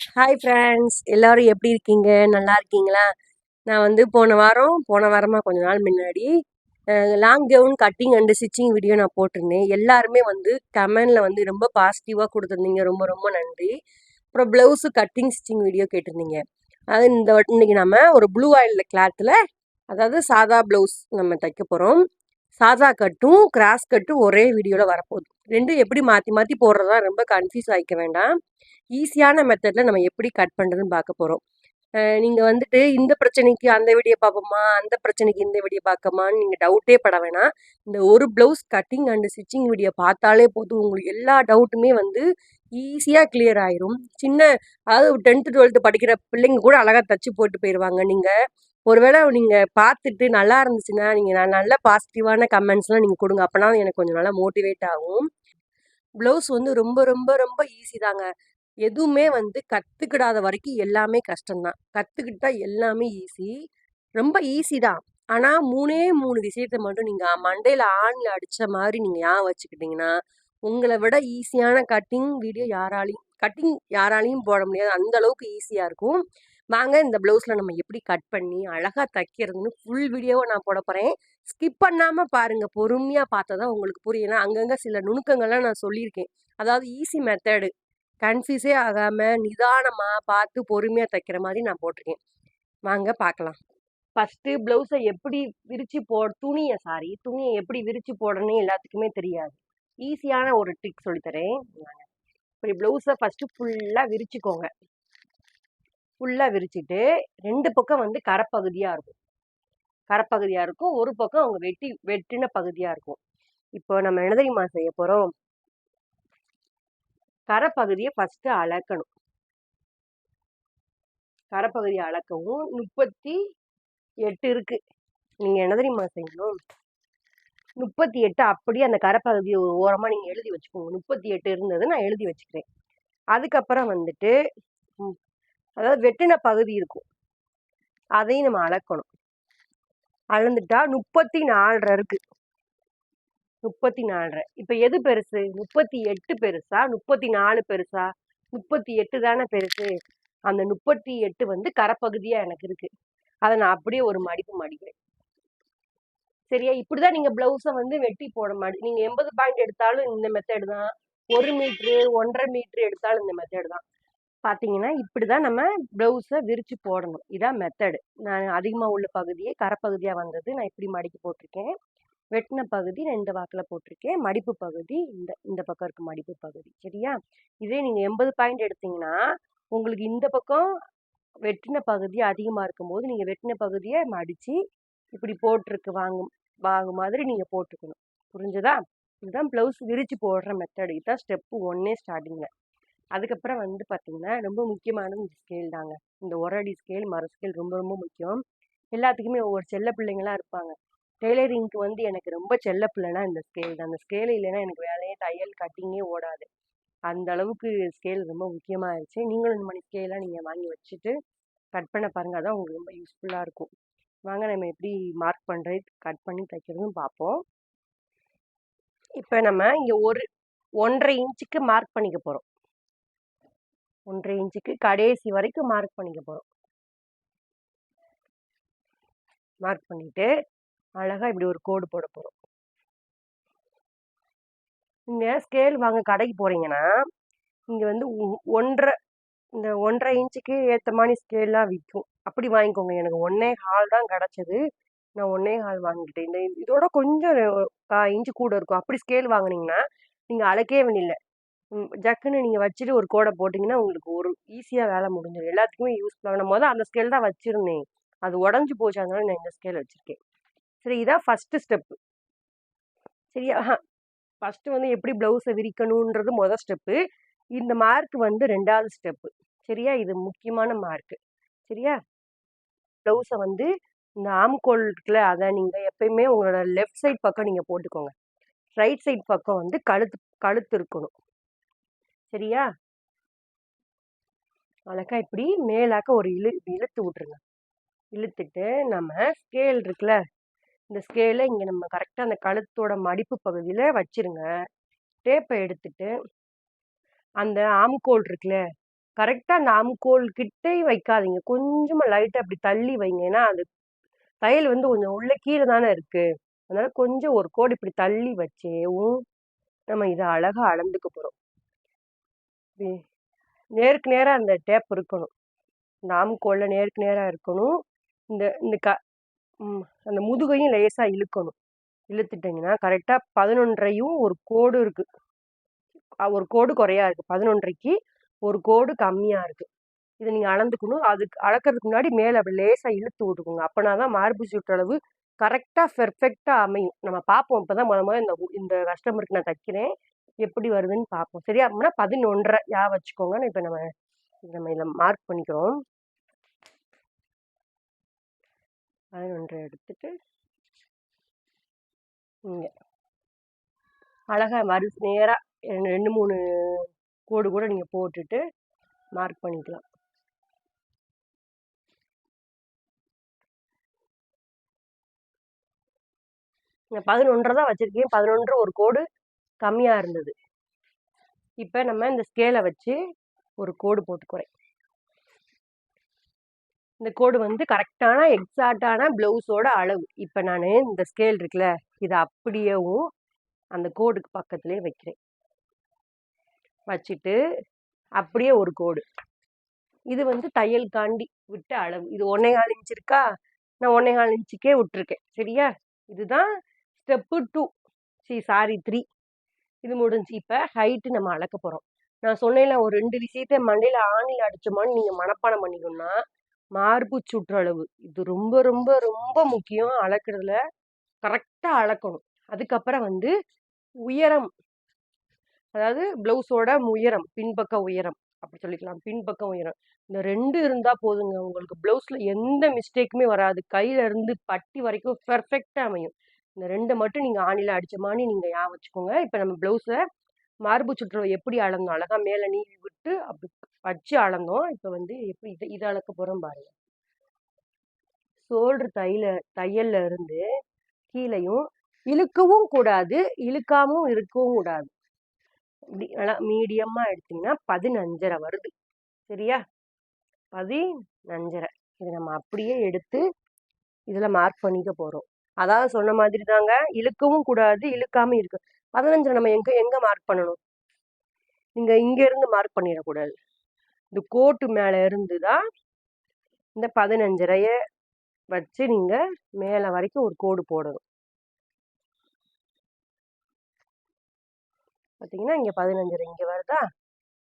Hi friends, எல்லாரும் எப்படி இருக்கீங்க? நல்லா இருக்கீங்களா? நான் வந்து போன வாரமாக கொஞ்ச நாள் முன்னாடி long gown cutting and stitching video நான் போட்டிருந்தேன். எல்லாருமே வந்து கமெண்டில் வந்து ரொம்ப பாசிட்டிவாக கொடுத்துருந்தீங்க. ரொம்ப ரொம்ப நன்றி. அப்புறம் ப்ளவுஸு கட்டிங் ஸ்டிச்சிங் வீடியோ கேட்டிருந்தீங்க. அது இன்னைக்கு நம்ம ஒரு ப்ளூ ஆயில் கிளாத்தில், அதாவது சாதா ப்ளவுஸ் நம்ம தைக்க போகிறோம். சாதா கட்டும் கிராஸ் கட்டும் ஒரே வீடியோவில் வரப்போகுது. ரெண்டும் எப்படி மாற்றி மாற்றி போடுறதா ரொம்ப கன்ஃபியூஸ் ஆகிக்க வேண்டாம். ஈஸியான மெத்தடில் நம்ம எப்படி கட் பண்ணுறதுன்னு பார்க்க போகிறோம். நீங்கள் வந்துட்டு இந்த பிரச்சனைக்கு அந்த வீடியோ பார்ப்போமா, அந்த பிரச்சனைக்கு இந்த வீடியோ பார்க்கமான்னு நீங்கள் டவுட்டே பட வேணாம். இந்த ஒரு blouse cutting and stitching video பார்த்தாலே போதும், உங்களுக்கு எல்லா டவுட்டுமே வந்து ஈஸியாக கிளியர் ஆயிரும். அதாவது 10th 12th படிக்கிற பிள்ளைங்க கூட அழகாக தச்சு போட்டு போயிடுவாங்க. நீங்கள் ஒருவேளை நீங்கள் பார்த்துட்டு நல்லா இருந்துச்சுன்னா நீங்கள் நல்ல பாசிட்டிவான கமெண்ட்ஸ்லாம் நீங்கள் கொடுங்க. அப்போனா எனக்கு கொஞ்சம் நல்லா மோட்டிவேட் ஆகும். ப்ளவுஸ் வந்து ரொம்ப ரொம்ப ரொம்ப ஈஸி தாங்க. எதுவுமே வந்து கற்றுக்கிடாத வரைக்கும் எல்லாமே கஷ்டம்தான். கற்றுக்கிட்டா எல்லாமே ஈஸி. ரொம்ப ஈஸி தான். ஆனால் 3 விஷயத்த மட்டும் நீங்கள் மண்டையில் ஆணில் அடித்த மாதிரி நீங்கள் ஞாபகம் வச்சுக்கிட்டிங்கன்னா, உங்களை விட ஈஸியான கட்டிங் யாராலையும் போட முடியாது. அந்த அளவுக்கு ஈஸியாக இருக்கும். வாங்க இந்த ப்ளவுஸில் நம்ம எப்படி கட் பண்ணி அழகாக தைக்கிறதுன்னு ஃபுல் வீடியோவை நான் போட போகிறேன். ஸ்கிப் பண்ணாமல் பாருங்கள். பொறுமையாக பார்த்தா தான் உங்களுக்கு புரியும். ஏன்னா அங்கங்கே சில நுணுக்கங்கள்லாம் நான் சொல்லியிருக்கேன். அதாவது ஈஸி மெத்தடு. கன்ஃபியூஸே ஆகாமல் நிதானமாக பார்த்து பொறுமையாக தைக்கிற மாதிரி நான் போட்டிருக்கேன். வாங்க பார்க்கலாம். ஃபஸ்ட்டு ப்ளவுஸை எப்படி துணியை எப்படி விரித்து போடணும்னு எல்லாத்துக்குமே தெரியாது. ஈஸியான ஒரு ட்ரிக் சொல்லித்தரேன். இப்படி ப்ளவுஸை ஃபஸ்ட்டு ஃபுல்லாக விரிச்சுக்கோங்க. ஃபுல்லாக விரிச்சிட்டு 2 பக்கம் வந்து கரைப்பகுதியாக இருக்கும். ஒரு பக்கம் அவங்க வெட்டின பகுதியாக இருக்கும். இப்போ நம்ம என்ன தெரியுமா செய்ய போகிறோம்? கரைப்பகுதியை ஃபஸ்ட்டு அளக்கணும். கரைப்பகுதியை அளக்கவும் 38 இருக்கு. நீங்கள் என்ன தெரியுமா செய்யணும்? 38 அப்படியே அந்த கரைப்பகுதியை ஒரு ஓரமாக நீங்கள் எழுதி வச்சுக்கோங்க. 38 இருந்தது, நான் எழுதி வச்சுக்கிறேன். அதுக்கப்புறம் வந்துட்டு அதாவது வெட்டின பகுதி இருக்கும், அதையும் நம்ம அளக்கணும். அளந்துட்டா 34 இருக்கு. 34. இப்போ எது பெருசு? 38 பெருசா 34 பெருசா? 38 தானே பெருசு. அந்த 38 வந்து கரைப்பகுதியாக எனக்கு இருக்கு. அதை நான் அப்படியே ஒரு மடிப்பு மடிக்கிறேன். சரியா? இப்படிதான் நீங்க பிளவுஸை வந்து வெட்டி போட மாட்டீங்க. நீங்க 80 பாயிண்ட் எடுத்தாலும் இந்த மெத்தட் தான். 1 மீட்ரு 1.5 மீட்ரு எடுத்தாலும் இந்த மெத்தட் தான். பாத்தீங்கன்னா இப்படிதான் நம்ம பிளவுஸை விரிச்சு போடணும். இதான் மெத்தடு. நான் அதிகமா உள்ள பகுதியே கரைப்பகுதியா வந்தது, நான் இப்படி மடிக்கி போட்டிருக்கேன். வெட்டின பகுதி 2 வாக்கில் போட்டிருக்கேன். மடிப்பு பகுதி இந்த பக்கம் இருக்கு, மடிப்பு பகுதி. சரியா? இதே நீங்க 80 பாயிண்ட் எடுத்தீங்கன்னா உங்களுக்கு இந்த பக்கம் வெட்டின பகுதி அதிகமா இருக்கும்போது நீங்க வெட்டின பகுதியை மடிச்சு இப்படி போட்டிருக்கு வாங்கு மாதிரி நீங்க போட்டுக்கணும். புரிஞ்சுதா? இதுதான் பிளவுஸ் விரிச்சு போடுற மெத்தட். இதுதான் ஸ்டெப் 1 ஸ்டார்டிங்ல. அதுக்கப்புறம் வந்து பாத்தீங்கன்னா ரொம்ப முக்கியமானது இந்த ஸ்கேல் தாங்க. இந்த ஒரடி ஸ்கேல், மர ஸ்கேல் ரொம்ப ரொம்ப முக்கியம். எல்லாத்துக்குமே ஒவ்வொரு செல்ல பிள்ளைங்களா இருப்பாங்க. டெய்லரிங்க்கு வந்து எனக்கு ரொம்ப செல்ல பிள்ளைனா இந்த ஸ்கேல் தான். அந்த ஸ்கேல் இல்லைன்னா எனக்கு வேலையே, தையல், கட்டிங்கே ஓடாது. அந்த அளவுக்கு ஸ்கேல் ரொம்ப முக்கியமாகிடுச்சு. நீங்களும் இந்த மாதிரி ஸ்கேலாம் நீங்கள் வாங்கி வச்சுட்டு கட் பண்ண பாருங்க. அதான் உங்களுக்கு ரொம்ப யூஸ்ஃபுல்லாக இருக்கும். வாங்க நம்ம எப்படி மார்க் பண்ணுறது, கட் பண்ணி தைக்கிறதுன்னு பார்ப்போம். இப்போ நம்ம இங்கே 1.5 இன்ச்சுக்கு மார்க் பண்ணிக்க போகிறோம். 1.5 இன்ச்சுக்கு கடைசி வரைக்கும் மார்க் பண்ணிக்க போகிறோம். மார்க் பண்ணிட்டு அழகாக இப்படி ஒரு கோடு போட போகிறோம். நீங்கள் ஸ்கேல் வாங்க கடைக்கு போகிறீங்கன்னா இங்கே வந்து இந்த 1.5 இன்ச்சுக்கு ஏற்ற மாதிரி ஸ்கேல்லாம் விற்கும். அப்படி வாங்கிக்கோங்க. எனக்கு 1.25 தான் கிடச்சது. நான் 1.25 வாங்கிக்கிட்டேன். இதோட கொஞ்சம் 1/4 இன்ச்சு கூட இருக்கும். அப்படி ஸ்கேல் வாங்கினீங்கன்னா நீங்கள் அழைக்கவே வேண்டியில்லை. ஜக்குன்னு நீங்கள் வச்சுட்டு ஒரு கோடை போட்டிங்கன்னா உங்களுக்கு ஒரு ஈஸியாக வேலை முடிஞ்சிடும். எல்லாத்துக்குமே யூஸ்ஃபுல்லாக. நான் அந்த ஸ்கேல் தான் வச்சுருந்தேன், அது உடஞ்சி போச்சு. அதனால நான் இந்த ஸ்கேல் வச்சுருக்கேன். சரி, இதான் ஃபஸ்ட்டு ஸ்டெப்பு. சரியா? ஃபஸ்ட்டு வந்து எப்படி ப்ளவுஸை விரிக்கணுன்றது மொதல் ஸ்டெப்பு. இந்த மார்க் வந்து 2வது ஸ்டெப்பு. சரியா? இது முக்கியமான மார்க்கு. சரியா? ப்ளவுஸை வந்து இந்த ஆம்கோல் இருக்குல்ல, அதை நீங்கள் எப்பயுமே உங்களோட லெஃப்ட் சைட் பக்கம் நீங்கள் போட்டுக்கோங்க. ரைட் சைட் பக்கம் வந்து கழுத்து இருக்கணும். சரியா? அழகா இப்படி மேலாக்க ஒரு இழுத்து விட்டுருங்க. இழுத்துட்டு நம்ம ஸ்கேல் இருக்குல்ல, இந்த ஸ்கேலை இங்கே நம்ம கரெக்டாக அந்த கழுத்தோட மடிப்பு பகுதியில் வச்சிருங்க. டேப்பை எடுத்துட்டு அந்த ஆம்கோல் இருக்குல்ல, கரெக்டாக அந்த ஆம்கோல் கிட்டே வைக்காதீங்க, கொஞ்சமாக லைட்டாக அப்படி தள்ளி வைங்க. ஏன்னா அது தையல் வந்து கொஞ்சம் உள்ள கீழே தானே இருக்கு. அதனால கொஞ்சம் ஒரு கோடு இப்படி தள்ளி வச்சேவும் நம்ம இதை அழகா அளந்துக்க போறோம். நேருக்கு நேரா அந்த டேப் இருக்கணும். இந்த ஆம்கோல்ல நேருக்கு நேரா இருக்கணும். இந்த இந்த அந்த முதுகையும் லேசா இழுக்கணும். இழுத்துட்டீங்கன்னா கரெக்டா 11.5யும் ஒரு கோடு இருக்கு. ஒரு கோடு குறையா இருக்கு. 11.5க்கு ஒரு கோடு கம்மியா இருக்கு. இதை நீங்க அளந்துக்கணும். அதுக்கு அளக்கிறதுக்கு முன்னாடி மேல அப்படி லேசா இழுத்து விட்டுக்கோங்க. அப்பனாதான் மார்பு சுற்றளவு கரெக்டா பெர்ஃபெக்டா அமையும். நம்ம பார்ப்போம். இப்பதான் முதல்ல இந்த இந்த கஸ்டமருக்கு நான் தைக்கிறேன், எப்படி வருதுன்னு பார்ப்போம். சரியா? அப்படின்னா 11.5 ஞாபகம் வச்சுக்கோங்க. இப்ப நம்ம நம்ம இதில் மார்க் பண்ணிக்கிறோம். 11.5 எடுத்துட்டு இங்க அழகா நேரா 2-3 கோடு கூட நீங்க போட்டுட்டு மார்க் பண்ணிக்கலாம். நான் 11.5 தான் வச்சிருக்கேன். 11 ஒரு கோடு கம்மியா இருந்தது. இப்ப நம்ம இந்த ஸ்கேலை வச்சு ஒரு கோடு போட்டுக்கிறேன். இந்த கோடு வந்து கரெக்டான எக்ஸாக்டான பிளவுஸோட அளவு. இப்ப நான் இந்த ஸ்கேல் இருக்குல்ல, இதை அப்படியேவும் அந்த கோடுக்கு பக்கத்துலேயே வைக்கிறேன். வச்சுட்டு அப்படியே ஒரு கோடு. இது வந்து தையல் காண்டி விட்ட அளவு. இது 1.25 இன்ச் இருக்கா, நான் 1.25 இன்ச்சுக்கே விட்டுருக்கேன். சரியா? இதுதான் ஸ்டெப்பு 2. சாரி 3. இது முடிஞ்சு. இப்ப ஹைட்டு நம்ம அளக்க போறோம். நான் சொன்னேன்ல, ஒரு 2 விஷயத்த மண்டையில ஆணில அடிச்சோமான்னு நீங்க மனப்பாடம் பண்ணிக்கணும்னா, மார்பு சுற்றளவு இது ரொம்ப ரொம்ப ரொம்ப முக்கியம். அளக்குறதுல கரெக்டா அளக்கணும். அதுக்கப்புறம் வந்து உயரம், அதாவது பிளவுஸோட உயரம், பின்பக்க உயரம் அப்படி சொல்லிக்கலாம். பின்பக்கம் உயரம், இந்த 2 இருந்தா போதுங்க. உங்களுக்கு பிளவுஸ்ல எந்த மிஸ்டேக்குமே வராது. கையில இருந்து பட்டி வரைக்கும் பெர்ஃபெக்டா அமையும். இந்த 2 மட்டும் நீங்க ஆணில அடிச்ச மாதிரி நீங்க ஞாபகம் வச்சுக்கோங்க. இப்ப நம்ம பிளவுஸ மார்பு சுற்றளவு எப்படி அளந்தோம், அழகா மேல நீவி விட்டு அப்படி வச்சு அளந்தோம். இப்ப வந்து எப்படி இதை அளக்க போறோம் பாருங்க. ஷோல்டர் தையல்ல இருந்து கீழையும் இழுக்கவும் கூடாது, இழுக்காமவும் இருக்கவும் கூடாது. இப்படி நல்லா மீடியமா எடுத்தீங்கன்னா 15.5 வருது. சரியா? 15.5. இது நம்ம அப்படியே எடுத்து இதுல மார்க் பண்ணிக்க போறோம். அதாவது சொன்ன மாதிரி தாங்க, இழுக்கவும் கூடாது, இழுக்காம இருக்கு. 15 நம்ம எங்க எங்க மார்க் பண்ணணும்? நீங்க இங்க இருந்து மார்க் பண்ணிடக்கூடாது. இந்த கோட்டு மேல இருந்துதான் இந்த 15.5 வச்சு நீங்க மேல வரைக்கும் ஒரு கோடு போடணும். பாத்தீங்கன்னா இங்க 15.5 இங்க வருதா,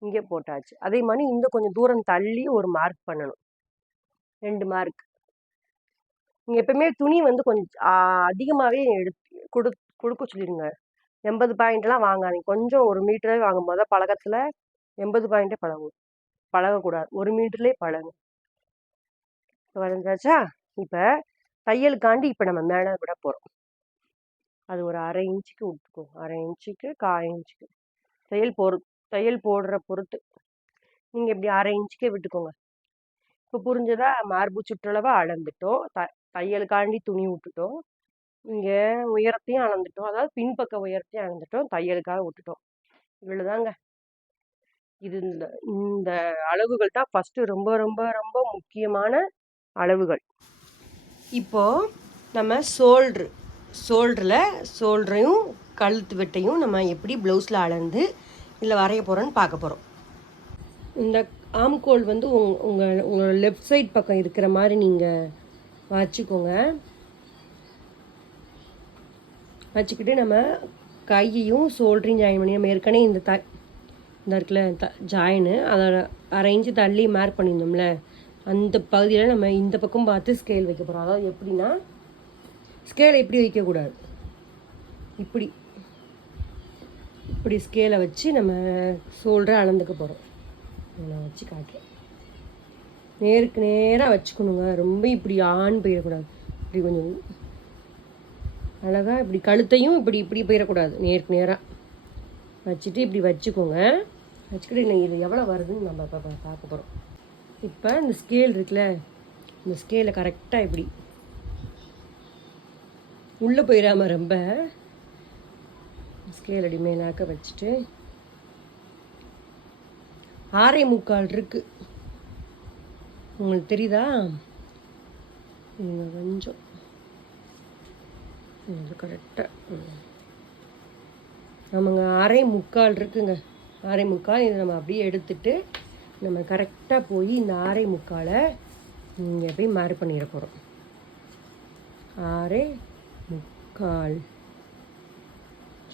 இங்க போட்டாச்சு. அதே மாதிரி இந்த கொஞ்சம் தூரம் தள்ளி ஒரு மார்க் பண்ணணும். 2 மார்க். நீங்க எப்பவுமே துணி வந்து கொஞ்சம் அதிகமாவே கொடுக்க சொல்லிடுங்க. 80 பாயிண்ட்லாம் வாங்காதீங்க. கொஞ்சம் 1 மீட்டரே வாங்கும் போது பழக்கத்துல 80 பாயிண்டே பழகக்கூடாது. 1 மீட்டர்லயே பழகு. வரைஞ்சாச்சா? இப்ப தையலுக்காண்டி இப்ப நம்ம மேல விட போறோம். அது ஒரு 1/2 இன்ச்சுக்கு விட்டுக்கோ. 1/2 இன்ச்சுக்கு 1/4 இன்ச்சுக்கு தையல் போடுற பொறுத்து நீங்க இப்படி 1/2 இன்ச்சுக்கே விட்டுக்கோங்க. இப்ப புரிஞ்சதா? மார்பு சுற்றளவா அளந்துட்டோம், தையலுக்காண்டி துணி விட்டுட்டோம், இங்க உயரத்தையும் அளந்துட்டோம், அதாவது பின்பக்க உயரத்தையும் அளந்துட்டோம், தையலுக்காக விட்டுட்டோம். இவ்வளவுதாங்க. இது இந்த அளவுகள் தான் ஃபர்ஸ்ட் ரொம்ப ரொம்ப ரொம்ப முக்கியமான அளவுகள். இப்போ நம்ம ஷோல்டரையும் கழுத்து வெட்டையும் நம்ம எப்படி ப்ளவுஸில் அளந்து இல்லை வரைய போகிறோன்னு பார்க்க போகிறோம். இந்த ஆம்கோல் வந்து உங்களோட லெஃப்ட் சைட் பக்கம் இருக்கிற மாதிரி நீங்கள் வச்சுக்கோங்க. வச்சுக்கிட்டு நம்ம கையையும் ஷோல்டரையும் ஜாயின் பண்ணி நம்ம ஏற்கனவே இந்த இருக்குல்ல ஜாயின்னு அதோட 1/2 இன்ச்சு தள்ளி மார்க் பண்ணியிருந்தோம்ல, அந்த பகுதியில் நம்ம இந்த பக்கம் பார்த்து ஸ்கேல் வைக்க போகிறோம். அதாவது எப்படின்னா, ஸ்கேலை இப்படி வைக்கக்கூடாது, இப்படி ஸ்கேலை வச்சு நம்ம ஷோல்டரை அளந்துக்க போகிறோம். நான் வச்சு காட்டுறேன். நேருக்கு நேராக வச்சுக்கணுங்க. ரொம்ப இப்படி ஆண் போயிடக்கூடாது. இப்படி கொஞ்சம் அழகாக இப்படி கழுத்தையும் இப்படி போயிடக்கூடாது. நேருக்கு நேராக வச்சுட்டு இப்படி வச்சுக்கோங்க. வச்சுக்கிட்டு இது எவ்வளோ வருதுன்னு நம்ம இப்போ பார்க்க போகிறோம். இப்போ இந்த ஸ்கேல் இருக்குல்ல, இந்த ஸ்கேலை கரெக்டாக இப்படி உள்ளே போயிடாமல் ரொம்ப ஸ்கேல் அடி மேலாக்க வச்சுட்டு 6.25 இருக்குது. உங்களுக்கு தெரியுதா? கொஞ்சம் இது கரெக்டாக ஆமாங்க, 6.25 இருக்குங்க. 6.25 இதை நம்ம அப்படியே எடுத்துட்டு நம்ம கரெக்டாக போய் இந்த 6.25 இங்கே போய் மார்க் பண்ணிட போகிறோம். 6.25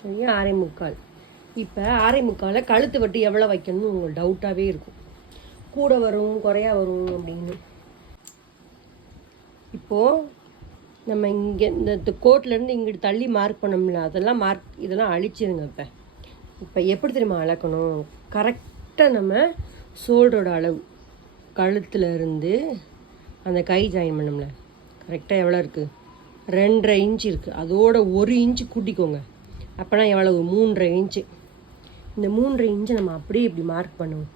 சரியா? 6.25. இப்போ 6.25 கழுத்து வட்டி எவ்வளோ வைக்கணும்னு உங்களுக்கு டவுட்டாகவே இருக்கும். கூட வரும் குறையா வரும் அப்படின்னு. இப்போது நம்ம இங்கே இந்த கோட்லேருந்து இங்கிட்டு தள்ளி மார்க் பண்ணோம்ல, இதெல்லாம் அழிச்சிருங்க. இப்போ எப்படி தெரியுமா அளக்கணும்? கரெக்டாக நம்ம ஷோல்டரோட அளவு கழுத்தில் இருந்து அந்த கை ஜாயின் பண்ணோம்ல, கரெக்டாக எவ்வளோ இருக்குது? 2.5 இன்ச்சு இருக்குது. அதோட 1 இன்ச்சு கூட்டிக்கோங்க. அப்போனா எவ்வளவு? 3.5 இன்ச்சு. இந்த 3.5 இன்ச்சு நம்ம அப்படியே இப்படி மார்க் பண்ணுவோம்.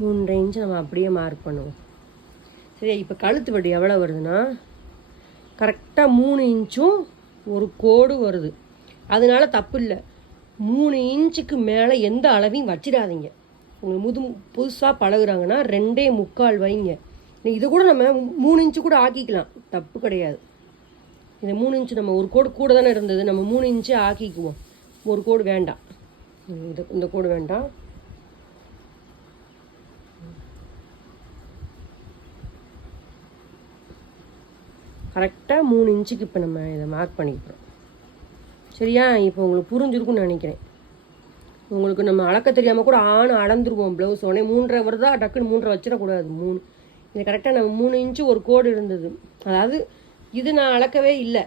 3.5 இன்ச்சு நம்ம அப்படியே மார்க் பண்ணுவோம். சரியா? இப்போ கழுத்து வட்டி எவ்வளோ வருதுன்னா கரெக்டாக 3 இன்ச்சும் ஒரு கோடு வருது. அதனால தப்பு இல்லை. 3 இன்ச்சுக்கு மேலே எந்த அளவையும் வச்சிடாதீங்க. உங்களுக்கு புதுசாக பழகுறாங்கன்னா 2.25 வைங்க. இது கூட நம்ம 3 இன்ச்சு கூட ஆக்கிக்கலாம், தப்பு கிடையாது. இந்த 3 இன்ச்சு நம்ம ஒரு கோடு கூட தானே இருந்தது, நம்ம 3 இன்ச்சு ஆக்கிக்குவோம். ஒரு கோடு வேண்டாம், இந்த கோடு வேண்டாம். கரெக்டாக 3 இன்ச்சுக்கு இப்போ நம்ம இதை மார்க் பண்ணிக்கிறோம். சரியா? இப்போ உங்களுக்கு புரிஞ்சிருக்குன்னு நினைக்கிறேன். உங்களுக்கு நம்ம அளக்க தெரியாமல் கூட அளந்துருவோம். ப்ளவுஸ் உடனே 3.5 வருதா, டக்குன்னு 3.5 வச்சிடக்கூடாது. 3 இது கரெக்டாக நம்ம 3 இன்ச்சு ஒரு கோடு இருந்தது. அதாவது இது நான் அளக்கவே இல்லை.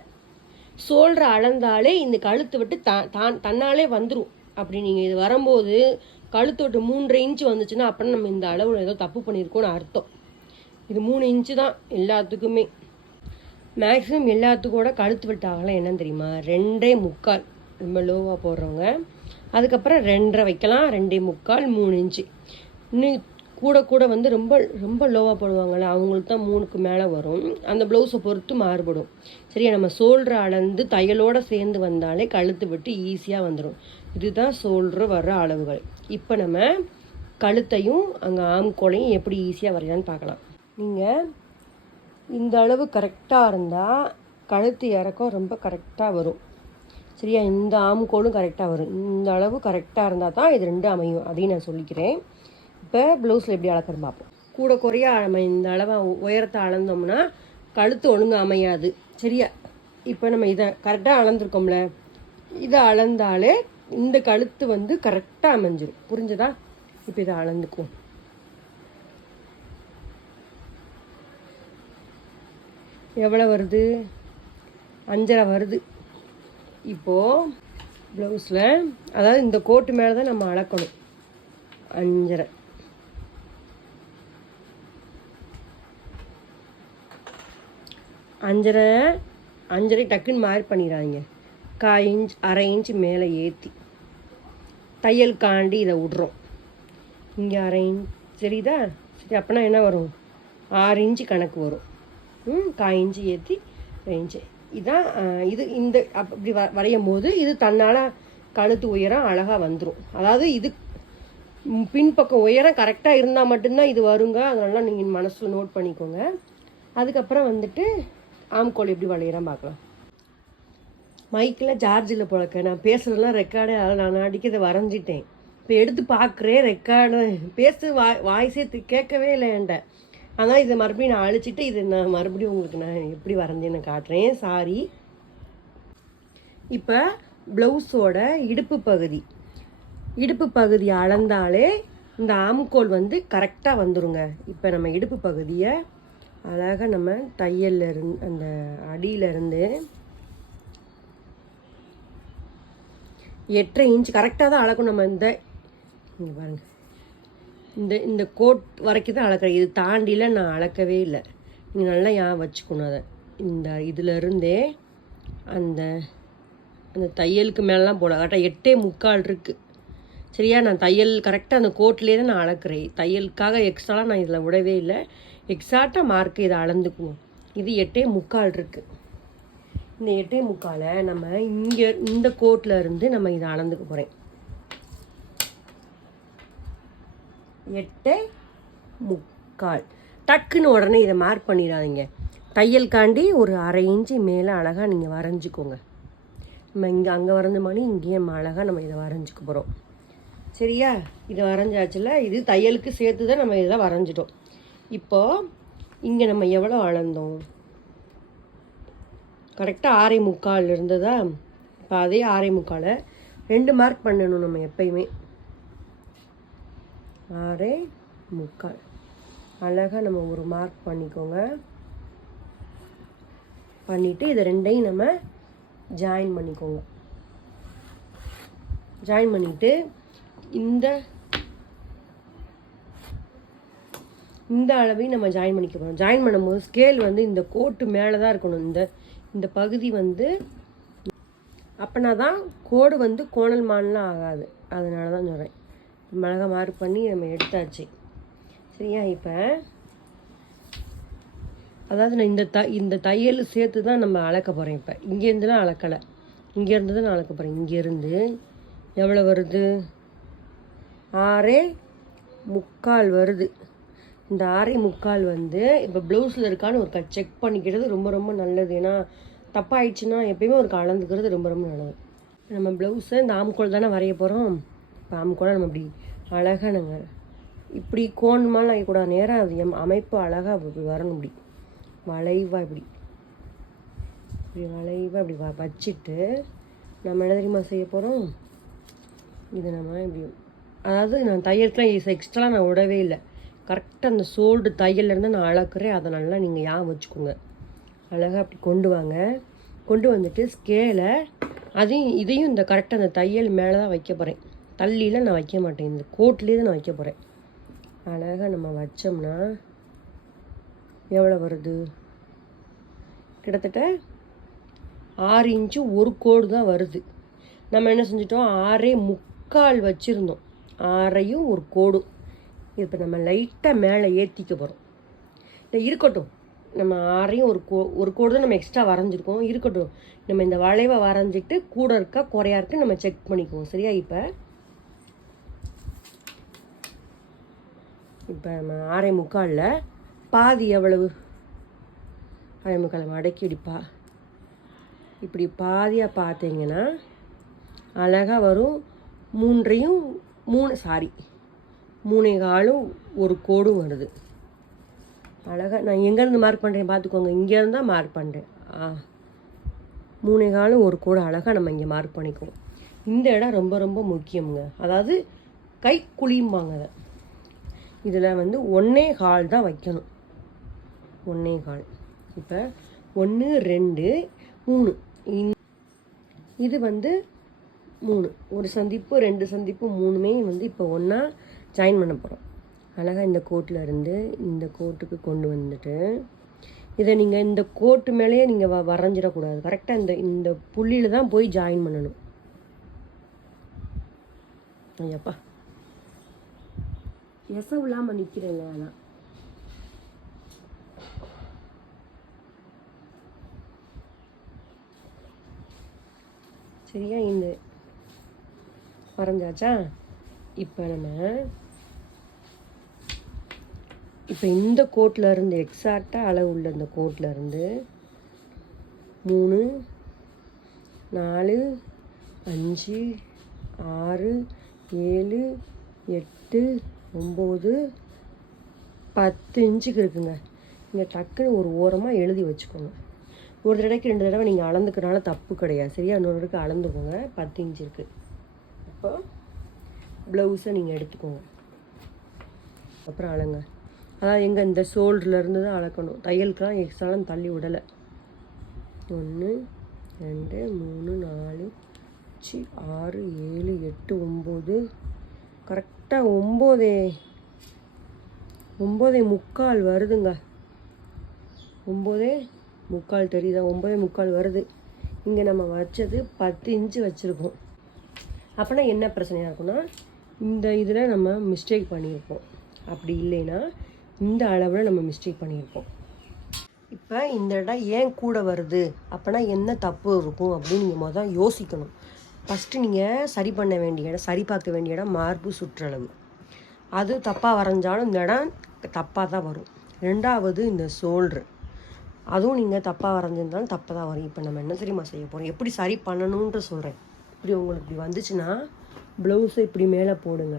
ஷோல்டரை அளந்தாலே இந்த கழுத்து விட்டு தன்னாலே வந்துடும். அப்படி நீங்கள் இது வரும்போது கழுத்து விட்டு 3.5 இன்ச்சு வந்துச்சுன்னா அப்படின்னா நம்ம இந்த அளவில் ஏதோ தப்பு பண்ணியிருக்கோன்னு அர்த்தம். இது 3 இன்ச்சு தான் எல்லாத்துக்குமே. மேக்ஸிமம் எல்லாத்துக்கூட கழுத்து விட்டு ஆகலாம். என்னன்னு தெரியுமா? 2.25 ரொம்ப லோவாக போடுறவங்க. அதுக்கப்புறம் 2.5 வைக்கலாம். 2.25 3 இன்ச்சு. இன்னும் கூட வந்து ரொம்ப ரொம்ப லோவாக போடுவாங்கள்ல, அவங்களுக்கு தான் 3க்கு மேலே வரும். அந்த ப்ளவுஸை பொறுத்து மாறுபடும். சரியா? நம்ம ஷோல்டர் அளந்து தையலோடு சேர்ந்து வந்தாலே கழுத்து விட்டு ஈஸியாக வந்துடும். இதுதான் ஷோல்டர் வர்ற அளவுகள். இப்போ நம்ம கழுத்தையும் அங்கே ஆம்கோலையும் எப்படி ஈஸியாக வரையான்னு பார்க்கலாம். நீங்கள் இந்த அளவு கரெக்டாக இருந்தால் கழுத்து இறக்கம் ரொம்ப கரெக்டாக வரும். சரியா? இந்த ஆம்கோலும் கரெக்டாக வரும். இந்த அளவு கரெக்டாக இருந்தால் தான் இது 2 அமையும். அதையும் நான் சொல்லிக்கிறேன். இப்போ ப்ளவுஸில் எப்படி அளக்குறது பார்ப்போம். கூட குறையா நம்ம இந்த அளவை உயரத்தை அளந்தோம்னா கழுத்து ஒழுங்கு அமையாது. சரியா? இப்போ நம்ம இதை கரெக்டாக அளந்துருக்கோம்ல, இதை அளந்தாலே இந்த கழுத்து வந்து கரெக்டாக அமைஞ்சிடும். புரிஞ்சதா? இப்போ இதை அளந்துக்குவோம். எவ்வளோ வருது? 5.5 வருது. இப்போது ப்ளவுஸில் அதாவது இந்த கோட்டு மேலே தான் நம்ம அளக்கணும். 5.5 5.5 டக்குன்னு மார்க் பண்ணிடாதீங்க. 1/4 இன்ச் 1/2 இன்ச்சு மேலே ஏற்றி தையலுக்காண்டி இதை விட்றோம். இங்கே 1/2 இன்ச் தெரியுதா? சரி, அப்போனா என்ன வரும்? 6 இன்ச்சு கணக்கு வரும். 1/4 இன்ச்சு ஏற்றி 2 இன்ச்சு. இதான் இந்த அப்படி வரையும் போது இது தன்னால் கழுத்து உயரம் அழகாக வந்துடும். அதாவது இது பின்பக்கம் உயரம் கரெக்டாக இருந்தால் மட்டும்தான் இது வருங்க. அதனால நீங்கள் மனசில் நோட் பண்ணிக்கோங்க. அதுக்கப்புறம் வந்துட்டு ஆம்கோல் எப்படி வளையிறான் பார்க்கலாம். மைக்கில் சார்ஜில் போலக்க நான் பேசுகிறதுலாம் ரெக்கார்டு. அதில் நான் அடிக்கிறத வரைஞ்சிட்டேன். இப்போ எடுத்து பார்க்குறேன் ரெக்கார்டு வாய்ஸே கேட்கவே இல்லை என்கிட்ட. ஆனால் இதை மறுபடியும் நான் அழிச்சிட்டு இதை நான் மறுபடியும் உங்களுக்கு நான் எப்படி வரைஞ்சேன்னு காட்டுறேன். சாரி. இப்போ ப்ளவுஸோட இடுப்பு பகுதி அளந்தாலே இந்த ஆம்கோல் வந்து கரெக்டாக வந்துடுங்க. இப்போ நம்ம இடுப்பு பகுதியை அழகாக நம்ம தையல்லேருந்து அந்த அடியிலேருந்து 8.5 இன்ச் கரெக்டாக தான் அளக்கும். நம்ம இங்கே பாருங்கள், இந்த கோட் வரைக்கும் தான் அளக்கிறேன். இது தாண்டியில் நான் அளக்கவே இல்லை. நீங்கள் நல்லா வச்சுக்கணும். அதை இந்த இதிலருந்தே அந்த தையலுக்கு மேலாம் போட கரெக்டாக 8.25 இருக்குது. சரியா? நான் தையல் கரெக்டாக அந்த கோட்லேயே தான் நான் அளக்குறேன். தையலுக்காக எக்ஸ்ட்ராலாம் நான் இதில் விடவே இல்லை. எக்ஸாக்டாக மார்க்கு இதை அளந்துக்குவோம். இது 8.25 இருக்குது. இந்த 8.75 நம்ம இங்கே இந்த கோட்டில் இருந்து நம்ம இதை அளந்துக்க போகிறேன். 8.75 டக்குன்னு உடனே இதை மார்க் பண்ணிடாதீங்க. தையல்காண்டி ஒரு 1/2 இன்ச்சு மேலே அழகாக நீங்கள் வரைஞ்சிக்கோங்க. நம்ம இங்கே அங்கே வரைஞ்ச மாதிரி இங்கேயே நம்ம அழகாக நம்ம இதை வரைஞ்சிக்க போகிறோம். சரியா? இதை வரைஞ்சாச்சுல, இது தையலுக்கு சேர்த்து தான் நம்ம இதை வரைஞ்சிட்டோம். இப்போது இங்கே நம்ம எவ்வளோ அளந்தோம்? கரெக்டாக 6.75 இருந்ததா? இப்போ அதே 6.75 2 மார்க் பண்ணணும் நம்ம எப்பயுமே. 6.75 அழகாக நம்ம ஒரு மார்க் பண்ணிக்கோங்க. பண்ணிவிட்டு இதை ரெண்டையும் நம்ம ஜாயின் பண்ணிக்கோங்க. ஜாயின் பண்ணிவிட்டு இந்த அளவையும் நம்ம ஜாயின் பண்ணிக்க போகிறோம். ஜாயின் பண்ணும்போது ஸ்கேல் வந்து இந்த கோட்டு மேலே தான் இருக்கணும். இந்த பகுதி வந்து அப்போனா தான் கோடு வந்து கோணல் மானலாம் ஆகாது. அதனால தான் சொல்கிறேன். மிளகா மார்க் பண்ணி நம்ம எடுத்தாச்சு. சரியா? இப்போ அதாவது நான் இந்த தையல் சேர்த்து தான் நம்ம அளக்க போகிறேன். இப்போ இங்கேருந்துலாம் அளக்கலை, இங்கேருந்து தான் நான் அளக்க போகிறேன். இங்கேருந்து எவ்வளோ வருது? 6.75 வருது. இந்த 6.75 வந்து இப்போ ப்ளவுஸில் இருக்கான்னு ஒரு செக் பண்ணிக்கிறது ரொம்ப ரொம்ப நல்லது. ஏன்னா தப்பாயிடுச்சுன்னா எப்பயுமே ஒரு கலந்துக்கிறது ரொம்ப ரொம்ப நல்லது. நம்ம ப்ளவுஸை இந்த ஆம்கோல் தானே வரைய போகிறோம். இப்போ ஆம்கோலை நம்ம இப்படி அழகாக நாங்கள் இப்படி கோணமாலாம் ஆகக்கூடாது. நேராக அது அமைப்பு அழகாக இப்படி வரணும். இப்படி வளைவாக இப்படி வளைவாக இப்படி வச்சுட்டு நம்ம என்ன தெரியுமா செய்ய போகிறோம்? இது நம்ம இப்படி, அதாவது நான் தையலுக்குலாம் எக்ஸ்ட்ராலாம் நான் விடவே இல்லை. கரெக்டாக அந்த சோல்டு தையல்லேருந்து நான் அளக்குறேன். அதை நல்லா நீங்கள் ஞாபகம் வச்சுக்கோங்க. அழகாக அப்படி கொண்டு வாங்க. கொண்டு வந்துட்டு ஸ்கேலை இதையும் இந்த கரெக்டாக அந்த தையல் மேலே தான் வைக்க போகிறேன். தள்ளியில் நான் வைக்க மாட்டேன். இந்த கோட்லேயே தான் நான் வைக்க போகிறேன். அழகாக நம்ம வச்சோம்னா எவ்வளோ வருது? கிட்டத்தட்ட 6 இன்ச்சு ஒரு கோடு தான் வருது. நம்ம என்ன செஞ்சிட்டோம்? 6.75 வச்சுருந்தோம். 6ஐயும் ஒரு கோடும். இப்போ நம்ம லைட்டாக மேலே ஏற்றிக்க போகிறோம். இல்லை இருக்கட்டும், நம்ம 6ஐயும் ஒரு கோடு தான் நம்ம எக்ஸ்ட்ரா வரைஞ்சிருக்கோம். இருக்கட்டும், நம்ம இந்த வளைவை வரைஞ்சிட்டு கூட இருக்கா குறையா இருக்கு நம்ம செக் பண்ணிக்குவோம். சரியா? இப்போ நம்ம 6.75 பாதி எவ்வளவு? 6.75 மடக்கி இப்படி பாதியாக பார்த்தீங்கன்னா அழகாக வரும். 3.25 ஒரு கோடும் வருது. அழகாக நான் எங்கேருந்து மார்க் பண்ணுறேன் பார்த்துக்கோங்க. இங்கேருந்து தான் மார்க் பண்ணுறேன். 3.25 ஒரு கோடு அழகாக நம்ம இங்கே மார்க் பண்ணிக்குவோம். இந்த இடம் ரொம்ப ரொம்ப முக்கியமுங்க. அதாவது கை குழியும்பாங்க. அதை இதில் வந்து 1.25 தான் வைக்கணும். 1.25. இப்போ 1 2 3 இது வந்து 3 ஒரு சந்திப்பு 2 சந்திப்பு 3மே வந்து இப்போ ஒன்றா ஜாயின் பண்ண போகிறோம். அழகாக இந்த கோட்டில் இருந்து இந்த கோட்டுக்கு கொண்டு வந்துட்டு இதை நீங்கள் இந்த கோட்டு மேலேயே நீங்கள் வரைஞ்சிடக்கூடாது. கரெக்டாக இந்த புள்ளியில் தான் போய் ஜாயின் பண்ணணும். ஐயப்பா எசவு இல்லாமல் நிற்கிறேங்க. ஆனால் சரியா? இந்த வரைஞ்சாச்சா? இப்போ இந்த கோட்டில் இருந்து எக்ஸாக்டாக அளவு உள்ள இந்த கோட்டில் இருந்து 3 4 5 6 7 8 9 10 இன்ச்சுக்கு இருக்குங்க. இங்கே டக்குன்னு ஒரு ஓரமாக எழுதி வச்சுக்கோங்க. ஒரு தடவைக்கு 2 தடவை நீங்கள் அளந்துக்கிறனால தப்பு கிடையாது. சரியா? இன்னொரு தடவைக்கு அளந்துக்கோங்க. 10 இன்ச்சு இருக்குது. இப்போ ப்ளவுஸை நீங்கள் எடுத்துக்கோங்க. அப்புறம் அளங்க. அதாவது எங்கே இந்த ஷோல்டர்லேருந்து தான் அளக்கணும். தையலுக்கெல்லாம் எக்ஸ்ட்ராலாம் தள்ளி விடலை. 1 2 3 4 5 6 7 8 9 கரெக்டாக 9.75 வருதுங்க. 9.75 தெரியுதா? 9.75 வருது. இங்கே நம்ம வச்சது 10 இன்ச்சு வச்சுருக்கோம். அப்போனா என்ன பிரச்சனையாக இருக்குன்னா இந்த இதில் நம்ம மிஸ்டேக் பண்ணியிருப்போம். அப்படி இல்லைன்னா இந்த அளவில் நம்ம மிஸ்டேக் பண்ணியிருப்போம். இப்போ இந்த இடம் ஏன் கூட வருது அப்போனா என்ன தப்பு இருக்கும் அப்படின்னு நீங்கள் முதல் யோசிக்கணும். ஃபஸ்ட்டு நீங்கள் சரி பண்ண வேண்டிய இடம், சரி பார்க்க வேண்டிய இடம் மார்பு சுற்றளவு. அது தப்பாக வரைஞ்சாலும் இந்த இடம் தப்பாக தான் வரும். ரெண்டாவது இந்த ஷோல்ட்ரு, அதுவும் நீங்கள் தப்பாக வரைஞ்சிருந்தாலும் தப்பாக தான் வரும். இப்போ நம்ம என்ன தெரியுமா செய்ய போகிறோம், எப்படி சரி பண்ணணுன்ற சொல்கிறேன். இப்படி உங்களுக்கு இப்படி வந்துச்சுன்னா ப்ளவுஸை இப்படி மேலே போடுங்க.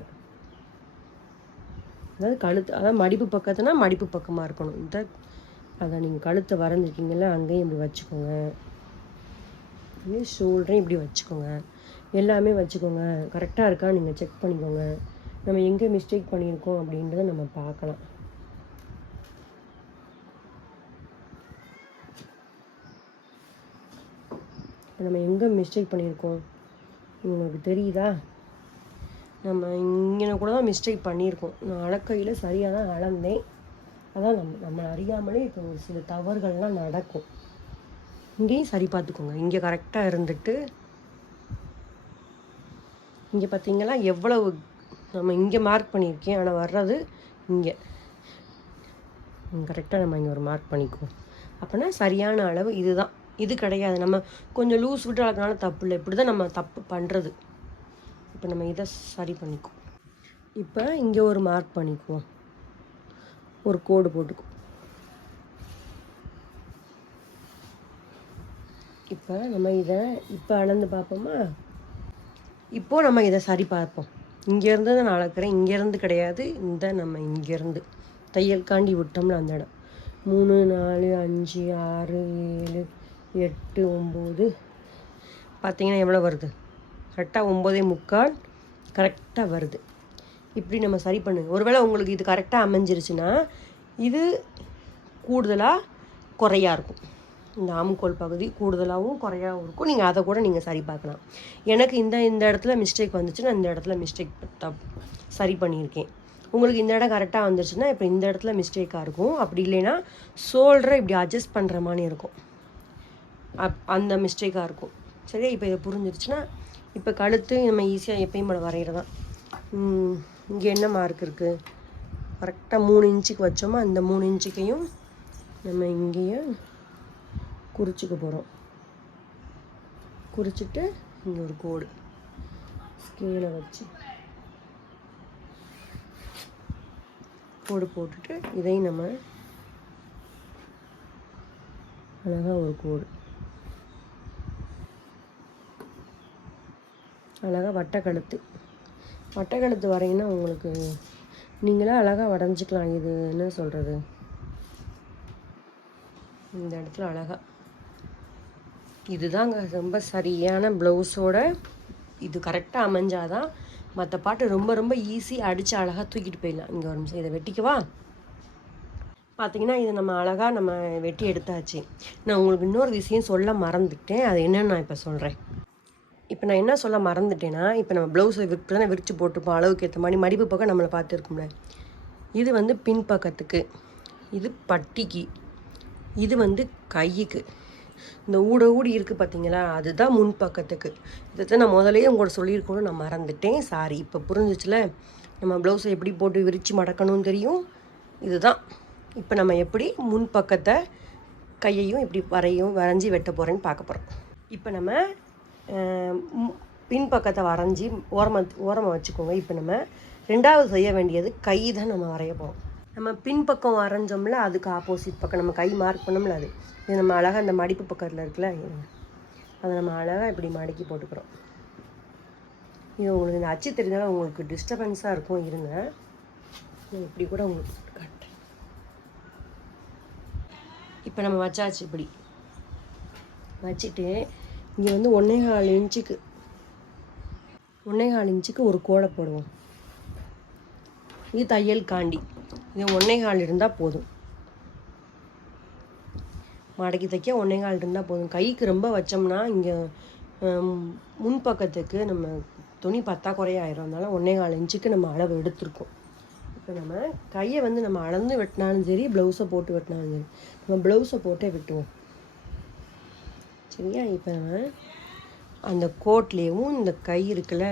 அதாவது கழுத்து, அதாவது மடிப்பு பக்கத்துனா மடிப்பு பக்கமாக இருக்கணும். இந்த அதை நீங்கள் கழுத்தை வரைஞ்சிருக்கீங்களா அங்கேயும் இப்படி வச்சுக்கோங்க. இதே ஷோல்டரையும் இப்படி வச்சுக்கோங்க. எல்லாமே வச்சுக்கோங்க. கரெக்டாக இருக்கா நீங்கள் செக் பண்ணிக்கோங்க. நம்ம எங்கே மிஸ்டேக் பண்ணியிருக்கோம் அப்படின்றத நம்ம பார்க்கலாம். நம்ம எங்கே மிஸ்டேக் பண்ணியிருக்கோம் உங்களுக்கு தெரியுதா? நம்ம இங்கே கூட தான் மிஸ்டேக் பண்ணியிருக்கோம். நான் அளக்கையில் சரியாக தான் அளந்தேன். அதான் நம்மளை அறியாமலே இப்போ ஒரு சில தவறுகள்லாம் நடக்கும். இங்கேயும் சரி பார்த்துக்கோங்க. இங்கே கரெக்டாக இருந்துட்டு இங்கே பார்த்தீங்களா எவ்வளவு நம்ம இங்கே மார்க் பண்ணியிருக்கேன், ஆனால் வர்றது இங்கே கரெக்டாக நம்ம இங்கே ஒரு மார்க் பண்ணிக்குவோம். அப்போனா சரியான அளவு இதுதான். இது கிடையாது, நம்ம கொஞ்சம் லூஸ் விட்டு அளக்கனால தப்பு இல்லை. இப்படி தான் நம்ம தப்பு பண்ணுறது. இப்போ நம்ம இதை சரி பண்ணிக்குவோம். இப்போ இங்கே ஒரு மார்க் பண்ணிக்குவோம், ஒரு கோடு போட்டுக்குவோம். இப்போ நம்ம இதை இப்போ அளந்து பார்ப்போமா? இப்போது நம்ம இதை சரி பார்ப்போம். இங்கேருந்து தான் நான் அளக்கிறேன், இங்கேருந்து கிடையாது. இந்த நம்ம இங்கேருந்து தையல் காண்டி விட்டோம்ல அந்த இடம் 3 4 5 6 7 8 9 பார்த்தீங்கன்னா எவ்வளோ வருது? கரெக்டாக 9:45 கரெக்டாக வருது. இப்படி நம்ம சரி பண்ணுங்க. ஒருவேளை உங்களுக்கு இது கரெக்டாக அமைஞ்சிருச்சுன்னா இது கூடுதலாக குறையாக இருக்கும். இந்த ஆம்கோல் பகுதி கூடுதலாகவும் குறையாகவும் இருக்கும். நீங்கள் அதை கூட நீங்கள் சரி பார்க்கலாம். எனக்கு இந்த இடத்துல மிஸ்டேக் வந்துச்சு, நான் இந்த இடத்துல மிஸ்டேக் சரி பண்ணியிருக்கேன். உங்களுக்கு இந்த இடம் கரெக்டாக வந்துருச்சுன்னா இப்போ இந்த இடத்துல மிஸ்டேக்காக இருக்கும். அப்படி இல்லைன்னா ஷோல்டரை இப்படி அட்ஜஸ்ட் பண்ணுற மாதிரி இருக்கும், அந்த மிஸ்டேக்காக இருக்கும். சரியா? இப்போ இதை புரிஞ்சிருச்சுன்னா இப்போ கழுத்து நம்ம ஈஸியாக எப்பயும் போல வரைகிறதான். இங்கே என்ன மார்க் இருக்குது? கரெக்டாக 3 இன்ச்சுக்கு வச்சோமா, அந்த 3 இன்ச்சுக்கையும் நம்ம இங்கேயே குறிச்சிக்க போகிறோம். குறிச்சிட்டு இங்கே ஒரு கோடு ஸ்கேலை வச்சு கோடு போட்டுட்டு இதையும் நம்ம அழகாக ஒரு கோடு அழகாக வட்டக்கழுத்து வரைங்கன்னா உங்களுக்கு நீங்களே அழகாக வரைஞ்சிக்கலாம். இது என்ன சொல்கிறது, இந்த இடத்துல அழகாக இதுதாங்க ரொம்ப சரியான ப்ளவுஸோட. இது கரெக்டாக அமைஞ்சாதான் மற்ற பாட்டு ரொம்ப ரொம்ப ஈஸி, அடித்து அழகாக தூக்கிட்டு போயிடலாம். இங்கே ஒரு நிமிஷம் இதை வெட்டிக்கவா? பார்த்தீங்கன்னா இதை நம்ம அழகாக நம்ம வெட்டி எடுத்தாச்சு. நான் உங்களுக்கு இன்னொரு விஷயம் சொல்ல மறந்துட்டேன். அது என்னன்னு நான் இப்போ சொல்கிறேன். இப்போ நான் என்ன சொல்ல மறந்துட்டேன்னா, இப்போ நம்ம ப்ளவுஸை தானே விரித்து போட்டுப்போம் அளவுக்கு ஏற்ற மாதிரி. மடிப்பு பக்கம் நம்மளை பார்த்துருக்கோம்ல, இது வந்து பின் பக்கத்துக்கு, இது பட்டிக்கு, இது வந்து கைக்கு. இந்த ஊடி இருக்குது பார்த்தீங்களா, அதுதான் முன் பக்கத்துக்கு. இதை நான் முதலே உங்களோட சொல்லியிருக்கணும், நான் மறந்துட்டேன், சாரி. இப்போ புரிஞ்சிச்சுல, நம்ம ப்ளவுஸை எப்படி போட்டு விரித்து மடக்கணும்னு தெரியும். இதுதான் இப்போ நம்ம எப்படி முன் பக்கத்தை கையையும் இப்படி வரைஞ்சி வெட்ட போகிறேன்னு பார்க்க போகிறோம். இப்போ நம்ம பின்பக்கத்தை வரைஞ்சி ஓரமாக வச்சுக்கோங்க. இப்போ நம்ம ரெண்டாவது செய்ய வேண்டியது கை தான் நம்ம வரைய போகிறோம். நம்ம பின்பக்கம் வரைஞ்சோம்ல, அதுக்கு ஆப்போசிட் பக்கம் நம்ம கை மார்க் பண்ணோம்ல, அது இது நம்ம அழகாக அந்த மடிப்பு பக்கத்தில் இருக்குல்ல, அதை நம்ம அழகாக இப்படி மடக்கி போட்டுக்கிறோம். இது உங்களுக்கு இந்த அச்சு தெரிஞ்சாலும் உங்களுக்கு டிஸ்டர்பன்ஸாக இருக்கும். இருங்க, இப்படி கூட உங்களுக்கு காட்டுறேன். இப்போ நம்ம வச்சாச்சு. இப்படி வச்சுட்டு இங்கே வந்து 1.25 இன்ச்சுக்கு ஒரு கோடை போடுவோம். இது தையல் காண்டி. இது 1.25 இருந்தால் போதும். மடக்கி தைக்க 1.25 இருந்தால் போதும். கைக்கு ரொம்ப வச்சோம்னா இங்கே முன்பக்கத்துக்கு நம்ம துணி பத்தாக்குறையாயிரும். அதனால 1.25 இன்ச்சுக்கு நம்ம அளவு எடுத்துருக்கோம். இப்போ நம்ம கையை வந்து நம்ம அளந்து வெட்டினாலும் சரி, ப்ளவுஸை போட்டு வெட்டினாலும் சரி, நம்ம ப்ளவுஸை போட்டே வெட்டுவோம். சரியா? இப்போ நம்ம அந்த கோட்லேயும் இந்த கை இருக்குல்ல,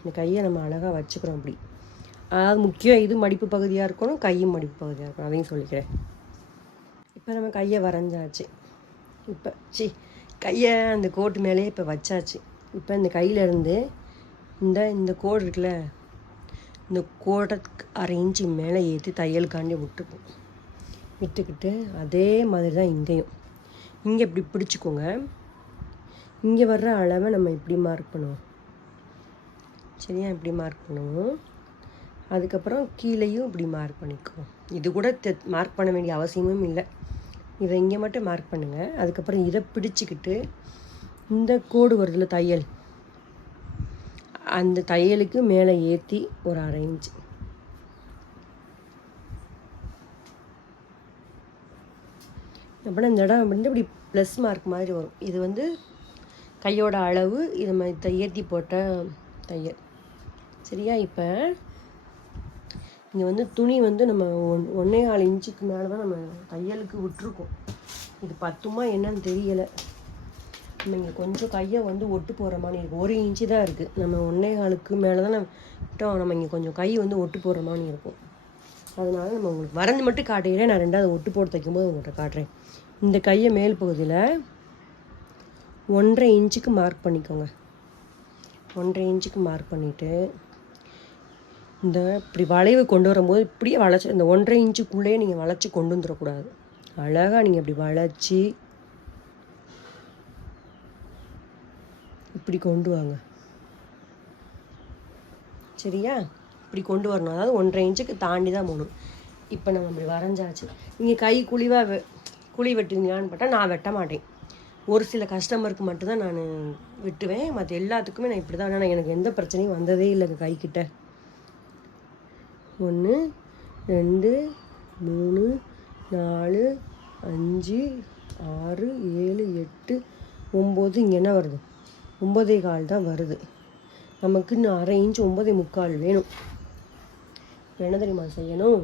இந்த கையை நம்ம அழகாக வச்சுக்கிறோம். அப்படி அதாவது முக்கியம் இது மடிப்பு பகுதியாக இருக்கணும், கையும் மடிப்பு பகுதியாக இருக்கணும். அதையும் சொல்லிக்கிறேன். இப்போ நம்ம கையை வரைஞ்சாச்சு. இப்போ கையை அந்த கோட்டு மேலேயே இப்போ வச்சாச்சு. இப்போ இந்த கையிலேருந்து இந்த கோடு இருக்குல்ல, இந்த கோடை 1/2 இன்ச்சு மேலே ஏற்றி தையலுக்காண்டி விட்டுப்போம். விட்டுக்கிட்டு அதே மாதிரி தான் இங்கேயும் இங்கே இப்படி பிடிச்சிக்கோங்க. இங்கே வர்ற அளவை நம்ம இப்படி மார்க் பண்ணுவோம். சரியா? இப்படி மார்க் பண்ணுவோம். அதுக்கப்புறம் கீழேயும் இப்படி மார்க் பண்ணிக்குவோம். இது கூட மார்க் பண்ண வேண்டிய அவசியமும் இல்லை. இதை இங்கே மட்டும் மார்க் பண்ணுங்கள். அதுக்கப்புறம் இதை பிடிச்சிக்கிட்டு இந்த கோடு வருதுல தையல், அந்த தையலுக்கு மேலே ஏற்றி ஒரு 1/2 இன்ச்சு. அப்படின்னா இந்த இடம் வந்து இப்படி ப்ளஸ் மார்க் மாதிரி வரும். இது வந்து கையோட அளவு. இது நம்ம ஏற்றி போட்ட தையல். சரியா? இப்போ இங்கே வந்து துணி வந்து நம்ம 1.25 இன்ச்சுக்கு மேலே தான் நம்ம தையலுக்கு விட்டுருக்கோம். இது பத்துமா என்னன்னு தெரியலை. நம்ம இங்கே கொஞ்சம் கையை வந்து ஒட்டு போகிற மாதிரி இருக்கும். 1 இன்ச்சு தான் இருக்குது. நம்ம 1.25க்கு மேலே தான் விட்டோம். நம்ம இங்கே கொஞ்சம் கை வந்து ஒட்டு போகிற மாதிரி இருக்கும். அதனால நம்ம உங்களுக்கு வரைஞ்சி மட்டும் காட்டுகிறேன். நான் 2வது ஒட்டு போட்டு தைக்கும்போது உங்கள்கிட்ட காட்டுறேன். இந்த கையை மேல் பகுதியில் 1.5 இன்ச்சுக்கு மார்க் பண்ணிக்கோங்க. 1.5 இன்ச்சுக்கு மார்க் பண்ணிவிட்டு இந்த இப்படி வளைவு கொண்டு வரும்போது இப்படியே வளைச்சி, இந்த 1.5 இன்ச்சுக்குள்ளேயே நீங்கள் வளைச்சி கொண்டு வந்துடக்கூடாது. அழகாக நீங்கள் இப்படி வளைச்சி இப்படி கொண்டு வாங்க. சரியா? இப்படி கொண்டு வரணும். அதாவது 1.5 இன்ச்சுக்கு தாண்டி தான் போகணும். இப்போ நம்ம இப்படி வரைஞ்சாச்சு. நீங்கள் கை குழி வெட்டுவீங்களான்னு பார்த்தா நான் வெட்ட மாட்டேன். ஒரு சில கஸ்டமருக்கு மட்டும்தான் நான் வெட்டுவேன். மற்ற எல்லாத்துக்குமே நான் இப்படி தான். ஆனால் எனக்கு எந்த பிரச்சனையும் வந்ததே இல்லைங்க கைக்கிட்ட. 1 2 3 4 5 6 7 8 9. இங்கே என்ன வருது? 9.25 தான் வருது. நமக்கு இன்னும் 1/2 இன்ச்சு 9.25 வேணும். இப்போ என்ன தெரியுமா செய்யணும்?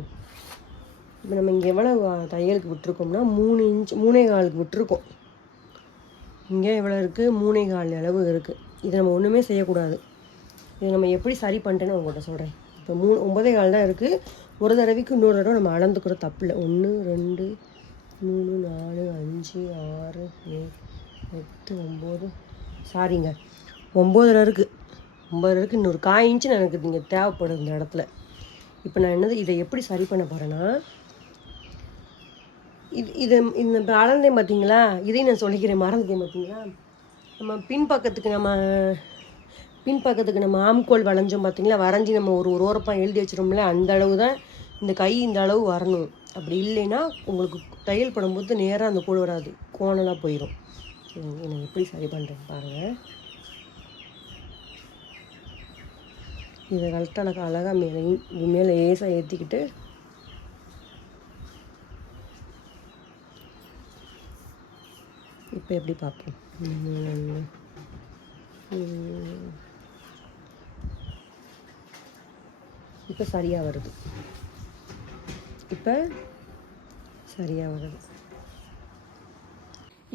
இப்போ நம்ம இங்கே எவ்வளோ தையலுக்கு விட்டுருக்கோம்னா 3 இன்ச்சு 3.25க்கு விட்டுருக்கோம். இங்கே எவ்வளோ இருக்குது? 3.25 அளவு இருக்குது. இதை நம்ம ஒன்றுமே செய்யக்கூடாது. இதை நம்ம எப்படி சரி பண்ணிட்டேன்னு உங்கள்கிட்ட சொல்கிறேன். இப்போ 9.25 தான் இருக்குது. ஒரு தடவைக்கு இன்னொரு தடவை நம்ம அளந்துக்கிற தப்பு இல்லை. 1 2 3 4 5 6 7 8 9. சாரிங்க, 9 இருக்குது. 9 இருக்குது. இன்னொரு 1/4 இன்ச்சு எனக்கு இங்கே தேவைப்படுது இந்த இடத்துல. இப்போ நான் இதை எப்படி சரி பண்ண போகிறேன்னா, இந்த அளந்தேன் பார்த்தீங்களா? இதையும் நான் சொல்லிக்கிறேன், மறந்துட்டேன் பார்த்தீங்களா? நம்ம பின்பக்கத்துக்கு நம்ம ஆம்கோல் வளைஞ்சோம் பார்த்தீங்களா? வரைஞ்சி நம்ம ஒரு ஓரப்பம் எழுதி வச்சிரோம்ல, அந்த அளவு தான் இந்த கை இந்த அளவு வரணும். அப்படி இல்லைன்னா உங்களுக்கு தையல் படும்போது நேராக அந்த கோடு வராது, கோணலாக போயிடும். நான் எப்படி சரி பண்ணுறேன் பாருங்கள். இதை கரெக்டாக அழகாக மேலே லேசாக ஏற்றிக்கிட்டு இப்போ எப்படி பார்ப்போம். இப்போ சரியாக வருது.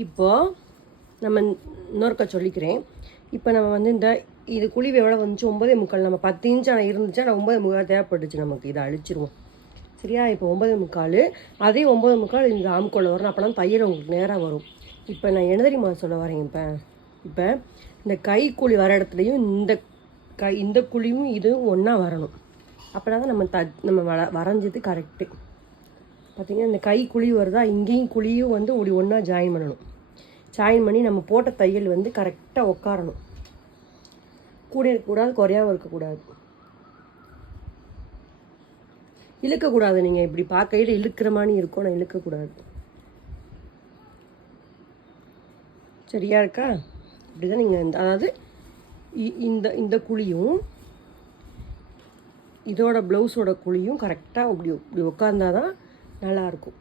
இப்போது நம்ம இன்னொருக்க சொல்லிக்கிறேன். இப்போ நம்ம வந்து இது குழிவு எவ்வளோ வந்துச்சு? 9.25. நம்ம 10 இன்ச்சு ஆனால் இருந்துச்சா, நான் 9.25 தேவைப்பட்டுச்சு நமக்கு. இதை அழிச்சிருவோம். சரியா? இப்போ 9.25. அதே 9.25 இந்த ஆம்கோல வரணும். அப்போ தான் தையல் உங்களுக்கு நேராக வரும். இப்போ நான் என்ன தெரியுமா சொல்ல வரேன்? இப்போ இந்த கை குழி வர இடத்துலையும் இந்த குழியும் இதுவும் ஒன்றா வரணும். அப்படின்னா தான் நம்ம வரைஞ்சது கரெக்டு. பார்த்திங்கன்னா இந்த கை குழி வருதா, இங்கேயும் குழியும் வந்து இப்படி ஒன்றா ஜாயின் பண்ணணும். ஜாயின் பண்ணி நம்ம போட்ட தையல் வந்து கரெக்டாக உட்காரணும். கூட இருக்கக்கூடாது, குறையாமல் இருக்கக்கூடாது, இழுக்கக்கூடாது. நீங்கள் இப்படி பார்க்கையில் இழுக்கிற மாதிரி இருக்கும், நான் இழுக்கக்கூடாது. சரியா இருக்கா? இப்படி தான் நீங்கள் அதாவது இந்த குழியும் இதோட ப்ளவுஸோட குழியும் கரெக்டாக இப்படி உட்காந்தாதான் நல்லாயிருக்கும்.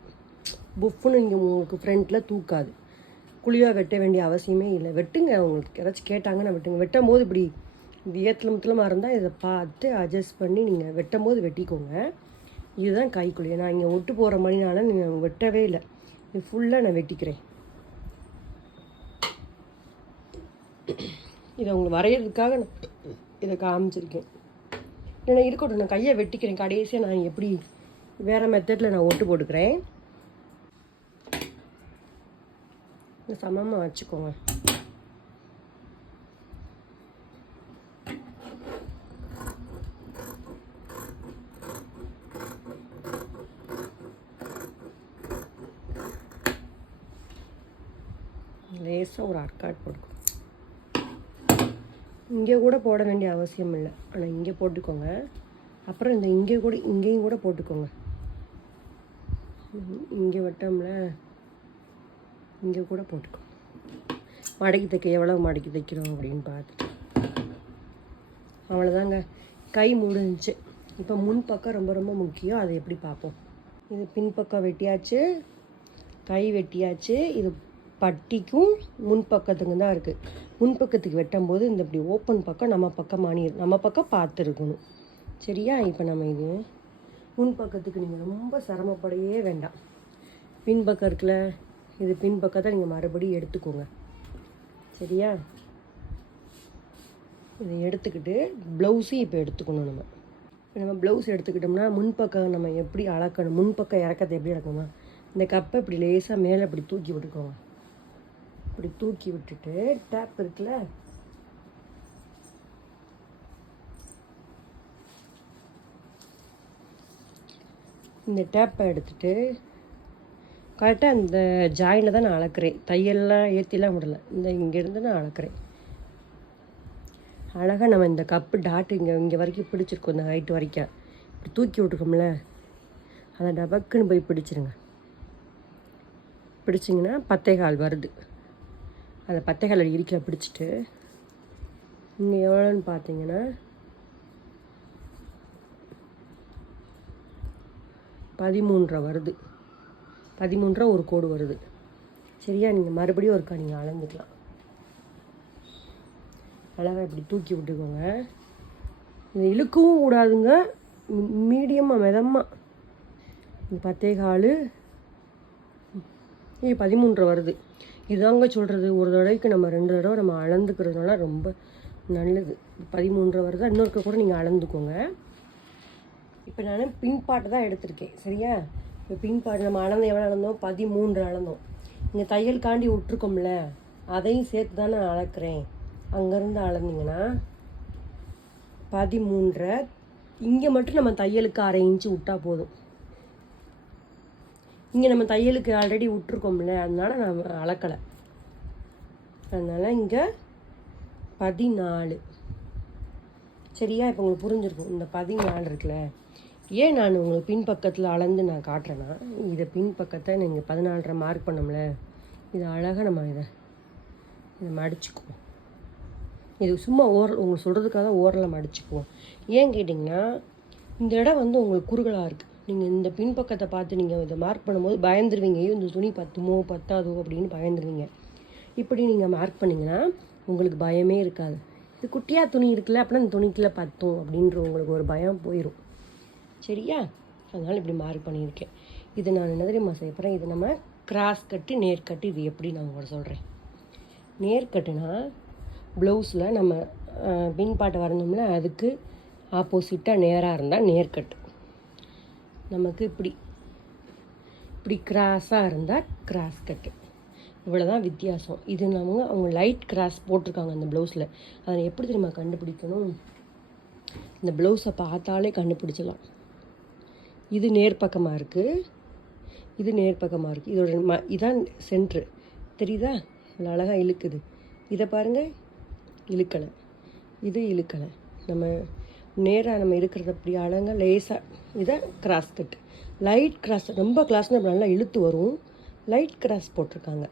புஃப்னு இங்கே உங்களுக்கு ஃப்ரண்ட்டில் தூக்காது. குழியாக வெட்ட வேண்டிய அவசியமே இல்லை. வெட்டுங்க, உங்களுக்கு யாராச்சும் கேட்டாங்கன்னா வெட்டுங்க. வெட்டும் போது இப்படி இது ஏத்தலமாக இருந்தால் இதை பார்த்து அட்ஜஸ்ட் பண்ணி நீங்கள் வெட்டும் போது வெட்டிக்கோங்க. இதுதான் கைக்குழியை. நான் இங்கே ஒட்டு போகிற மாதிரினால நீங்கள் வெட்டவே இல்லை. இது ஃபுல்லாக நான் வெட்டிக்கிறேன். இதை உங்களுக்கு வரைகிறதுக்காக நான் இதை காமிச்சிருக்கேன். இல்லைன்னா இருக்கட்டும், நான் கையை வெட்டிக்கிறேன். கடைசியாக நான் எப்படி வேறு மெத்தடில் நான் ஒட்டு போட்டுக்கிறேன். சமமாக வச்சுக்கோங்க. லேசாக ஒரு அர்க்காட் போட்டுக்கோங்க. இங்கே கூட போட வேண்டிய அவசியம் இல்லை, ஆனால் இங்கே போட்டுக்கோங்க. அப்புறம் இந்த இங்கேயும் கூட போட்டுக்கோங்க. இங்கே வட்டம்ல இங்கே கூட போட்டுக்கோங்க. மடக்கி தைக்க எவ்வளோ மடக்கி தைக்கிறோம் அப்படின்னு பார்த்துட்டு அவ்வளோதாங்க. கை முடிஞ்சிச்சு. இப்போ முன்பக்கம் ரொம்ப ரொம்ப முக்கியம், அதை எப்படி பார்ப்போம். இது பின்பக்கம் வெட்டியாச்சு, கை வெட்டியாச்சு. இது பட்டிக்கும் முன்பக்கத்துக்கு தான் இருக்குது. முன்பக்கத்துக்கு வெட்டும் போது இந்த இப்படி ஓப்பன் பக்கம் நம்ம பக்கம் பார்த்துருக்கணும். சரியா? இப்போ நம்ம இது முன்பக்கத்துக்கு நீங்கள் ரொம்ப சிரமப்படையே வேண்டாம். பின்பக்கம் இருக்குல்ல, இது பின்பக்கத்தை நீங்கள் மறுபடியும் எடுத்துக்கோங்க. சரியா? இதை எடுத்துக்கிட்டு ப்ளவுஸையும் இப்போ எடுத்துக்கணும். நம்ம ப்ளவுஸ் எடுத்துக்கிட்டோம்னா முன்பக்கம் நம்ம எப்படி அளக்கணும், முன்பக்கம் இறக்கத்தை எப்படி இறக்கணுமா, இந்த கப்பை இப்படி லேசாக மேலே இப்படி தூக்கி விட்டுக்கோங்க. இப்படி தூக்கி விட்டுட்டு டேப் இருக்குல்ல, இந்த டேப்பை எடுத்துகிட்டு கரெக்டாக இந்த ஜாயினில் தான் நான் அளக்கிறேன். தையல்லாம் ஏற்றிலாம் விடலை, இந்த இங்கேருந்து நான் அளக்கிறேன். அழகாக நம்ம இந்த கப்பு டாட்டு இங்கே வரைக்கும் பிடிச்சிருக்கோம். இந்த ஹைட்டு வரைக்கும் இப்படி தூக்கி விட்டுருக்கோம்ல, அதை டபக்குன்னு போய் பிடிச்சிருங்க. பிடிச்சிங்கன்னா 10.25 வருது. அதை 10.25 இருக்க பிடிச்சிட்டு இங்கே எவ்வளோன்னு பார்த்தீங்கன்னா 13.5 வருது. 13.5 ஒரு கோடு வருது. சரியா? நீங்கள் மறுபடியும் ஒருக்கா நீங்கள் அளந்துக்கலாம். அழகாக இப்படி தூக்கி விட்டுக்கோங்க. இது இழுக்கவும் கூடாதுங்க, மீடியமாக மிதமாக. 10.25 இது 13.5 வருது. இதாங்க சொல்கிறது, ஒரு தடவைக்கு நம்ம 2 தடவை நம்ம அளந்துக்கிறதுனால ரொம்ப நல்லது. 13.5 வருது. இன்னொருக்க கூட நீங்கள் அளந்துக்கோங்க. இப்போ நான் பின்பாட்டு தான் எடுத்திருக்கேன். சரியா? இப்போ பின்பாட்டு நம்ம அளந்து எவ்வளோ அளந்தோம்? 13 அளந்தோம். இங்கே தையல் காண்டி விட்ருக்கோம்ல, அதையும் சேர்த்து தான் நான் அளக்கிறேன். அங்கேருந்து அளந்திங்கன்னா 13.5. இங்கே மட்டும் நம்ம தையலுக்கு 1/2 இன்ச்சு விட்டால் போதும். இங்கே நம்ம தையலுக்கு ஆல்ரெடி விட்ருக்கோம்ல, அதனால் நான் அளக்கலை. அதனால் இங்கே 14. சரியா? இப்போ உங்களுக்கு புரிஞ்சிருக்கும். இந்த 14 இருக்குல்ல, ஏன் நான் உங்களுக்கு பின்பக்கத்தில் அளந்து நான் காட்டுறேன்னா, இதை பின்பக்கத்தை நீங்கள் 14.5 மார்க் பண்ணோம்ல, இது அழகாக நம்ம இதை மடிச்சுக்குவோம். இது சும்மா உங்களுக்கு சொல்கிறதுக்காக ஓரளவு மடிச்சுக்குவோம். ஏன் கேட்டிங்கன்னா, இந்த இடம் உங்களுக்கு குறுகலாக இருக்குது. நீங்கள் இந்த பின்பக்கத்தை பார்த்து நீங்கள் இதை மார்க் பண்ணும்போது பயந்துருவீங்க, இந்த துணி பத்துமோ பத்தாதோ அப்படின்னு பயந்துருவீங்க. இப்படி நீங்கள் மார்க் பண்ணிங்கன்னா உங்களுக்கு பயமே இருக்காது. இது குட்டியாக துணி இருக்குல்ல, அப்படின்னா இந்த துணிக்குள்ளே பத்தும் அப்படின்ற உங்களுக்கு ஒரு பயம் போயிடும். சரியா? அதனால் இப்படி மார்க் பண்ணியிருக்கேன். இது நான் என்ன தெரியுமா செய்ய போகிறேன், இது நம்ம கிராஸ் கட்டு நேர்கட்டு. இது எப்படி நான் உங்களுக்கு சொல்கிறேன். நேர்கட்டுனா ப்ளவுஸில் நம்ம பின்பாட்டை வரைஞ்சோம்ல, அதுக்கு ஆப்போசிட்டாக நேராக இருந்தால் நேர்கட்டு. நமக்கு இப்படி கிராஸாக இருந்தால் கிராஸ் கட்டு. இவ்வளோ தான் வித்தியாசம். இது அவங்க லைட் கிராஸ் போட்டிருக்காங்க அந்த ப்ளவுஸில். அதை எப்படி தெரியுமா கண்டுபிடிக்கணும், இந்த ப்ளவுஸை பார்த்தாலே கண்டுபிடிச்சலாம். இது நேர்பக்கமாக இருக்குது, இது நேர்பக்கமாக இருக்குது. இதோட இதான் சென்ட்ரு. தெரியுதா? இவ்வளோ அழகாக இழுக்குது. இதை பாருங்கள், இழுக்கலை. இது இழுக்கலை. நம்ம நேராக நம்ம இருக்கிறது அப்படி அழகாக லேசாக. இதை கிராஸ் கட்டு. லைட் கிராஸ், ரொம்ப கிராஸ்னால் நல்லா இழுத்து வரும். லைட் கிராஸ் போட்டிருக்காங்க.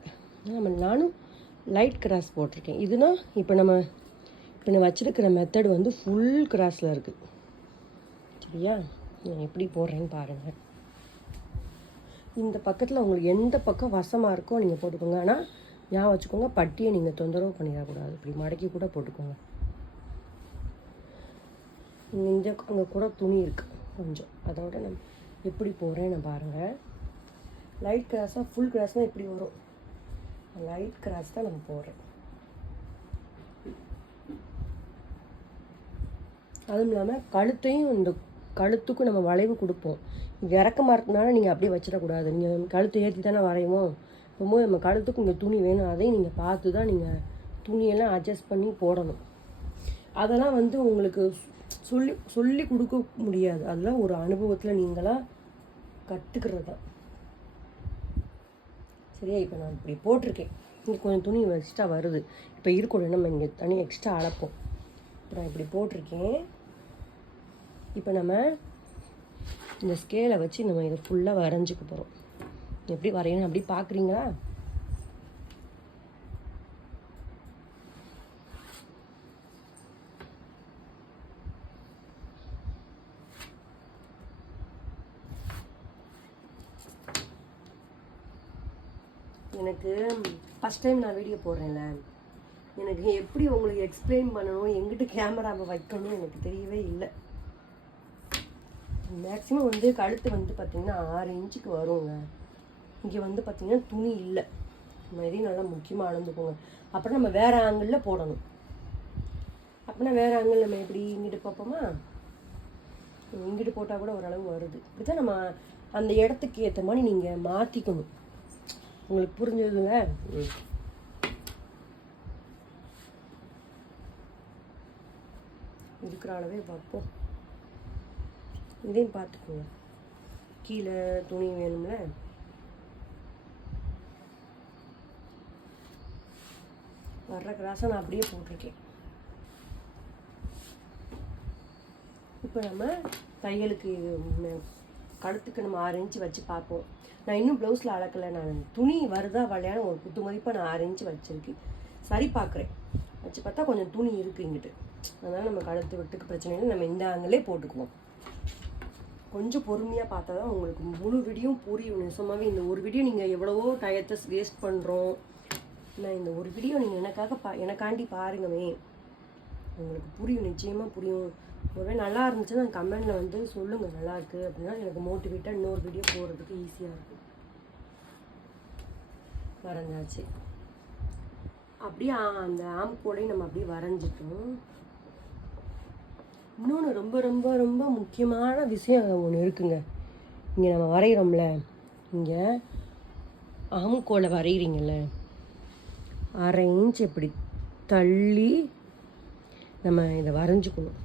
நானும் லைட் கிராஸ் போட்டிருக்கேன். இதுனா இப்போ நம்ம வச்சுருக்கிற மெத்தடு ஃபுல் கிராஸில் இருக்குது. சரியா? நான் எப்படி போடுறேன்னு பாருங்கள். இந்த பக்கத்தில் உங்களுக்கு எந்த பக்கம் வசமாக இருக்கோ நீங்கள் போட்டுக்கோங்க. ஆனால் ஞாபகம் வச்சுக்கோங்க, பட்டியை நீங்கள் தொந்தரவு பண்ணிடக்கூடாது. இப்படி மடக்கி கூட போட்டுக்கோங்க. அங்கே கூட துணி இருக்குது கொஞ்சம், அதோட நான் எப்படி போடுறேன்னு பாருங்கள். லைட் கிராஸாக ஃபுல் கிராஸ்னால் இப்படி வரும். லைட் கிராஸ் தான் நம்ம போடுறேன். அதுவும் இல்லாமல் கழுத்தையும், இந்த கழுத்துக்கும் நம்ம வளைவு கொடுப்போம். இது இறக்கமாக இருக்கனால நீங்கள் அப்படியே வச்சிடக்கூடாது. நீங்கள் கழுத்தை ஏற்றி தானே வரைவோம். போகும்போது நம்ம கழுத்துக்கு இங்கே துணி வேணும், அதையும் நீங்கள் பார்த்து தான் நீங்கள் துணியெல்லாம் அட்ஜஸ்ட் பண்ணி போடணும். அதெல்லாம் வந்து உங்களுக்கு சொல்லி சொல்லி கொடுக்க முடியாது, அதெல்லாம் ஒரு அனுபவத்தில் நீங்களாக கற்றுக்கிறது தான். சரியா? இப்போ நான் இப்படி போட்டிருக்கேன், இங்கே கொஞ்சம் துணி எக்ஸ்ட்ரா வருது, இப்போ இருக்கணும் நம்ம இங்கே தனி எக்ஸ்ட்ரா அளப்போம். இப்போ நான் இப்படி போட்டிருக்கேன். இப்போ நம்ம இந்த ஸ்கேலை வச்சு நம்ம இதை ஃபுல்லாக வரைஞ்சிக்க போகிறோம். எப்படி வரையணும் அப்படி பார்க்குறீங்களா? எனக்கு ஃபஸ்ட் டைம் நான் வீடியோ போடுறேன்ல, எனக்கு எப்படி உங்களுக்கு எக்ஸ்பிளைன் பண்ணணும், எங்கிட்ட கேமராவை வைக்கணும் எனக்கு தெரியவே இல்லை. மேக்ஸிமம் வந்து கழுத்து வந்து பார்த்திங்கன்னா 6 இன்ச்சுக்கு வருங்க. இங்கே வந்து பார்த்திங்கன்னா துணி இல்லை, நம்ம இதையும் நல்லா முக்கியமாக அளந்துக்கோங்க. அப்புறம் நம்ம வேறு ஆங்கிளில் போடணும். அப்படின்னா வேறு ஆங்கிள் நம்ம எப்படி இங்கிட்டு பார்ப்போமா, இங்கிட்டு போட்டால் கூட ஓரளவு வருது. இப்படி தான் நம்ம அந்த இடத்துக்கு ஏற்ற மாதிரி நீங்கள் மாற்றிக்கணும். உங்களுக்கு புரிஞ்சதுங்க? இருக்கிற அளவே பார்ப்போம். இதையும் பார்த்துக்கோங்க, கீழே துணி வேணும்ல. வர்ற கிராஸை நான் அப்படியே போட்டிருக்கேன். இப்போ நம்ம தையலுக்கு கழுத்துக்கு நம்ம 6 இன்ச்சு வச்சு பார்ப்போம். நான் இன்னும் ப்ளவுஸில் அளக்கலை, நான் துணி வருதா வளையான ஒரு குத்து மதிப்பாக நான் 6 இன்ச்சு வச்சுருக்கு சரி பார்க்குறேன். வச்சு பார்த்தா கொஞ்சம் துணி இருக்குது இங்கிட்டு, அதனால் நம்ம கழுத்து விட்டுக்கு பிரச்சனை இல்லை, நம்ம இந்த ஆங்கிலே போட்டுக்குவோம். கொஞ்சம் பொறுமையாக பார்த்தா தான் உங்களுக்கு முழு வீடியோ புரியும். நிஜமாவே இந்த ஒரு வீடியோ நீங்கள் எவ்வளவோ டயத்தை வேஸ்ட் பண்ணுறோம், நான் இந்த ஒரு வீடியோ நீங்கள் எனக்காண்டி பாருங்கவே, உங்களுக்கு புரியும், நிச்சயமாக புரியும். ஒருவே நல்லா இருந்துச்சுன்னா கமெண்டில் வந்து சொல்லுங்கள் நல்லா இருக்குது அப்படின்னா, எனக்கு மோட்டிவேட்டாக இன்னொரு வீடியோ போடுறதுக்கு ஈஸியாக இருக்கும். வரைஞ்சாச்சு. அப்படியே அந்த ஆம்கோடையும் நம்ம அப்படியே வரைஞ்சிட்டோம். இன்னொன்று ரொம்ப ரொம்ப ரொம்ப முக்கியமான விஷயம் ஒன்று இருக்குங்க. இங்கே நம்ம வரைகிறோம்ல, இங்கே ஆம்கோலை வரைகிறீங்கல்ல, 1/2 இன்ச் இப்படி தள்ளி நம்ம இதை வரைஞ்சிக்கணும்.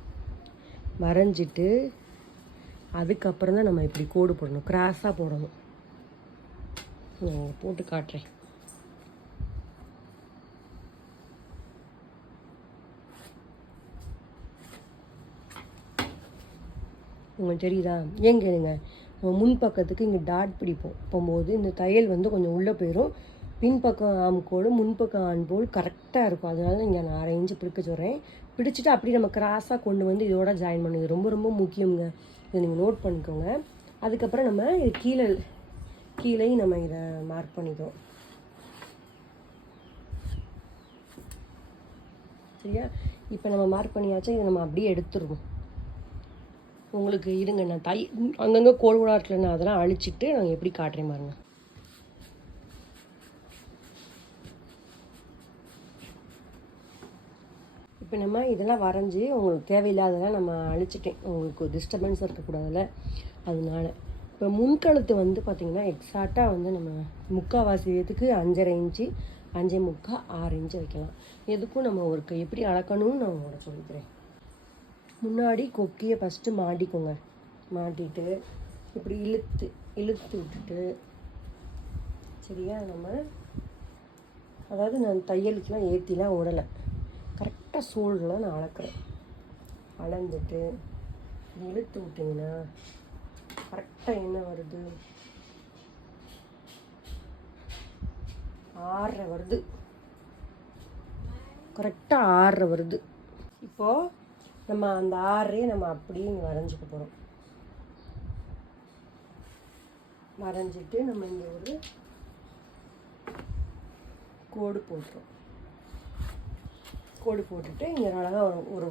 வரைஞ்சிட்டு அதுக்கப்புறம் தான் நம்ம இப்படி கோடு போடணும், கிராஸாக போடணும். நான் போட்டு காட்டுறேன். உங்களுக்கு தெரியுதா? ஏன் கேளுங்க, நம்ம முன்பக்கத்துக்கு இங்கே டாட் பிடிப்போம் போகும்போது இந்த தையல் வந்து கொஞ்சம் உள்ளே போயிடும். பின்பக்கம் ஆம்கோடு முன்பக்கம் ஆன்போல் கரெக்டாக இருக்கும். அதனால இங்கே நான் 1/2 இன்ச்சு பிடிக்க சொல்கிறேன். பிடிச்சிட்டு அப்படி நம்ம கிராஸாக கொண்டு வந்து இதோட ஜாயின் பண்ணுங்க. ரொம்ப ரொம்ப முக்கியங்க, இதை நீங்கள் நோட் பண்ணிக்கோங்க. அதுக்கப்புறம் நம்ம இது கீழேயும் நம்ம இதை மார்க் பண்ணிக்கிறோம். சரியா? இப்போ நம்ம மார்க் பண்ணியாச்சா, இதை நம்ம அப்படியே எடுத்துருவோம். உங்களுக்கு இருங்க, நான் அங்கங்கே கோல்கோடாக இருக்குல்ல, நான் அதெல்லாம் அழிச்சிட்டு நான் எப்படி காட்டுறேன் பாருங்க. இப்போ நம்ம இதெல்லாம் வரைஞ்சி உங்களுக்கு தேவையில்லாதெல்லாம் நம்ம அழிச்சிட்டேன், உங்களுக்கு டிஸ்டர்பன்ஸ் இருக்கக்கூடாதுல்ல, அதனால. இப்போ முன்கழுத்து வந்து பார்த்திங்கன்னா எக்ஸாக்டாக வந்து நம்ம முக்கால்வாசி இதுக்கு 5.5 இன்ச்சு 5.75 6 இன்ச்சு வைக்கலாம். எதுக்கும் நம்ம ஒரு எப்படி அளக்கணும்னு நான் உங்களோட சொல்லிக்கிறேன். முன்னாடி கொக்கியை ஃபஸ்ட்டு மாட்டிக்கோங்க. மாட்டிட்டு இப்படி இழுத்து விட்டுட்டு, சரியா? நம்ம அதாவது நான் தையலுக்கெலாம் ஏற்றிலாம் ஓடலை, கரெக்டாக சோல்டெலாம் நான் அளக்குறேன். அளந்துட்டு இழுத்து விட்டிங்கன்னா கரெக்டாக என்ன வருது, 6 வருது. கரெக்டாக 6 வருது. இப்போது நம்ம அந்த 6 நம்ம அப்படியே வரைஞ்சிக்க போகிறோம். வரைஞ்சிட்டு நம்ம இங்கே ஒரு கோடு போட்டுரும். கோடு போட்டுட்டு இங்கே அழகாக ஒரு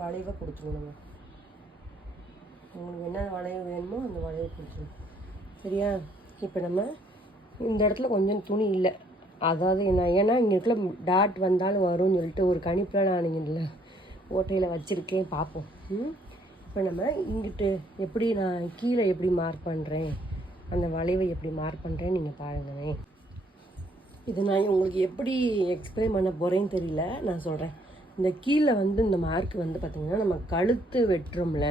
வளைவை கொடுத்துருவோம். நம்ம உங்களுக்கு என்ன வளைவு வேணுமோ அந்த வளைவை கொடுத்துருவோம். சரியா? இப்போ நம்ம இந்த இடத்துல கொஞ்சம் துணி இல்லை, அதாவது என்ன, ஏன்னா இங்கே இருக்கிற டாட் வந்தாலும் வரும்னு சொல்லிட்டு ஒரு கணிப்பில் நான் இல்லை ஓட்டையில் வச்சுருக்கேன், பார்ப்போம். இப்போ நம்ம இங்கிட்டு எப்படி நான் கீழே எப்படி மார்க் பண்ணுறேன், அந்த வளைவை எப்படி மார்க் பண்ணுறேன்னு நீங்கள் பாருங்களேன். இது நான் உங்களுக்கு எப்படி எக்ஸ்பிளைன் பண்ண போகிறேன்னு தெரியல, நான் சொல்கிறேன். இந்த கீழே வந்து இந்த மார்க் வந்து பார்த்திங்கன்னா நம்ம கழுத்து வெட்டுறோம்ல,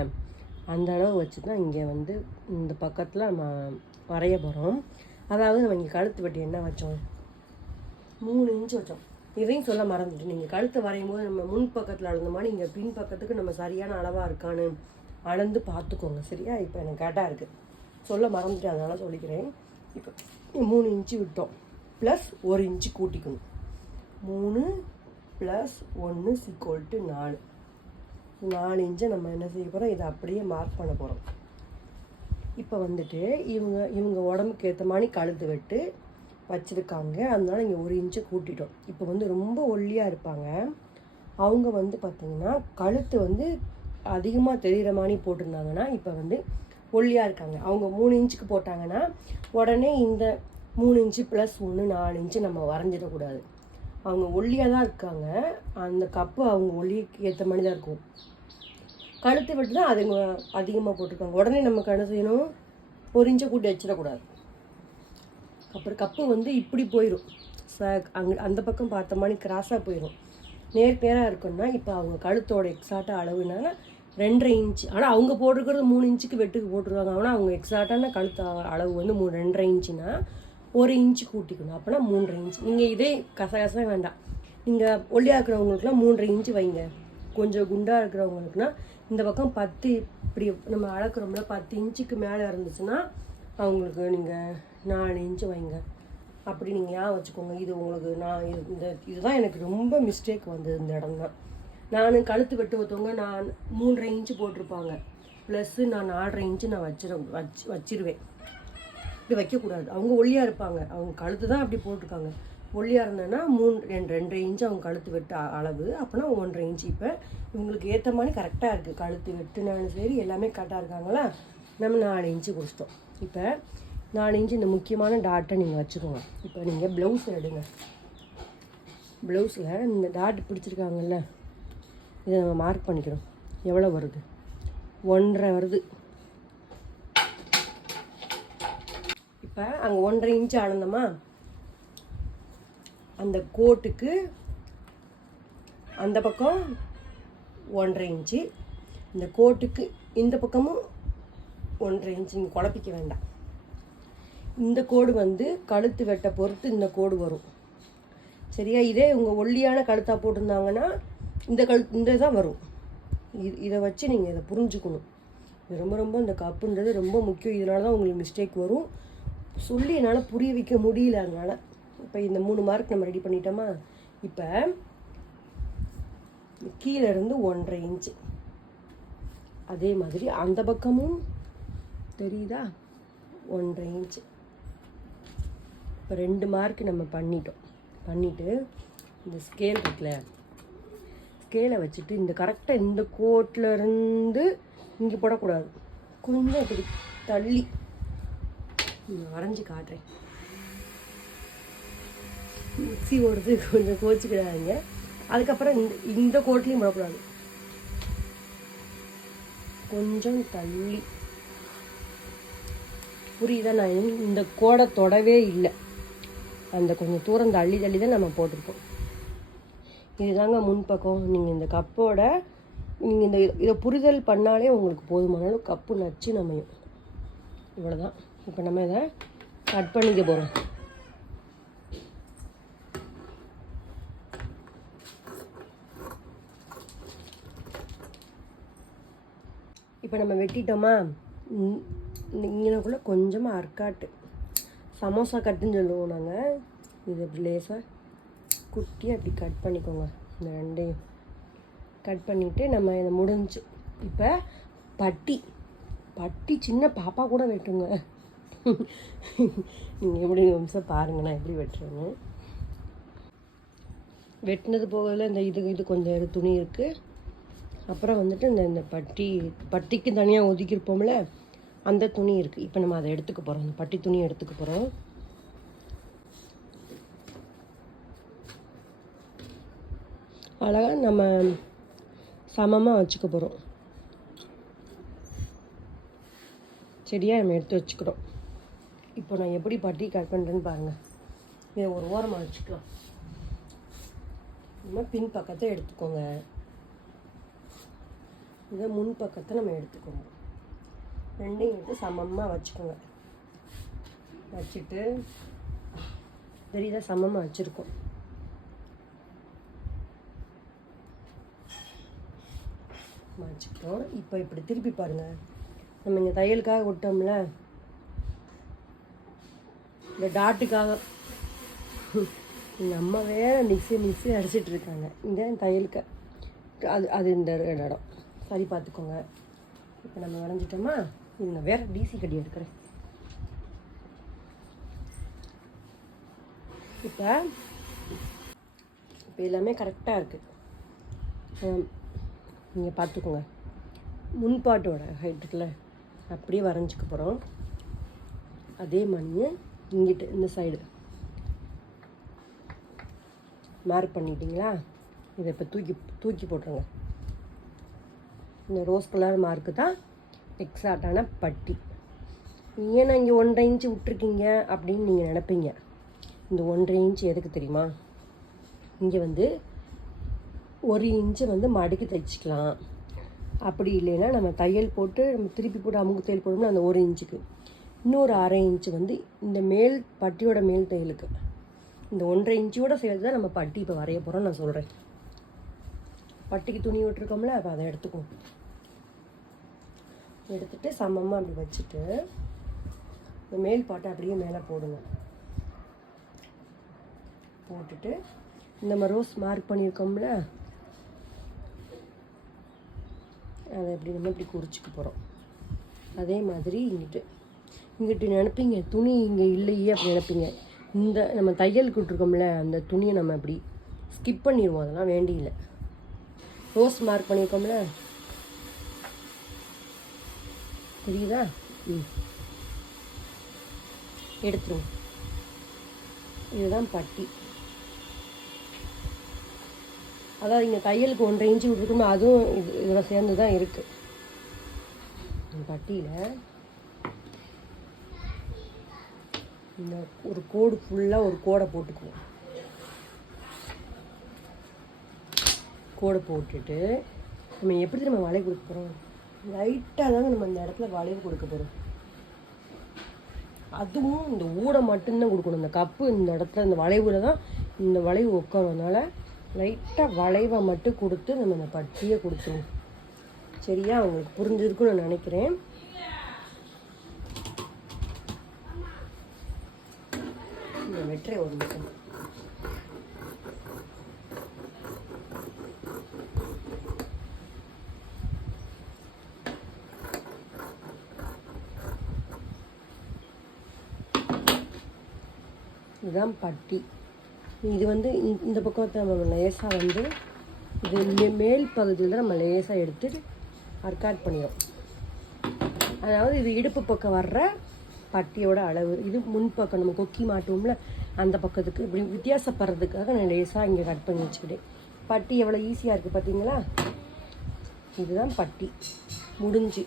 அந்த அளவு வச்சு தான் இங்கே வந்து இந்த பக்கத்தில் நம்ம வரைய போகிறோம். அதாவது நம்ம இங்கே கழுத்து வெட்டி என்ன வச்சோம், 3 இன்ச்சு வச்சோம். இதையும் சொல்ல மறந்துட்டு, நீங்கள் கழுத்தை வரையும் போது நம்ம முன் பக்கத்தில் அளந்த மாதிரி இங்கே பின் பக்கத்துக்கு நம்ம சரியான அளவாக இருக்கான்னு அளந்து பார்த்துக்கோங்க, சரியா? இப்போ எனக்கு கரெக்டாக இருக்குது, சொல்ல மறந்துட்டு, அதனால் சொல்லிக்கிறேன். இப்போ 3 இன்ச்சு விட்டோம், ப்ளஸ் 1 இன்ச்சு கூட்டிக்கணும். 3 + 1 = 4. 4 இன்ச்சை நம்ம என்ன செய்ய போகிறோம், இதை அப்படியே மார்க் பண்ண போகிறோம். இப்போ வந்துட்டு இவங்க உடம்புக்கு ஏற்ற மாதிரி கழுத்து வெட்டு வச்சுருக்காங்க, அதனால இங்கே 1 இன்ச்சை கூட்டிட்டோம். இப்போ வந்து ரொம்ப ஒல்லியாக இருப்பாங்க அவங்க, வந்து பார்த்திங்கன்னா கழுத்து வந்து அதிகமாக தெரிகிற மாதிரி போட்டிருந்தாங்கன்னா, இப்போ வந்து ஒல்லியாக இருக்காங்க. அவங்க 3 இன்ச்சுக்கு போட்டாங்கன்னா உடனே இந்த 3 இன்ச்சு + 1 4 இன்ச்சு நம்ம வரைஞ்சிடக்கூடாது. அவங்க ஒல்லியாக தான் இருக்காங்க, அந்த கப்பு அவங்க ஒல்லிக்கு ஏற்ற மாதிரி தான் இருக்கும். கழுத்து வெட்டு தான் அதுங்க அதிகமாக போட்டிருக்காங்க, உடனே நம்ம என்ன செய்யணும், 1 இன்ச்சை கூட்டி வச்சிடக்கூடாது. அப்புறம் கப்பு வந்து இப்படி போயிடும், அங்கே அந்த பக்கம் பார்த்த மாதிரி கிராஸாக போயிடும். நேராக இருக்குன்னா இப்போ அவங்க கழுத்தோட எக்ஸாக்டாக அளவுனால 2.5 இன்ச்சு. ஆனால் அவங்க போட்டிருக்கிறது 3 இன்ச்சுக்கு வெட்டுக்கு போட்டிருக்காங்க. ஆனால் அவங்க எக்ஸாக்டான கழுத்து அளவு வந்து 2.5 இன்ச்சுனா 1 இன்ச்சு கூட்டிக்கணும், அப்போனா 3.5 இன்ச்சு. நீங்கள் இதே கசகசம் வேண்டாம், நீங்கள் ஒல்லியாக இருக்கிறவங்களுக்குலாம் 3.5 இன்ச்சு வைங்க. கொஞ்சம் குண்டாக இருக்கிறவங்களுக்குனா இந்த பக்கம் 10, இப்படி நம்ம அளக்குறோம்ல 10 இன்ச்சுக்கு மேலே இருந்துச்சுன்னா அவங்களுக்கு நீங்கள் 4 இன்ச்சு வைங்க. அப்படி நீங்கள் ஏன் வச்சுக்கோங்க. இது உங்களுக்கு நான் இதுதான் எனக்கு ரொம்ப மிஸ்டேக் வந்தது இந்த இடம் தான். நான் கழுத்து வெட்டு ஒருத்தவங்க நான் 3.5 இன்ச்சு போட்டிருப்பாங்க, ப்ளஸ்ஸு நான் 4.5 இன்ச்சு நான் வச்சிருவேன். இப்படி வைக்கக்கூடாது, அவங்க ஒல்லியாக இருப்பாங்க, அவங்க கழுத்து தான் அப்படி போட்டிருக்காங்க. ஒல்லியாக இருந்தேன்னா 2.5 இன்ச்சு அவங்க கழுத்து வெட்டு அளவு, அப்போனா 1.5 இன்ச்சு. இப்போ இவங்களுக்கு ஏற்ற மாதிரி கரெக்டாக இருக்குது, கழுத்து வெட்டுனாலும் சரி எல்லாமே கரெக்டாக இருக்காங்களா. நம்ம 4 இன்ச்சு கொடுத்துட்டோம். இப்போ 4 இன்ச்சு இந்த முக்கியமான டாட்டை நீங்கள் வச்சுக்கோங்க. இப்போ நீங்கள் ப்ளவுஸ் எடுங்க, ப்ளவுஸில் இந்த டாட் பிடிச்சிருக்காங்கல்ல, இதை நம்ம மார்க் பண்ணிக்கிறோம். எவ்வளோ வருது, 1.5 வருது. இப்போ அங்கே 1.5 இன்ச்சு அளந்தோமா, அந்த கோட்டுக்கு அந்த பக்கம் 1.5 இன்ச்சு, இந்த கோட்டுக்கு இந்த பக்கமும் 1.5 இன்ச்சு. நீங்கள் குழப்பிக்க வேண்டாம். இந்த கோடு வந்து கழுத்து வெட்ட பொறுத்து இந்த கோடு வரும், சரியா? இதே உங்கள் ஒல்லியான கழுத்தாக போட்டிருந்தாங்கன்னா இந்த தான் வரும். இதை வச்சு நீங்கள் இதை புரிஞ்சுக்கணும். இது ரொம்ப இந்த கப்புன்றது ரொம்ப முக்கியம். இதனால தான் உங்களுக்கு மிஸ்டேக் வரும். சொல்லி என்னால் புரிய வைக்க முடியல, அதனால். இப்போ இந்த 3 மார்க் நம்ம ரெடி பண்ணிட்டோமா. இப்போ கீழே இருந்து 1.5 இன்ச்சு, அதே மாதிரி அந்த பக்கமும் தெரியுதா 1.5 இன்ச்சு. இப்போ 2 மார்க் நம்ம பண்ணிவிட்டு இந்த ஸ்கேல் இருக்குல்ல, ஸ்கேலை வச்சுட்டு இந்த கரெக்டாக இந்த கோட்டில் இருந்து இங்கே போடக்கூடாது, கொஞ்சம் இப்படி தள்ளி வரைஞ்சி காட்டுறேன். மிக்ஸி ஓடுறது கொஞ்சம் கோச்சிக்கிடாதீங்க. அதுக்கப்புறம் இந்த கோட்லேயும் போடக்கூடாது, கொஞ்சம் தள்ளி. புரியுதா? நான் இந்த கோடை தொடவே இல்லை, அந்த கொஞ்சம் தூரம் தள்ளி தான் நம்ம போட்டிருப்போம். இதுதாங்க முன்பக்கம். நீங்கள் இந்த கப்போட நீங்கள் இதை புரிதல் பண்ணாலே உங்களுக்கு போதுமான அளவு கப்பு நச்சு நமையும். இவ்வளோதான். இப்போ நம்ம இதை கட் பண்ணிக்க போகிறோம். இப்போ நம்ம வெட்டிட்டோமா, இங்கனக்குள்ளே கொஞ்சமாக அர்க்காட்டு சமோசா கட்டுன்னு சொல்லுவோம் நாங்கள். இது இப்படி லேசாக குட்டியாக அப்படி கட் பண்ணிக்கோங்க. இந்த 2ஐயும் கட் பண்ணிவிட்டு நம்ம இதை முடிஞ்சு. இப்போ பட்டி சின்ன பாப்பா கூட வெட்டுங்க. நீங்கள் எப்படி நிமிஷம் பாருங்கள் நான் எப்படி வெட்டுறேன்னு. வெட்டினது போகல இந்த இது கொஞ்சம் துணி இருக்குது. அப்புறம் வந்துட்டு இந்த பட்டிக்கு தனியாக ஒதுக்கியிருப்போம்ல, அந்த துணி இருக்குது. இப்போ நம்ம அதை எடுத்துக்க போகிறோம், அந்த பட்டி துணியை எடுத்துக்க போகிறோம். அழகாக நம்ம சமமாக வச்சுக்க போகிறோம், சரியா? நம்ம எடுத்து வச்சுக்கிறோம். இப்போ நான் எப்படி பட்டி கட் பண்ணுறேன்னு பாருங்கள். இதை ஒரு ஓரமாக வச்சுக்கலாம். நம்ம பின் பக்கத்தை எடுத்துக்கோங்க, இதை முன் பக்கத்தை நம்ம எடுத்துக்கோங்க. ரெண்டையும் எடுத்து சமமாக வச்சுக்கோங்க. வச்சுட்டு தெரியுதா, சமமாக வச்சுருக்கோம். வச்சுக்கிட்டோம். இப்போ இப்படி திருப்பி பாருங்கள். நம்ம இங்கே தையலுக்காக விட்டோம்ல, இந்த டாட்டுக்காக எங்கள் அம்மா வேறு மிக்ஸி அடிச்சிட்டு இருக்காங்க. இங்கே தையலுக்கு அது இந்த இடம் சரி பார்த்துக்கோங்க. இப்போ நம்ம வரைஞ்சிட்டோமா, இதுங்க வேறு டிசி கடி எடுக்கிறேன். இப்போ எல்லாமே கரெக்டாக இருக்குது. நீங்கள் பார்த்துக்கோங்க. முன்பாட்டோட ஹைட் இருக்குல்ல, அப்படியே வரைஞ்சிக்க போகிறோம். அதே மாதிரியே இங்கிட்டு இந்த சைடு மார்க் பண்ணிட்டீங்களா? இதை இப்போ தூக்கி போட்டுருங்க. இந்த ரோஸ் கலர் மார்க்கு தான் எக்ஸாக்டான பட்டி. ஏன்னா இங்கே 1.5 இன்ச்சு விட்டுருக்கீங்க அப்படின்னு நீங்கள் நினைப்பீங்க. இந்த 1.5 இன்ச்சு எதுக்கு தெரியுமா? இங்கே வந்து 1 இன்ச்சு வந்து மடக்கி தைச்சிக்கலாம். அப்படி இல்லைன்னா நம்ம தையல் போட்டு நம்ம திருப்பி போட்டு அமுக்கு தையல் போடணும்னா அந்த 1 இன்ச்சுக்கு இன்னொரு 1/2 இன்ச்சு வந்து இந்த மேல் பட்டியோட மேல் தையலுக்கு. இந்த 1.5 இன்ச்சோட சேர்த்து தான் நம்ம பட்டி இப்போ வரைய போகிறோம். நான் சொல்கிறேன். பட்டிக்கு துணி விட்டுருக்கோம்ல, அப்போ அதை எடுத்துக்குவோம். எடுத்துகிட்டு சமமாக அப்படி வச்சுட்டு இந்த மேல் பாட்டை அப்படியே மேலே போடுங்க. போட்டுட்டு இந்த ரோஸ் மார்க் பண்ணியிருக்கோம்ல, அதை எப்படி நம்ம இப்படி குறிச்சிக்க போகிறோம். அதே மாதிரி இங்கிட்டு நினைப்பீங்க துணி இங்கே இல்லையே அப்படி நினைப்பீங்க. இந்த நம்ம தையல் விட்டுருக்கோம்ல, அந்த துணியை நம்ம அப்படி ஸ்கிப் பண்ணிடுவோம். அதெல்லாம் வேண்டியில்லை. ரோஸ் மார்க் பண்ணியிருக்கோம்ல, தெரியுதா? எடுத்துருவோம். இதுதான் பட்டி. அதாவது இங்கே தையலுக்கு 1.5 இன்ச்சு விட்டுருக்கோம்ல, அதுவும் இதில் சேர்ந்து தான் இருக்குது. பட்டியில் இந்த ஒரு கோடு ஃபுல்லாக ஒரு கோடை போட்டுக்குவோம். கோடை போட்டுட்டு நம்ம எப்படி நம்ம வளைவு கொடுக்க போகிறோம்? லைட்டாக தாங்க நம்ம இந்த இடத்துல வளைவு கொடுக்க போகிறோம். அதுவும் இந்த ஊடை மட்டும்தான் கொடுக்கணும். இந்த கப்பு இந்த இடத்துல இந்த வளைவில் தான் இந்த வளைவு உட்காரனால லைட்டாக வளைவை மட்டும் கொடுத்து நம்ம இந்த பட்டியை கொடுத்துருவோம். சரியா? உங்களுக்கு புரிஞ்சிருக்குன்னு நான் நினைக்கிறேன். இந்த வெற்றை ஒரு நிமிஷம். இதுதான் பட்டி. இது வந்து இந்த பக்கத்தை நம்ம லேசாக வந்து இது மேல் பகுதியில் தான் நம்ம லேசாக எடுத்து அர்க்காட் பண்ணிடும். அதாவது இது இடுப்பு பக்கம் வர்ற பட்டியோட அளவு. இது முன்பக்கம் நம்ம கொக்கி மாட்டுவோம்ல, அந்த பக்கத்துக்கு இப்படி வித்தியாசப்படுறதுக்காக நான் லேசாக இங்கே கட் பண்ணி வச்சுக்கிட்டேன். பட்டி எவ்வளோ ஈஸியாக இருக்குது பார்த்தீங்களா? இதுதான் பட்டி. முடிஞ்சு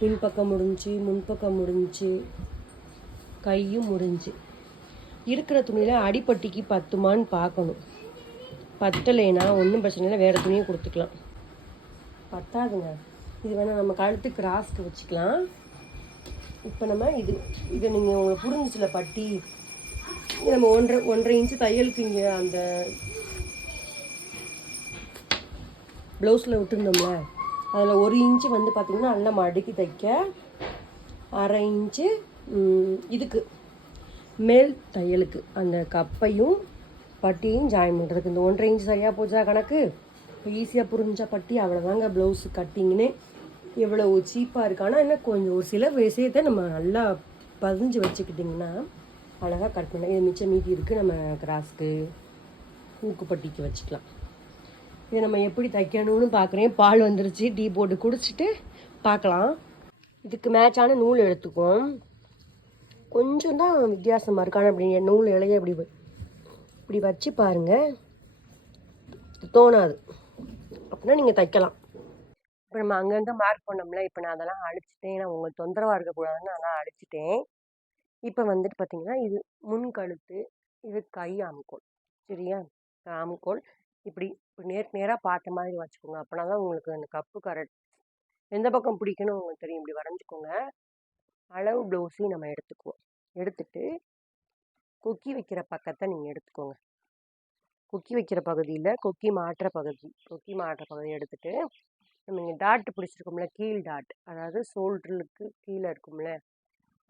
பின்பக்கம் முடிஞ்சு, முன்பக்கம் முடிஞ்சு, கையும் முடிஞ்சு. இருக்கிற துணியில் அடிப்பட்டிக்கு பத்துமான்னு பார்க்கணும். பத்தலைன்னா ஒன்றும் பிரச்சனை இல்லை, வேறு துணியை கொடுத்துக்கலாம். பத்தாதுங்க, இது வேணால் நம்ம கழுத்து கிராஸ்க்கு வச்சுக்கலாம். இப்போ நம்ம இதை நீங்கள் உங்களுக்கு புரிஞ்சிச்சில பட்டி. நம்ம 1.5 இன்ச்சு தையலுக்கு இங்கே அந்த ப்ளவுஸில் விட்டுருந்தோம்ல, அதில் 1 இன்ச்சு வந்து பார்த்திங்கன்னா நல்லா மடக்கி தைக்க, 1/2 இன்ச்சு இதுக்கு மேல் தையலுக்கு அந்த கப்பையும் பட்டியும் ஜாயின் பண்ணுறதுக்கு. இந்த 1.5 இன்ச்சு சரியாக போச்சா கணக்கு? இப்போ ஈஸியாக புரிஞ்சா பட்டி. அவ்வளோதாங்க ப்ளவுஸு கட்டிங்கன்னே. எவ்வளோ சீப்பாக இருக்கு. ஆனால் என்ன கொஞ்சம் ஒரு சில விஷயத்தை நம்ம நல்லா பதிஞ்சு வச்சுக்கிட்டிங்கன்னா அழகாக கட் பண்ணலாம். இது மிச்சம் மீதி இருக்குது, நம்ம கிராஸ்க்கு ஊக்குப்பட்டிக்கு வச்சுக்கலாம். இதை நம்ம எப்படி தைக்கணும்னு பார்க்குறேன். பால் வந்துருச்சு, டீ போட்டு குடிச்சிட்டு பார்க்கலாம். இதுக்கு மேட்சான நூல் எடுத்துக்குவோம். கொஞ்சம் தான் வித்தியாசமாக இருக்கான அப்படி நூல் இலைய இப்படி வச்சு பாருங்கள், தோணாது அப்படின்னா நீங்கள் தைக்கலாம். இப்போ நம்ம அங்கங்கே மார்க் பண்ணோம்ல, இப்போ நான் அதெல்லாம் அழிச்சிட்டேன். நான் உங்களுக்கு தொந்தரவாக இருக்கக்கூடாதுன்னு அதெல்லாம் அழிச்சிட்டேன். இப்போ வந்துட்டு பார்த்தீங்கன்னா இது முன் கழுத்து, இது கை ஆம்கோல். சரியா? ஆம்கோல் இப்படி நேராக பார்த்த மாதிரி வச்சுக்கோங்க. அப்போனா தான் உங்களுக்கு அந்த கப்பு கரெக்ட். எந்த பக்கம் பிடிக்கணும் உங்களுக்கு தெரியும். இப்படி வரைஞ்சிக்கோங்க. அளவு ப்ளவுஸையும் நம்ம எடுத்துக்குவோம். எடுத்துட்டு கொக்கி வைக்கிற பக்கத்தை நீங்கள் எடுத்துக்கோங்க. கொக்கி வைக்கிற பகுதியில் கொக்கி மாட்டுற பகுதி எடுத்துட்டு நம்ம இங்கே டாட்டு பிடிச்சிருக்கோம்ல, கீழ் டாட், அதாவது ஷோல்டருக்கு கீழே இருக்கும்ல,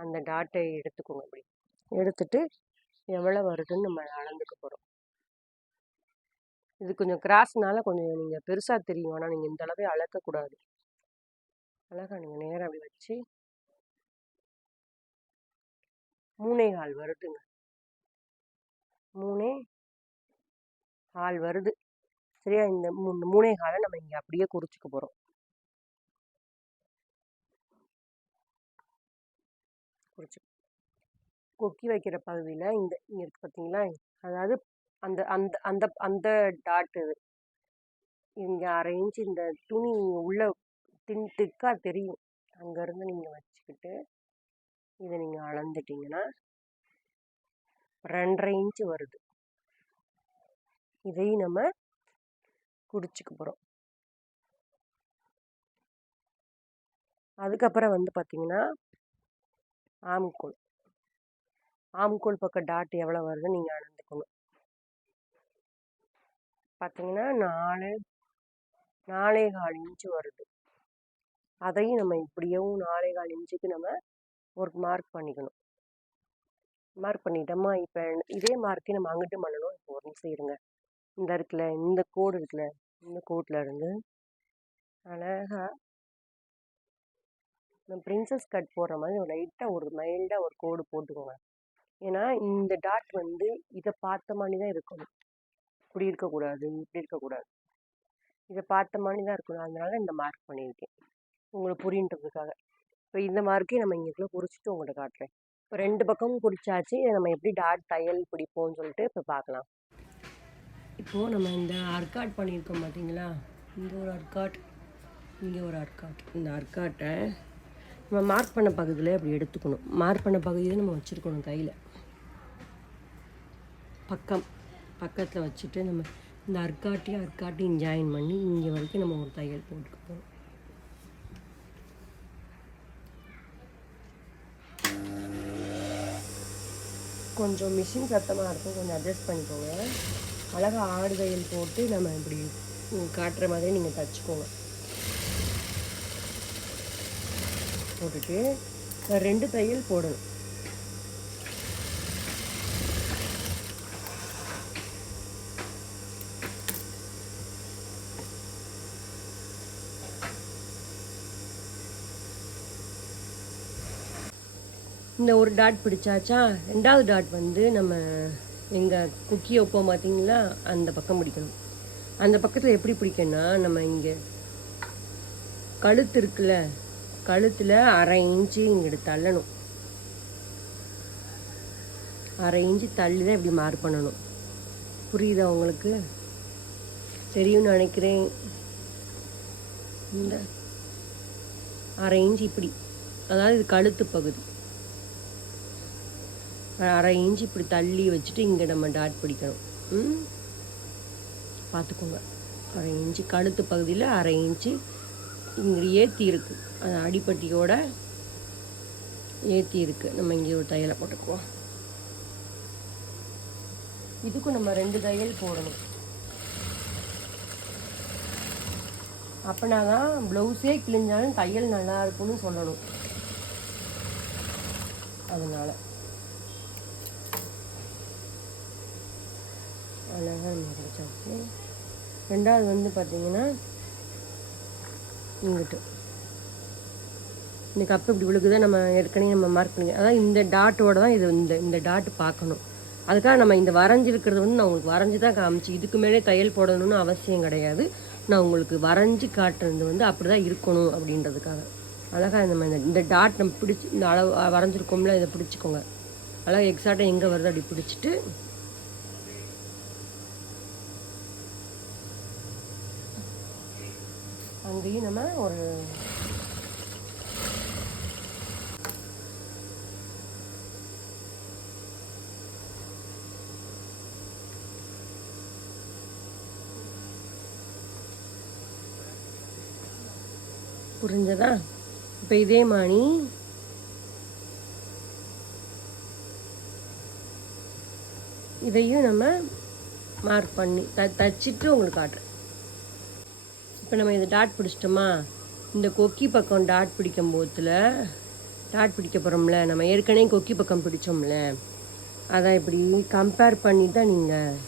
அந்த டாட்டை எடுத்துக்கோங்க. அப்படி எடுத்துட்டு எவ்வளோ வருதுன்னு நம்ம அளந்துக்க போகிறோம். இது கொஞ்சம் கிராஸ்னால கொஞ்சம் நீங்கள் பெருசாக தெரியும். ஆனால் நீங்கள் இந்த அளவே அளக்கக்கூடாது. அழகாக நீங்கள் நேராக அப்படி வச்சு 3.25 வருதுங்க. 3.25 வருது. சரியா? இந்த 3.25 நம்ம இங்கே அப்படியே குறிச்சிக்க போகிறோம். கொக்கி வைக்கிற பகுதியில் இங்கே இருக்கு பார்த்தீங்களா? அதாவது அந்த அந்த அந்த அந்த டாட்டு இங்கே 1/2 இன்ச்சு இந்த துணி உள்ள திக்காக தெரியும். அங்கேருந்து நீங்கள் வச்சுக்கிட்டு இதை நீங்கள் அளந்துட்டிங்கன்னா 2.5 இன்ச்சு வருது. இதையும் நம்ம குறிச்சிக்க போகிறோம். அதுக்கப்புறம் வந்து பார்த்தீங்கன்னா ஆம்கோல் பக்கம் டாட் எவ்வளோ வருதுன்னு நீங்கள் அளந்துக்கணும். பார்த்தீங்கன்னா 4.25 இன்ச்சு வருது. அதையும் நம்ம இப்படியும் 4.25 இன்ச்சுக்கு நம்ம ஒரு மார்க் பண்ணிக்கணும். மார்க் பண்ணிட்டோமா? இப்போ இதே மார்க்கே நம்ம அங்கிட்டு பண்ணணும். இப்போ ஒரு நிமிஷம் இருங்க. இந்த இருக்குல்ல, இந்த கோடு இருக்குல்ல, இந்த கோட்டில் இருந்து அழகாக நம்ம பிரின்சஸ் கட் போடுற மாதிரி ஒரு லைட்டாக ஒரு மைல்டாக ஒரு கோடு போட்டுக்கோங்க. ஏன்னா இந்த டாட் வந்து இதை பார்த்த மாதிரி தான் இருக்கணும். இப்படி இருக்கக்கூடாது, இப்படி இருக்கக்கூடாது. இதை பார்த்த மாதிரி தான் இருக்கணும். அதனால இந்த மார்க் பண்ணியிருக்கேன் உங்களுக்கு புரியுன்றதுக்காக. இப்போ இந்த மார்க்கே நம்ம இங்கேக்குள்ளே குறிச்சிட்டு உங்கள்கிட்ட காட்டுறேன். இப்போ 2 பக்கமும் குறிச்சாச்சு. நம்ம எப்படி டாட் தையல் பிடிப்போம்னு சொல்லிட்டு இப்போ பார்க்கலாம். இப்போது நம்ம இந்த அர்க்காட் பண்ணியிருக்கோம் பார்த்தீங்களா? இங்கே ஒரு அர்க்காட், இங்கே ஒரு அர்க்காட். இந்த அர்க்காட்டை நம்ம மார்க் பண்ண பகுதியில் அப்படி எடுத்துக்கணும். மார்க் பண்ண பகுதியை நம்ம வச்சுருக்கணும் கையில். பக்கத்தில் வச்சுட்டு நம்ம இந்த அர்க்காட்டையும் ஜாயின் பண்ணி இங்கே வரைக்கும் நம்ம ஒரு தையல் போட்டுக்க போகிறோம். கொஞ்சம் மிஷின் சத்தமாக இருக்கும், கொஞ்சம் அட்ஜஸ்ட் பண்ணிக்கோங்க. அழகாக ஆடு தையல் போட்டு நம்ம இப்படி காட்டுற மாதிரி நீங்கள் தச்சுக்கோங்க. போட்டுட்டு 2 தையல் போடணும். இந்த ஒரு டாட் பிடிச்சாச்சா? 2வது டாட் வந்து நம்ம எங்கள் குக்கி வைப்போம் பார்த்தீங்களா? அந்த பக்கம் பிடிக்கணும். அந்த பக்கத்தில் எப்படி பிடிக்கணும்னா, நம்ம இங்கே கழுத்து இருக்குல்ல, கழுத்தில் 1/2 இன்ச்சு இங்கிட்டு தள்ளணும். 1/2 இன்ச்சு தள்ளி தான் இப்படி மார்க் பண்ணணும். புரியுதா உங்களுக்கு? தெரியும்னு நினைக்கிறேன். இந்த 1/2 இன்ச்சு இப்படி, அதாவது இது கழுத்து பகுதி. 1/2 இன்ச்சு இப்படி தள்ளி வச்சுட்டு இங்கே நம்ம டாட் பிடிக்கணும். பார்த்துக்கோங்க. 1/2 இன்ச்சு கழுத்து பகுதியில் 1/2 இன்ச்சு இங்கே ஏற்றி இருக்குது. அது அடிப்பட்டியோட ஏற்றி இருக்குது. நம்ம இங்கே ஒரு தையலை போட்டுக்குவோம். இதுக்கும் நம்ம 2 தையல் போடணும். அப்படின்னா தான் ப்ளவுஸே கிழிஞ்சாலும் தையல் நல்லா இருக்குன்னு சொல்லணும். அதனால் அழகாக நம்ம கிடைச்சாச்சு. 2வது வந்து பார்த்திங்கன்னா இங்கிட்டு இந்த கப்பு இப்படி விழுக்குதான் நம்ம ஏற்கனவே நம்ம மார்க் பண்ணி, அதாவது இந்த டாட்டோடு தான் இது இந்த டாட்டு பார்க்கணும். அதுக்காக நம்ம இந்த வரைஞ்சிருக்கிறது வந்து நான் உங்களுக்கு வரைஞ்சி தான் காமிச்சு, இதுக்கு மேலே தையல் போடணும்னு அவசியம் கிடையாது. நான் உங்களுக்கு வரைஞ்சி காட்டுறது வந்து அப்படி தான் இருக்கணும் அப்படின்றதுக்காக. அழகாக நம்ம இந்த டாட் நம்ம பிடிச்சி இந்த அளவு வரைஞ்சிருக்கோம்ல, இதை பிடிச்சிக்கோங்க. அழகாக எக்ஸாக்டாக எங்கே வருது அப்படி பிடிச்சிட்டு அங்கேயும் நம்ம ஒரு புரிஞ்சதா? இப்போ இதே மாதிரி இதையும் நம்ம மார்க் பண்ணி தச்சிட்டு உங்களுக்கு காட்டுறேன். இப்போ நம்ம இதை டாட் பிடிச்சிட்டோமா? இந்த கொக்கி பக்கம் டாட் பிடிக்கும் போதில் டாட் பிடிக்க போகிறோம்ல, நம்ம ஏற்கனவே கொக்கி பக்கம் பிடிச்சோம்ல, அதை இப்படி கம்பேர் பண்ணி தான் நீங்கள்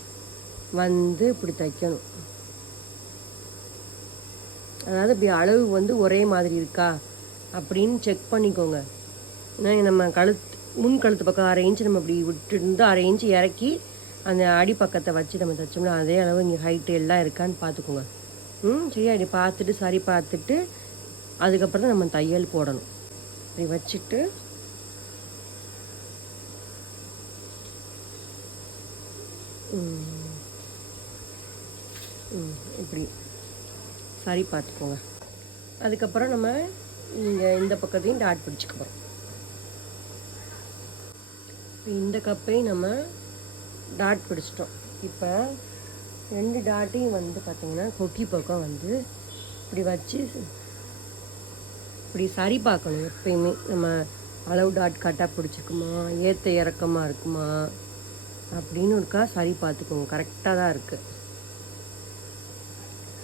வந்து இப்படி தைக்கணும். அதாவது இப்படி அளவு வந்து ஒரே மாதிரி இருக்கா அப்படின்னு செக் பண்ணிக்கோங்க. ஏன்னா நம்ம முன் கழுத்து பக்கம் 1/2 இன்ச்சு நம்ம இப்படி விட்டுருந்து 1/2 இன்ச்சு இறக்கி அந்த அடி பக்கத்தை வச்சு நம்ம தைச்சோம்னா அதே அளவு இங்கே ஹைட்டு எல்லாம் இருக்கான்னு பார்த்துக்கோங்க. சரியா? இப்படி பார்த்துட்டு சரி பார்த்துட்டு அதுக்கப்புறம் தான் நம்ம தையல் போடணும். இப்படி வச்சுட்டு இப்படி சரி பார்த்துக்கோங்க. அதுக்கப்புறம் நம்ம இங்கே இந்த பக்கத்தையும் டாட் பிடிச்சிக்க போகிறோம். இந்த கப்பையும் நம்ம டாட் பிடிச்சிட்டோம். இப்போ 2 டாட்டையும் வந்து பார்த்திங்கன்னா கொக்கி பக்கம் வந்து இப்படி வச்சு இப்படி சரி பார்க்கணும். எப்பயுமே நம்ம அளவு டாட் கரெக்டாக பிடிச்சிக்குமா, ஏற்ற இறக்கமாக இருக்குமா அப்படின்னு இருக்கா சரி பார்த்துக்கோங்க. கரெக்டாக தான் இருக்குது.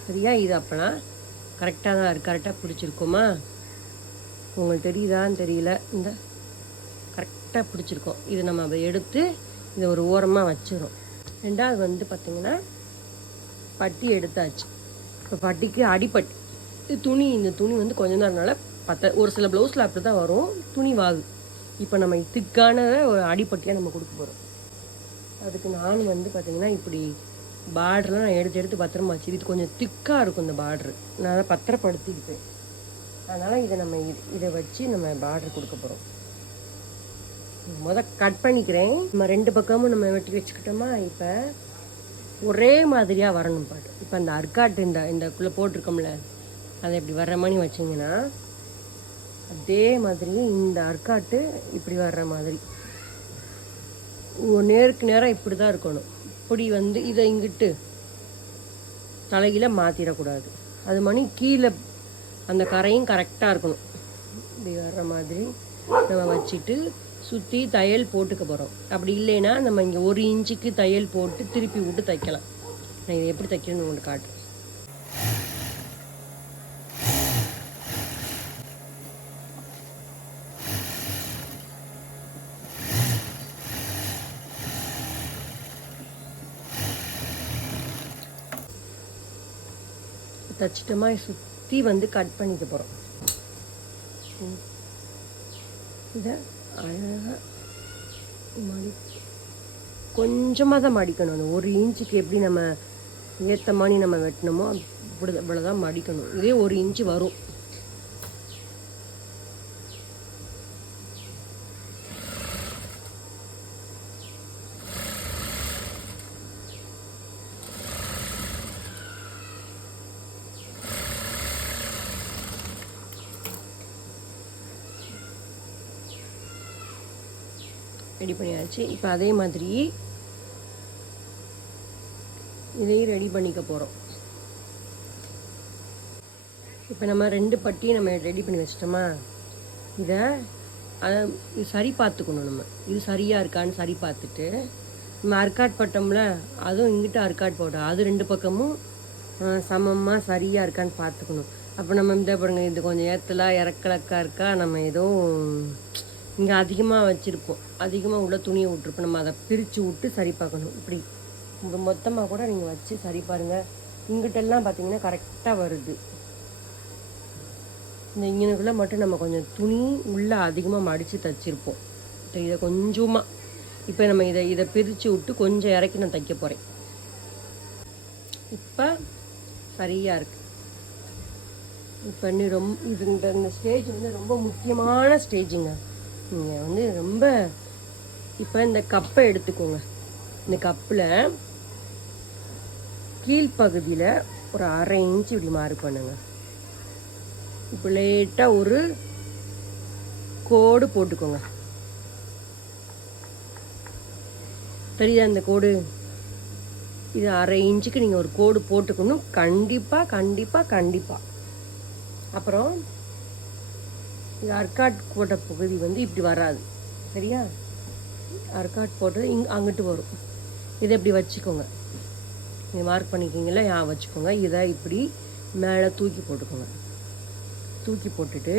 சரியா? இது அப்போனா கரெக்டாக தான் இருக்குது. கரெக்டாக பிடிச்சிருக்கோமா? உங்களுக்கு தெரியுதான்னு தெரியல. இந்த கரெக்டாக பிடிச்சிருக்கோம். இது நம்ம அதை எடுத்து இதை ஒரு ஓரமாக வச்சிடும். 2வது வந்து பார்த்திங்கன்னா பட்டி எடுத்தாச்சு. இப்போ பட்டிக்கு அடிப்பட்டி இந்த துணி வந்து கொஞ்ச நேரம்னால ஒரு சில ப்ளவுஸில் அப்படி தான் வரும் துணி வாகு. இப்போ நம்ம திக்கான ஒரு அடிப்பட்டியாக நம்ம கொடுக்க போகிறோம். அதுக்கு நான் வந்து பார்த்திங்கன்னா இப்படி பார்டர்லாம் நான் எடுத்து பத்திரமா வச்சு, இது கொஞ்சம் திக்காக இருக்கும் இந்த பார்ட்ரு, நான் அதை பத்திரப்படுத்திக்கிட்டேன். அதனால் இதை வச்சு நம்ம பார்டர் கொடுக்க போகிறோம். கட் பண்ணிக்கிறேன். நம்ம 2 பக்கமும் நம்ம வெட்டி வச்சுக்கிட்டோமா? இப்போ ஒரே மாதிரியாக வரணும் பாட்டு. இப்போ அந்த அர்க்காட்டு இந்தக்குள்ளே போட்டிருக்கோம்ல, அதை இப்படி வர்ற மாதிரி வச்சிங்கன்னா அதே மாதிரி இந்த அர்க்காட்டு இப்படி வர்ற மாதிரி நேருக்கு நேரம் இப்படி தான் இருக்கணும். இப்படி வந்து இதை இங்கிட்டு தலைகீழ மாற்றிடக்கூடாது. அது மாதிரி கீழே அந்த கரையும் கரெக்டாக இருக்கணும். இப்படி வர்ற மாதிரி நம்ம வச்சுட்டு சுற்றி தையல் போட்டுக்க போகிறோம். அப்படி இல்லைன்னா நம்ம இங்கே 1 இன்ச்சுக்கு தையல் போட்டு திருப்பி விட்டு தைக்கலாம். நான் இதை எப்படி தைக்கணும்னு உங்களுக்கு காட்டுறேன். தச்சிட்டோமா? சுற்றி வந்து கட் பண்ணிக்க போகிறோம். இதை அழகாக கொஞ்சமாக தான் மடிக்கணும். அந்த 1 இன்ச்சுக்கு எப்படி நம்ம ஏற்ற மாதிரி நம்ம வெட்டினோமோ இவ்வளோதான் மடிக்கணும். இதே 1 இன்ச்சு வரும். ரெடி பண்ணியாச்சு. இப்போ அதே மாதிரி இதையும் ரெடி பண்ணிக்க போகிறோம். இப்போ நம்ம 2 பட்டியும் நம்ம ரெடி பண்ணி வச்சிட்டோமா? இதை இது சரி பார்த்துக்கணும். நம்ம இது சரியாக இருக்கான்னு சரி பார்த்துட்டு நம்ம அர்க்காட் போட்டோம்ல, அதுவும் இங்கிட்ட அர்க்காட் போட்டோம், அது 2 பக்கமும் சமமாக சரியாக இருக்கான்னு பார்த்துக்கணும். அப்போ நம்ம இந்த பாருங்க, இது கொஞ்சம் இறக்கலக்கா இருக்கா, நம்ம ஏதோ இங்கே அதிகமாக வச்சுருப்போம், அதிகமாக உள்ள துணியை விட்டுருப்போம். நம்ம அதை பிரித்து விட்டு சரி பார்க்கணும். இப்படி மொத்தமாக கூட நீங்கள் வச்சு சரி பாருங்கள். இங்கிட்டெல்லாம் பார்த்தீங்கன்னா கரெக்டாக வருது. இந்த இங்கனுக்குள்ளே மட்டும் நம்ம கொஞ்சம் துணி உள்ளே அதிகமாக மடித்து தைச்சிருப்போம். இதை கொஞ்சமாக இப்போ நம்ம இதை பிரித்து விட்டு கொஞ்சம் இறக்கி நான் தைக்க போகிறேன். இப்போ சரியாக இருக்குது. இப்போ இந்த ஸ்டேஜ் வந்து ரொம்ப முக்கியமான ஸ்டேஜுங்க. நீங்கள் வந்து ரொம்ப இப்போ இந்த கப்பை எடுத்துக்கோங்க. இந்த கப்பில் கீழ்ப்பகுதியில் ஒரு 1/2 இன்ச்சு இப்படி மார்க் பண்ணுங்க. இப்போ லேட்டாக ஒரு கோடு போட்டுக்கோங்க. தெரியுதா இந்த கோடு? இது 1/2 இன்ச்சுக்கு நீங்கள் ஒரு கோடு போட்டுக்கணும். கண்டிப்பாக. அப்புறம் இது அர்க்காட் போட்ட பகுதி வந்து இப்படி வராது, சரியா? அர்க்காட் போட்டது அங்கிட்டு வரும். இதை இப்படி வச்சுக்கோங்க, நீங்கள் மார்க் பண்ணிக்கிங்களா, வச்சுக்கோங்க. இதை இப்படி மேலே தூக்கி போட்டுக்கோங்க. தூக்கி போட்டுட்டு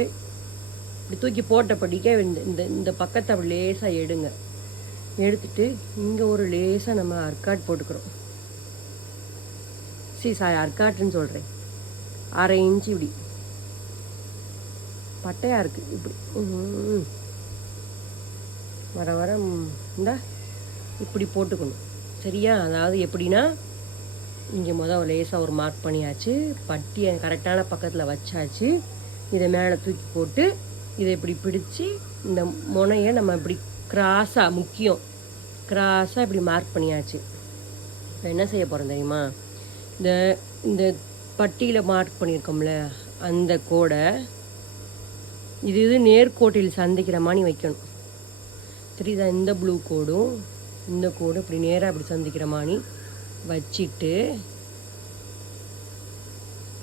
இப்படி தூக்கி போட்டபடிக்கே இந்த இந்த பக்கத்தை அப்படி லேசாக எடுங்க. எடுத்துட்டு இங்கே ஒரு லேசாக நம்ம அர்க்காட் போட்டுக்கிறோம். அர்க்காட்டுன்னு சொல்கிறேன், 1/2 இன்ச்சு இப்படி பட்டையாக இருக்குது. இப்படி வர வர இந்த இப்படி போட்டுக்கணும், சரியா? அதாவது எப்படின்னா, இங்கே லேசாக ஒரு மார்க் பண்ணியாச்சு, பட்டியை கரெக்டான பக்கத்தில் வச்சாச்சு. இதை மேலே தூக்கி போட்டு இதை இப்படி பிடிச்சி இந்த முனையை நம்ம இப்படி கிராஸாக, முக்கியம் கிராஸாக இப்படி மார்க் பண்ணியாச்சு. இப்போ என்ன செய்ய போகிறோம் தெரியுமா? இந்த இந்த பட்டியில் மார்க் பண்ணியிருக்கோம்ல அந்த கோடை இது நேர்கோட்டில் சந்திக்கிற மாதிரி வைக்கணும், சரிதா? இந்த ப்ளூ கோடும் இந்த கோடும் இப்படி நேராக இப்படி சந்திக்கிற மாதிரி வச்சிட்டு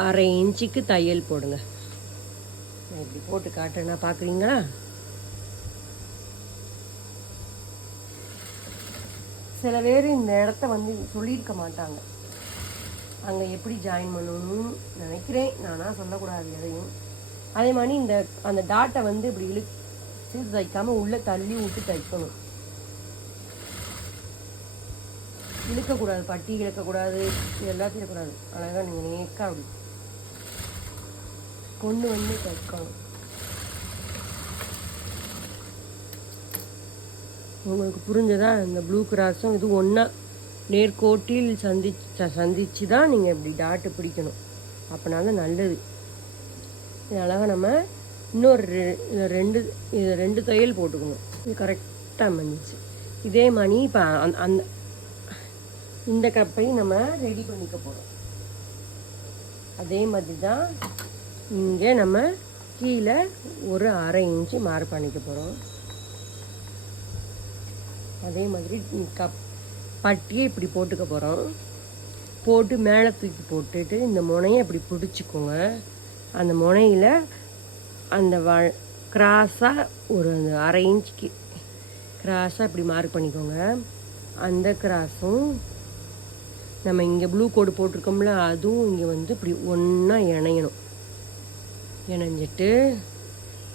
1/2 இன்ச்சுக்கு தையல் போடுங்க. நான் இப்படி போட்டு காட்டுறேன்னா பார்க்குறீங்களா? சில பேர் இந்த இடத்த வந்து சொல்லியிருக்க மாட்டாங்க, அங்கே எப்படி ஜாயின் பண்ணணும்னு நினைக்கிறேன். நானாக சொல்லக்கூடாது எதையும். அதே மாதிரி அந்த டாட்டை வந்து இப்படி இழுத்து தைக்காமல் உள்ளே தள்ளி விட்டு தைக்கணும். இழுக்கக்கூடாது, பட்டி இழுக்கக்கூடாது, இது எல்லாத்தையும் இருக்கக்கூடாது. அழகாக நீங்கள் நேக்காக அப்படி கொண்டு வந்து தைக்கணும். உங்களுக்கு புரிஞ்சதா? இந்த ப்ளூ கிராஸும் இது ஒன்றா நேர்கோட்டில் சந்திச்சு தான் நீங்கள் இப்படி டாட்டு பிடிக்கணும், அப்படின்னா தான் நல்லது. இது அழகாக நம்ம இன்னொரு ரெண்டு தையல் போட்டுக்கணும். இது கரெக்டாக வந்துச்சு. இதே மாதிரி இப்போ அந்த இந்த கப்பையும் நம்ம ரெடி பண்ணிக்க போகிறோம். அதே மாதிரி தான் இங்கே நம்ம கீழே ஒரு 1/2 இன்ச்சு மார்க் பண்ணிக்க போகிறோம். அதே மாதிரி பட்டியை இப்படி போட்டுக்க போகிறோம். போட்டு மேலே தூக்கி போட்டுட்டு இந்த முனையை இப்படி பிடிச்சிக்கோங்க. அந்த முனையில் அந்த கிராஸாக ஒரு அந்த 1/2 இன்ச்சுக்கு கிராஸாக இப்படி மார்க் பண்ணிக்கோங்க. அந்த கிராஸும் நம்ம இங்கே ப்ளூ கோடு போட்டிருக்கோம்ல அதுவும் இங்கே வந்து இப்படி ஒன்றா இணையணும். இணைஞ்சிட்டு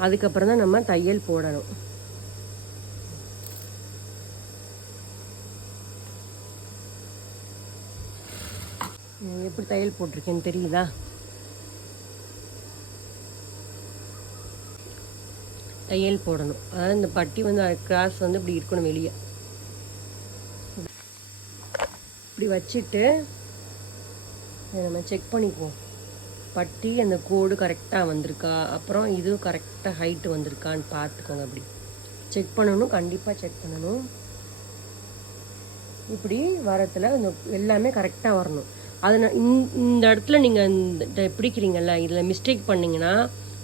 அதுக்கப்புறம் தான் நம்ம தையல் போடணும். எப்படி தையல் போட்டிருக்கேன்னு தெரியுதா? தையல் போடணும். அதாவது இந்த பட்டி வந்து கிராஸ் வந்து இப்படி இருக்கணும், வெளியே இப்படி வச்சுட்டு நம்ம செக் பண்ணிக்குவோம். பட்டி அந்த கோடு கரெக்டாக வந்திருக்கா, அப்புறம் இது கரெக்டாக ஹைட்டு வந்திருக்கான்னு பார்த்துக்கோங்க. அப்படி செக் பண்ணணும், கண்டிப்பாக செக் பண்ணணும். இப்படி வரத்தில் இந்த எல்லாமே கரெக்டாக வரணும். அதை இந்த இடத்துல நீங்கள் இந்த பிடிக்கிறீங்கல்ல, இதில் மிஸ்டேக் பண்ணிங்கன்னா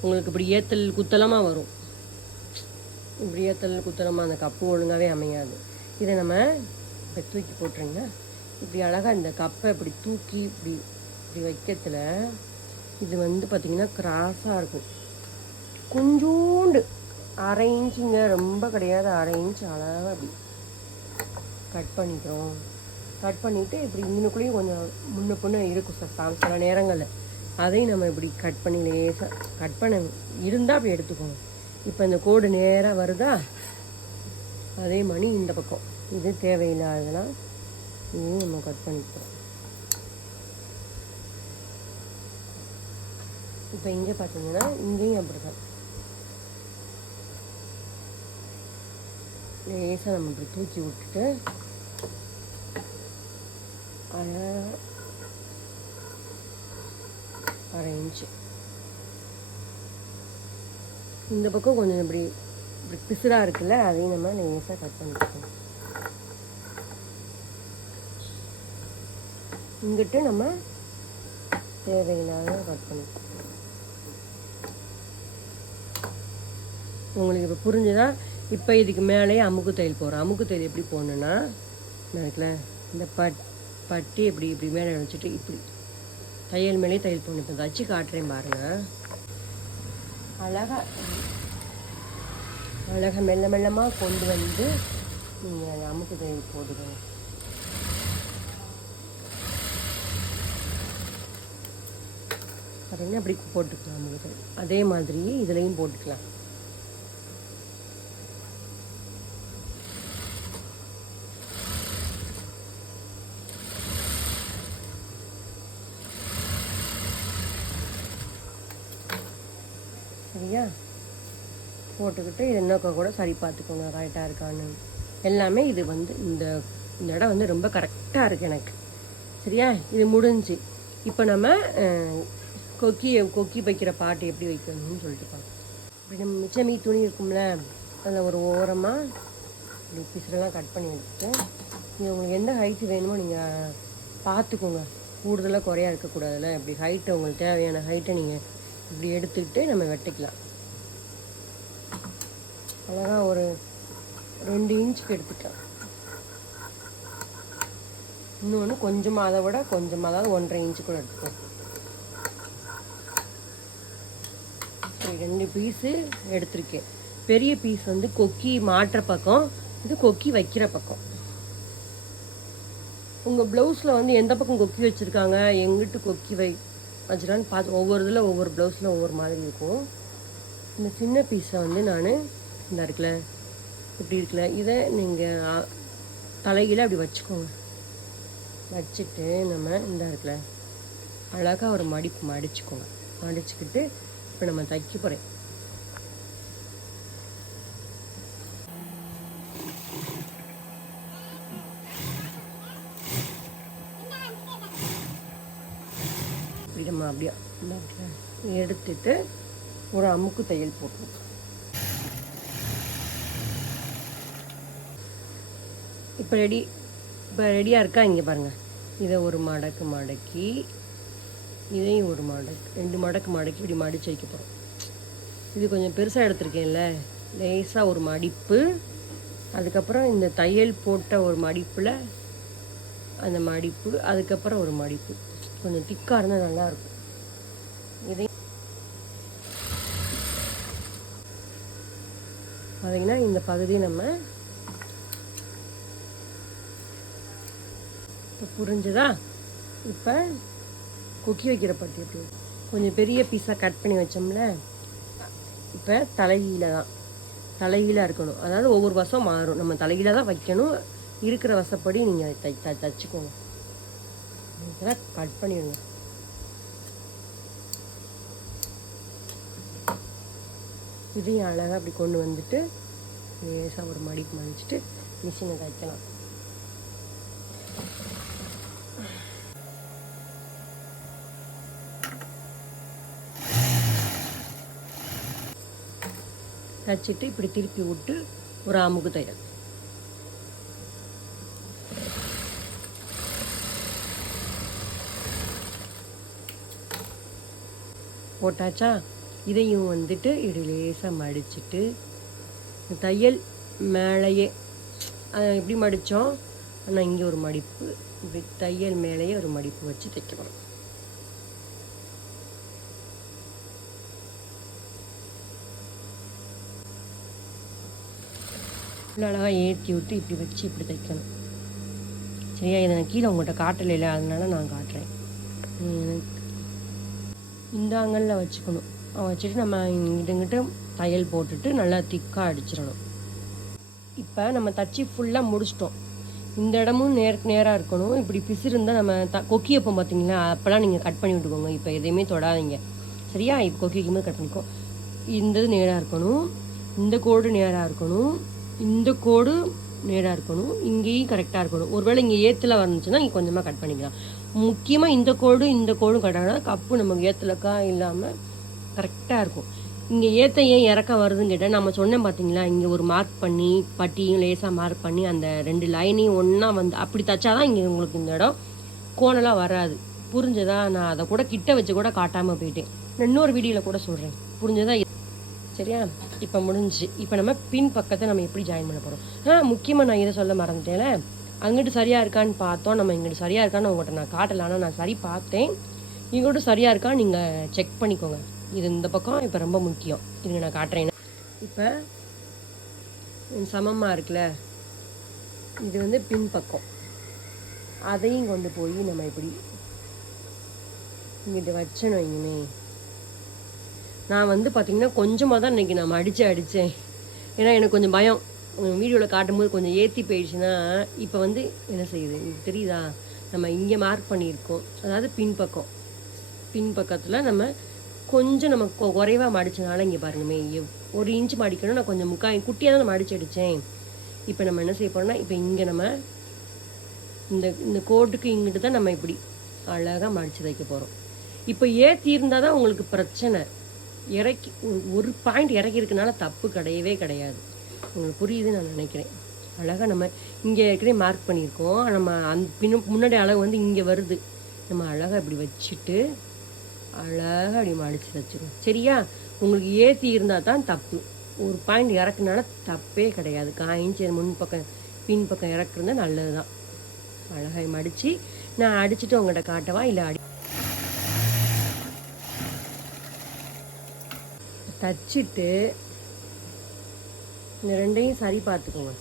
உங்களுக்கு இப்படி ஏத்தல் குத்தலமாக வரும். இப்படி ஏத்தல் குத்தலமாக அந்த கப்பு ஒழுங்காகவே அமையாது. இதை நம்ம இப்போ தூக்கி போட்டுருங்க. இப்படி அழகாக இந்த கப்பை இப்படி தூக்கி இப்படி இப்படி வைக்கிறதுல இது வந்து பார்த்திங்கன்னா கிராஸாக இருக்கும். கொஞ்சோண்டு 1/2 இன்ச்சுங்க, ரொம்ப கிடையாது, 1/2 இன்ச்சு அழகாக அப்படி கட் பண்ணிக்கிறோம். கட் பண்ணிவிட்டு இப்படி இன்னுக்குள்ளேயும் கொஞ்சம் முன்ன பொண்ணு இருக்கும் சில நேரங்களில், அதையும் நம்ம இப்படி கட் பண்ணி லேசாக கட் பண்ண இருந்தால் அப்படி எடுத்துக்கோங்க. இப்போ இந்த கோடு நேராக வருதா, அதே மாதிரி இந்த பக்கம் இது தேவையில்லாததெல்லாம் இதையும் நம்ம கட் பண்ணிக்கிறோம். இப்போ இங்கே பார்த்தீங்கன்னா இங்கேயும் அப்படி தான் லேசாக நம்ம இப்படி தூக்கி விட்டுட்டு 1/2 இன்ச்சு இந்த பக்கம் கொஞ்சம் இப்படி இப்படி பிசுறாக இருக்குல்ல, அதையும் நம்ம லேசாக கட் பண்ணிக்கணும். இங்கிட்டு நம்ம தேவையில்லாத கட் பண்ணிக்கணும். உங்களுக்கு இப்போ புரிஞ்சுதா? இப்போ இதுக்கு மேலேயே அமுக்கு தையல் போடுறோம். அமுக்கு தையல் எப்படி போடணுன்னா, இருக்குல்ல இந்த பட்டி இப்படி இப்படி மேலே வச்சுட்டு இப்படி தையல் மேலே தையல் போடணும். இப்போ தச்சு காட்டுறேன் பாருங்கள். அழகாக அழகாக மெல்ல மெல்லமாக கொண்டு வந்து நீங்கள் அதை அமுக்கு தையல் போட்டுக்கணும். பார்த்தீங்கன்னா அப்படி போட்டுக்கலாம் அமுக்கு தையல். அதே மாதிரி இதுலேயும் போட்டுக்கலாம். சரியா? போட்டுக்கிட்டு இது நோக்க கூட சரி பார்த்துக்கோங்க கரெக்டாக இருக்கான்னு. எல்லாமே இது வந்து இந்த இடம் வந்து ரொம்ப கரெக்டாக இருக்குது எனக்கு. சரியா? இது முடிஞ்சு இப்போ நம்ம கொக்கி வைக்கிற பாட்டு எப்படி வைக்கணும்னு சொல்லிட்டு பார்ப்போம். இப்படி நம்ம மிச்சமீ துணி இருக்கும்ல, அதில் ஒரு ஓரமாக இப்படி பிசுறெல்லாம் கட் பண்ணி எடுத்துட்டு இது உங்களுக்கு எந்த ஹைட்டு வேணுமோ நீங்கள் பார்த்துக்கோங்க. கூடுதலாக குறையா இருக்கக்கூடாதுல்ல. இப்படி ஹைட்டு உங்களுக்கு தேவையான ஹைட்டை நீங்கள் இப்படி எடுத்துக்கிட்டு நம்ம வெட்டிக்கலாம். அழகாக ஒரு 2 இன்ச்சுக்கு எடுத்துக்கலாம். இன்னொன்று கொஞ்சமாக, அதை விட கொஞ்சமாக, அதாவது 1.5 இன்ச்சு கூட எடுத்துக்கலாம். 2 பீஸு எடுத்திருக்கேன். பெரிய பீஸ் வந்து கொக்கி மாட்டுற பக்கம், இது கொக்கி வைக்கிற பக்கம். உங்கள் ப்ளவுஸில் வந்து எந்த பக்கம் கொக்கி வச்சுருக்காங்க, எங்கிட்டு கொக்கி வச்சுருக்கான்னு பார்த்து ஒவ்வொரு இதில் ஒவ்வொரு ப்ளவுஸில் ஒவ்வொரு மாதிரி இருக்கும். இந்த சின்ன பீஸை வந்து நான் இந்த இருக்குல்ல, இப்படி இருக்குல்ல, இதை நீங்கள் தலையில் அப்படி வச்சுக்கோங்க. வச்சுட்டு நம்ம இந்த இருக்குல்ல அழகாக ஒரு மடிப்பு மடிச்சுக்கோங்க. மடிச்சுக்கிட்டு இப்போ நம்ம தைக்க போகிறேன். இப்படி நம்ம அப்படியே எடுத்துட்டு ஒரு அமுக்கு தையல் போட்டுருவோம். இப்போ ரெடியாக இருக்கா? இங்கே பாருங்கள். இதை ஒரு மடக்கு மடக்கி, இதையும் ஒரு மடக்கு, 2 மடக்கு மடக்கி இப்படி மடிச்சு வைக்க போகிறோம். இது கொஞ்சம் பெருசாக எடுத்திருக்கேன்ல, லேசாக ஒரு மடிப்பு, அதுக்கப்புறம் இந்த தையல் போட்ட ஒரு மடிப்பில் அந்த மடிப்பு, அதுக்கப்புறம் ஒரு மடிப்பு. கொஞ்சம் திக்காக இருந்தால் நல்லாயிருக்கும். இதை பார்த்தீங்கன்னா இந்த பகுதியை நம்ம இப்போ புரிஞ்சுதா? இப்போ கொக்கி வைக்கிற பற்றி எப்படி கொஞ்சம் பெரிய பீஸாக கட் பண்ணி வச்சோம்ல, இப்போ தலைகீழாக இருக்கணும். அதாவது ஒவ்வொரு வசம் மாறும். நம்ம தலைகீழாக தான் வைக்கணும். இருக்கிற வசப்படி நீங்கள் தச்சுக்கோங்க. இதெல்லாம் கட் பண்ணிடுங்க. இதையும் அழகாக அப்படி கொண்டு வந்துட்டு லேசாக ஒரு மடிப்பு மடிச்சுட்டு மிஷினை தைக்கலாம். தச்சுட்டு இப்படி திருப்பி விட்டு ஒரு அமுக்கு தையல். போட்டாச்சா? இதையும் வந்துட்டு இப்படி லேசாக மடிச்சுட்டு தையல் மேலேயே எப்படி மடித்தோம், ஆனால் இங்கே ஒரு மடிப்பு, இப்படி தையல் மேலேயே ஒரு மடிப்பு வச்சு தைக்கணும். அழகாக ஏற்றி விட்டு இப்படி வச்சு இப்படி தைக்கணும். சரியா? இதை நான் கீழே உங்கள்கிட்ட காட்டலை, அதனால நான் காட்டுறேன். இந்த ஆங்கலில் வச்சுக்கணும். வச்சுட்டு நம்ம இங்கிட்ட தையல் போட்டுட்டு நல்லா திக்காக அடிச்சிடணும். இப்போ நம்ம தச்சு ஃபுல்லாக முடிச்சிட்டோம். இந்த இடமும் நேராக இருக்கணும். இப்படி பிசிருந்தால் நம்ம கொக்கி வைப்போம் பார்த்தீங்களா, அப்போல்லாம் நீங்கள் கட் பண்ணி விட்டுக்கோங்க. இப்போ எதையுமே தொடாதீங்க. சரியா? இப்போ கொக்கி வைக்கும்போது கட் பண்ணிக்கோ. இந்த இது நேராக இருக்கணும், இந்த கோடு நேராக இருக்கணும், இந்த கோடு நேராக இருக்கணும், இங்கேயும் கரெக்டாக இருக்கணும். ஒருவேளை இங்கே ஏத்தில் வந்துச்சுன்னா இங்கே கொஞ்சமாக கட் பண்ணிக்கலாம். முக்கியமாக இந்த கோடும் கரெக்டாக கப்பு நமக்கு ஏற்றலக்கா இல்லாமல் கரெக்டாக இருக்கும். இங்கே ஏற்ற ஏன் இறக்க வருதுன்னு கேட்டால், நம்ம சொன்னேன் பார்த்தீங்களா, இங்கே ஒரு மார்க் பண்ணி பட்டியும் லேசாக மார்க் பண்ணி அந்த 2 லைனையும் ஒன்றா வந்து அப்படி தைச்சாதான் இங்கே உங்களுக்கு இந்த இடம் கோணலாக வராது. புரிஞ்சதா? நான் அதை கூட கிட்ட வச்சு கூட காட்டாமல் போயிட்டேன். நான் இன்னொரு வீடியோவில் கூட சொல்கிறேன். புரிஞ்சதா? சரியா? இப்போ முடிஞ்சு. இப்போ நம்ம பின் பக்கத்தை நம்ம எப்படி ஜாயின் பண்ண போகிறோம். முக்கியமாக நான் இதை சொல்ல மறந்துட்டேன்ல, அங்கிட்டு சரியாக இருக்கான்னு பார்த்தோம். நம்ம இங்கிட்டு சரியாக இருக்கான்னு உங்கள்கிட்ட நான் காட்டலை, ஆனால் நான் சரி பார்த்தேன். இங்கிட்ட சரியாக இருக்கான்னு நீங்கள் செக் பண்ணிக்கோங்க. இது இந்த பக்கம் இப்போ ரொம்ப முக்கியம். இதுங்க நான் காட்டுறேன். இப்போ சமமாக இருக்குல்ல, இது வந்து பின்பக்கம். அதையும் கொண்டு போய் நம்ம இப்படி இங்கிட்ட வச்சேன்னு வைங்கமே. நான் வந்து பார்த்திங்கன்னா கொஞ்சமாக தான் இன்றைக்கி நான் அடித்தேன். ஏன்னா எனக்கு கொஞ்சம் பயம், வீடியோவில் காட்டும்போது கொஞ்சம் ஏற்றி போயிடுச்சுன்னா. இப்போ வந்து என்ன செய்யுது உங்களுக்கு தெரியுதா, நம்ம இங்கே மார்க் பண்ணியிருக்கோம், அதாவது பின்பக்கத்தில் நம்ம கொஞ்சம் நம்ம குறைவாக மடித்தனால இங்கே பாருங்கமே 1 இன்ச்சு மடிக்கணும். நான் கொஞ்சம் குட்டியாக தான் நம்ம அடித்தேன். இப்போ நம்ம என்ன செய்ய போகிறோம்னா, இப்போ இங்கே நம்ம இந்த கோட்டுக்கு இங்கிட்டு தான் நம்ம இப்படி அழகாக மடித்து வைக்க போகிறோம். இப்போ ஏற்றி இருந்தால் தான் உங்களுக்கு பிரச்சனை. இறக்கி ஒரு பாயிண்ட் இறக்கி இருக்கனால தப்பு கிடையவே கிடையாது. உங்களுக்கு புரியுதுன்னு நான் நினைக்கிறேன். அழகாக நம்ம இங்கே ஏற்கனவே மார்க் பண்ணியிருக்கோம். நம்ம முன்னாடி அளவு வந்து இங்கே வருது. நம்ம அழகாக இப்படி வச்சுட்டு அழகாக அப்படி மடித்து வச்சுருவோம். சரியா? உங்களுக்கு ஏற்றி இருந்தால் தான் தப்பு. ஒரு பாயிண்ட் இறக்குனால தப்பே கிடையாது. 1/4 இன்ச்சு முன்பக்கம் பின்பக்கம் இறக்குறது நல்லது தான். அழகாக மடித்து நான் அடிச்சுட்டு உங்கள்கிட்ட காட்டவா, இல்லை தச்சுட்டு இந்த 2ஐயும் சரி பார்த்துக்கோங்க.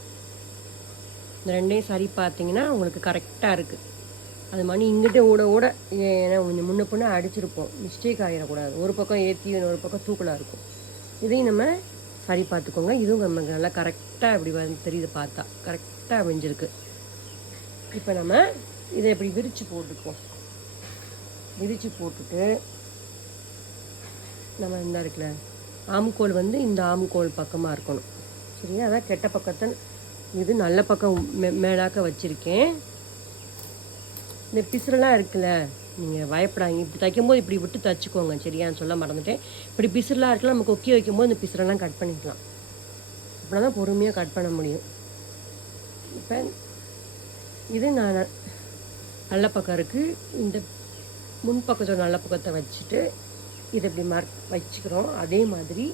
இந்த 2ஐயும் சரி பார்த்தீங்கன்னா உங்களுக்கு கரெக்டாக இருக்குது. அது மாதிரி இங்கிட்ட ஓட ஏன்னா கொஞ்சம் முன்ன பின்ன அடிச்சிருப்போம், மிஸ்டேக் ஆகிடக்கூடாது. ஒரு பக்கம் ஏற்றி ஒரு பக்கம் தூக்கலாக இருக்கும். இதையும் நம்ம சரி பார்த்துக்கோங்க. இதுவும் நமக்கு நல்லா கரெக்டாக இப்படி வந்து தெரியுது, பார்த்தா கரெக்டாக அமைஞ்சிருக்கு. இப்போ நம்ம இதை இப்படி விரித்து போட்டுக்குவோம். விரித்து போட்டுட்டு நம்ம இந்த இருக்குல்ல ஆம்கோல் வந்து இந்த ஆம்கோல் பக்கமாக இருக்கணும். சரியா? அதான் கெட்ட பக்கத்தை இது நல்ல பக்கம் மேலாக்க வச்சுருக்கேன். இந்த பிசுரெல்லாம் இருக்குல்ல, நீங்கள் பயப்படாங்க. இப்படி தைக்கும்போது இப்படி விட்டு தைச்சிக்கோங்க. சரியான்னு சொல்ல மறந்துட்டேன். இப்படி பிசுரெலாம் இருக்குல்ல, நம்ம கொக்கி வைக்கும்போது இந்த பிசுரெல்லாம் கட் பண்ணிக்கலாம். அப்படின்னா தான் பொறுமையாக கட் பண்ண முடியும். இப்போ இது நான் நல்ல பக்கம் இருக்குது. இந்த முன்பக்கத்தோட நல்ல பக்கத்தை வச்சுட்டு இதை இப்படி வச்சுக்கிறோம். அதே மாதிரி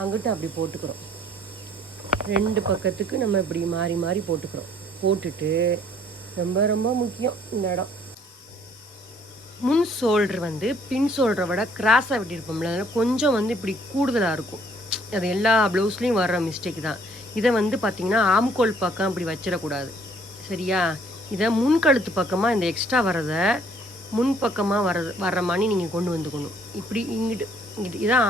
அங்கிட்ட அப்படி போட்டுக்கிறோம். 2 பக்கத்துக்கு நம்ம இப்படி மாறி மாறி போட்டுக்கிறோம். போட்டுட்டு ரொம்ப ரொம்ப முக்கியம் இந்த இடம், முன் ஷோல்டர் வந்து பின் ஷோல்டரை விட கிராஸாக விட்டிருப்போம்ல, அதனால் கொஞ்சம் வந்து இப்படி கூடுதலாக இருக்கும். அது எல்லா ப்ளவுஸ்லேயும் வர்ற மிஸ்டேக் தான். இதை வந்து பார்த்திங்கன்னா ஆம்கோல் பக்கம் இப்படி வச்சிடக்கூடாது. சரியா? இதை முன்கழுத்து பக்கமாக இந்த எக்ஸ்ட்ரா வர்றதை முன்பக்கமாக வர்ற மாதிரி நீங்கள் கொண்டு வந்துக்கணும். இப்படி இங்கிட்டு இதான்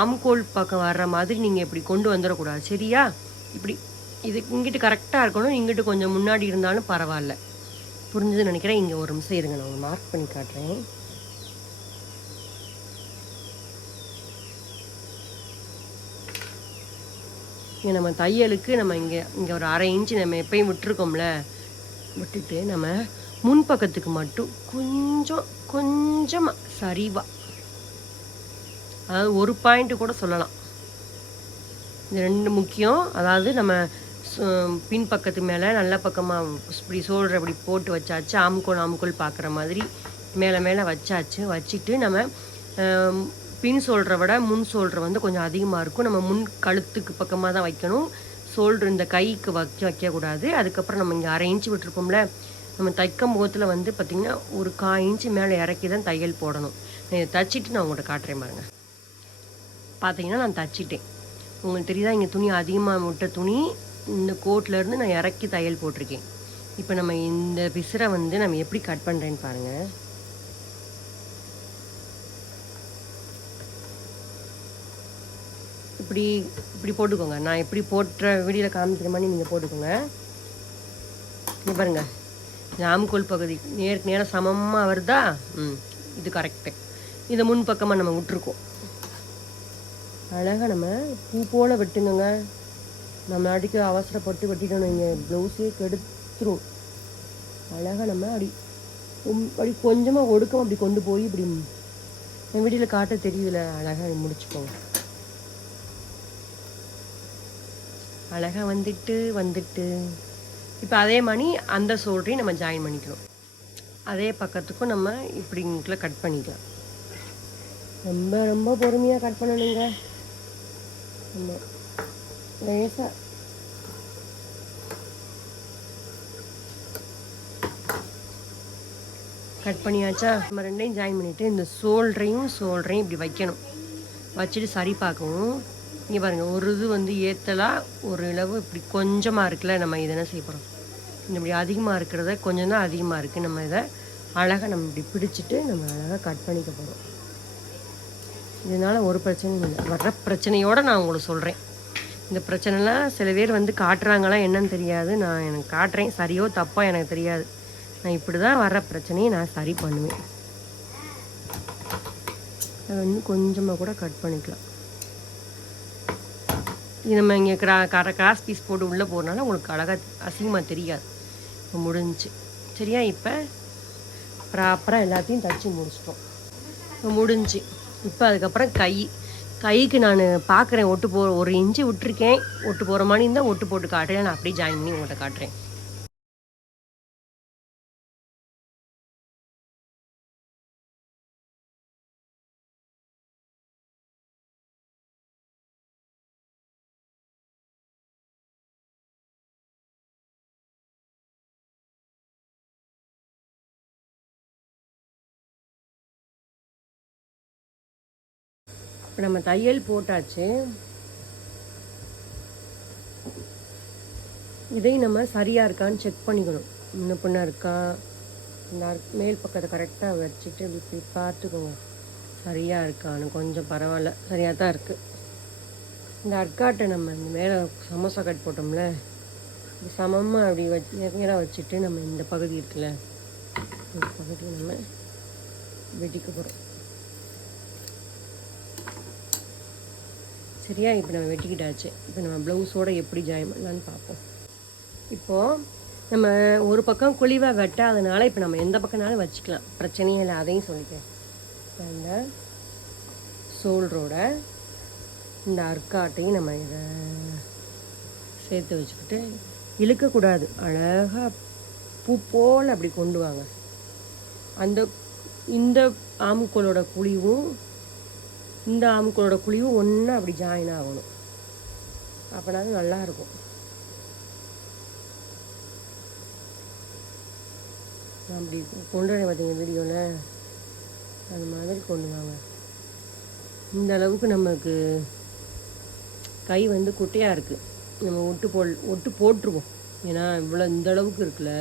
ஆம்கோல் பக்கம் வர்ற மாதிரி நீங்கள் இப்படி கொண்டு வந்துடக்கூடாது. சரியா? இப்படி இது இங்கிட்டு கரெக்டாக இருக்கணும். இங்கிட்டு கொஞ்சம் முன்னாடி இருந்தாலும் பரவாயில்ல. புரிஞ்சதுன்னு நினைக்கிறேன். இங்கே ஒரு நிமிஷம் இருங்க, நான் மார்க் பண்ணி காட்டுறேன். இங்கே நம்ம தையலுக்கு நம்ம இங்கே ஒரு 1/2 இன்ச்சு நம்ம எப்பயும் விட்டுருக்கோம்ல, விட்டுட்டு நம்ம முன்பக்கத்துக்கு மட்டும் கொஞ்சமாக சரிவா, அதாவது ஒரு பாயிண்ட்டு கூட சொல்லலாம். இது 2 முக்கியம். அதாவது நம்ம பின்பக்கத்து மேலே நல்ல பக்கமாக இப்படி ஷோல்டர் இப்படி போட்டு வச்சாச்சு. ஆம்கோல் பார்க்குற மாதிரி மேலே வச்சாச்சு. வச்சுட்டு நம்ம பின் ஷோல்டரை விட முன் ஷோல்டர் வந்து கொஞ்சம் அதிகமாக இருக்கும். நம்ம முன் கழுத்துக்கு பக்கமாக தான் வைக்கணும். ஷோல்டர் இந்த கைக்கு வைக்கக்கூடாது. அதுக்கப்புறம் நம்ம இங்கே 1/2 இன்ச்சு விட்டுருப்போம்ல, நம்ம தைக்கும் போகத்தில் வந்து பார்த்திங்கன்னா ஒரு 1/4 இன்ச்சு மேலே இறக்கி தான் தையல் போடணும். நான் தச்சுட்டு நான் உங்கள்கிட்ட காட்டுறேன் பாருங்கள். பார்த்தீங்கன்னா நான் தச்சிட்டேன். உங்களுக்கு தெரியுதா, இங்கே துணி அதிகமாக விட்ட துணி இந்த கோட்லேருந்து நான் இறக்கி தையல் போட்டிருக்கேன். இப்போ நம்ம இந்த பிசுரை வந்து நம்ம எப்படி கட் பண்ணுறேன்னு பாருங்கள். இப்படி போட்டுக்கோங்க. நான் எப்படி போட்டுற வீடியோவில் காமிக்கிற மாதிரி நீங்கள் போட்டுக்கோங்க. இங்கே பாருங்கள், ஆம்கோல் பகுதி நேரம் சமமாக வருதா? இது கரெக்டு. இதை முன்பக்கமாக நம்ம விட்டுருக்கோம். அழகாக நம்ம பூ போல் வெட்டுங்க. நம்ம அடிக்க அவசரப்பட்டு வெட்டிட்டோம், இங்கே ப்ளவுஸே கெடுத்துரும். அழகாக நம்ம அப்படி கொஞ்சமாக ஒடுக்கம் அப்படி கொண்டு போய் இப்படி என் வீடியோவில் காட்ட தெரியல. அழகாக முடிச்சுக்கோங்க. அழகாக வந்துட்டு இப்போ அதே மாதிரி அந்த ஷோல்டரையும் நம்ம ஜாயின் பண்ணிக்கணும். அதே பக்கத்துக்கும் நம்ம இப்படிக்குள்ள கட் பண்ணிக்கலாம். ரொம்ப ரொம்ப பொறுமையாக கட் பண்ணணுங்க. நம்ம லேசாக கட் பண்ணியாச்சா? நம்ம 2ஐயும் ஜாயின் பண்ணிவிட்டு இந்த ஷோல்டரையும் இப்படி வைக்கணும். வச்சுட்டு சரி பார்க்கவும். இங்கே பாருங்கள், ஒரு இது வந்து ஏற்றலாம், ஒரு அளவு இப்படி கொஞ்சமாக இருக்குல்ல. நம்ம இதை என்ன செய்ய போகிறோம், இப்படி அதிகமாக இருக்கிறத கொஞ்சம் தான் அதிகமாக இருக்குது. நம்ம இதை அழகாக நம்ம இப்படி பிடிச்சிட்டு நம்ம அழகாக கட் பண்ணிக்க போகிறோம். இதனால் ஒரு பிரச்சனையும் இல்லை. வர்ற பிரச்சனையோடு நான் உங்களுக்கு சொல்கிறேன். இந்த பிரச்சனைலாம் சில பேர் வந்து காட்டுறாங்களா என்னன்னு தெரியாது. நான் எனக்கு காட்டுறேன், சரியோ தப்போ எனக்கு தெரியாது. நான் இப்படி தான் வர்ற பிரச்சனையை நான் சரி பண்ணுவேன். அதை வந்து கொஞ்சமாக கூட கட் பண்ணிக்கலாம். இது நம்ம இங்கே கிராஸ் பீஸ் போட்டு உள்ளே போகிறனால உங்களுக்கு அழகாக அசிங்கமாக தெரியாது. இப்போ முடிஞ்சிச்சு சரியா? இப்போ ப்ராப்பராக எல்லாத்தையும் தச்சு முடிச்சிட்டோம். இப்போ முடிஞ்சு. இப்போ அதுக்கப்புறம் கைக்கு நான் பார்க்குறேன், ஒட்டு ஒரு இன்ச்சு விட்டுருக்கேன். ஒட்டு போகிற மாதிரி இருந்தால் ஒட்டு போட்டு காட்டுறேன். நான் அப்படியே ஜாயின் பண்ணி உங்கள்கிட்ட காட்டுறேன். இப்போ நம்ம தையல் போட்டாச்சு. இதையும் நம்ம சரியாக இருக்கான்னு செக் பண்ணிக்கணும். முன்ன பின்ன இருக்கா, இந்த மேல் பக்கத்தை கரெக்டாக வச்சுட்டு இப்படி பார்த்துக்கோங்க, சரியாக இருக்கான்னு. கொஞ்சம் பரவாயில்ல, சரியாக தான் இருக்குது. இந்த அர்க்காட்டை நம்ம இந்த மேலே சமோசா கட் போட்டோம்ல, இது சமமாக அப்படி நேராக வச்சுட்டு நம்ம இந்த பகுதி இருக்குல்ல, இந்த பகுதியை நம்ம வெட்டிக்க போகிறோம். சரியா? இப்போ நம்ம வெட்டிக்கிட்டாச்சு. இப்போ நம்ம ப்ளவுஸோடு எப்படி ஜாயின் பண்ணலான்னு பார்ப்போம். இப்போது நம்ம ஒரு பக்கம் குழிவாக வெட்டாதனால இப்போ நம்ம எந்த பக்கம்னாலும் வச்சுக்கலாம், பிரச்சனையே இல்லை. அதையும் சொல்லிட்டேன். இந்த ஷோல்டரோட இந்த அர்க்காட்டையும் நம்ம இதை சேர்த்து வச்சுக்கிட்டு இழுக்கக்கூடாது. அழகாக பூ போல் அப்படி கொண்டு வாங்க. இந்த ஆமுக்கோலோட குழிவும் இந்த ஆமுக்கோலோட குழிவும் ஒன்றா அப்படி ஜாயின் ஆகணும். அப்படின்னா நல்லாயிருக்கும். அப்படி கொண்டு வரேன் பார்த்தீங்க வீடியோவில், அது மாதிரி கொண்டு வாங்க. இந்த அளவுக்கு நமக்கு கை வந்து குட்டையாக இருக்குது. நம்ம ஒட்டு போட்டுருவோம். ஏன்னா இவ்வளோ இந்த அளவுக்கு இருக்குல்ல,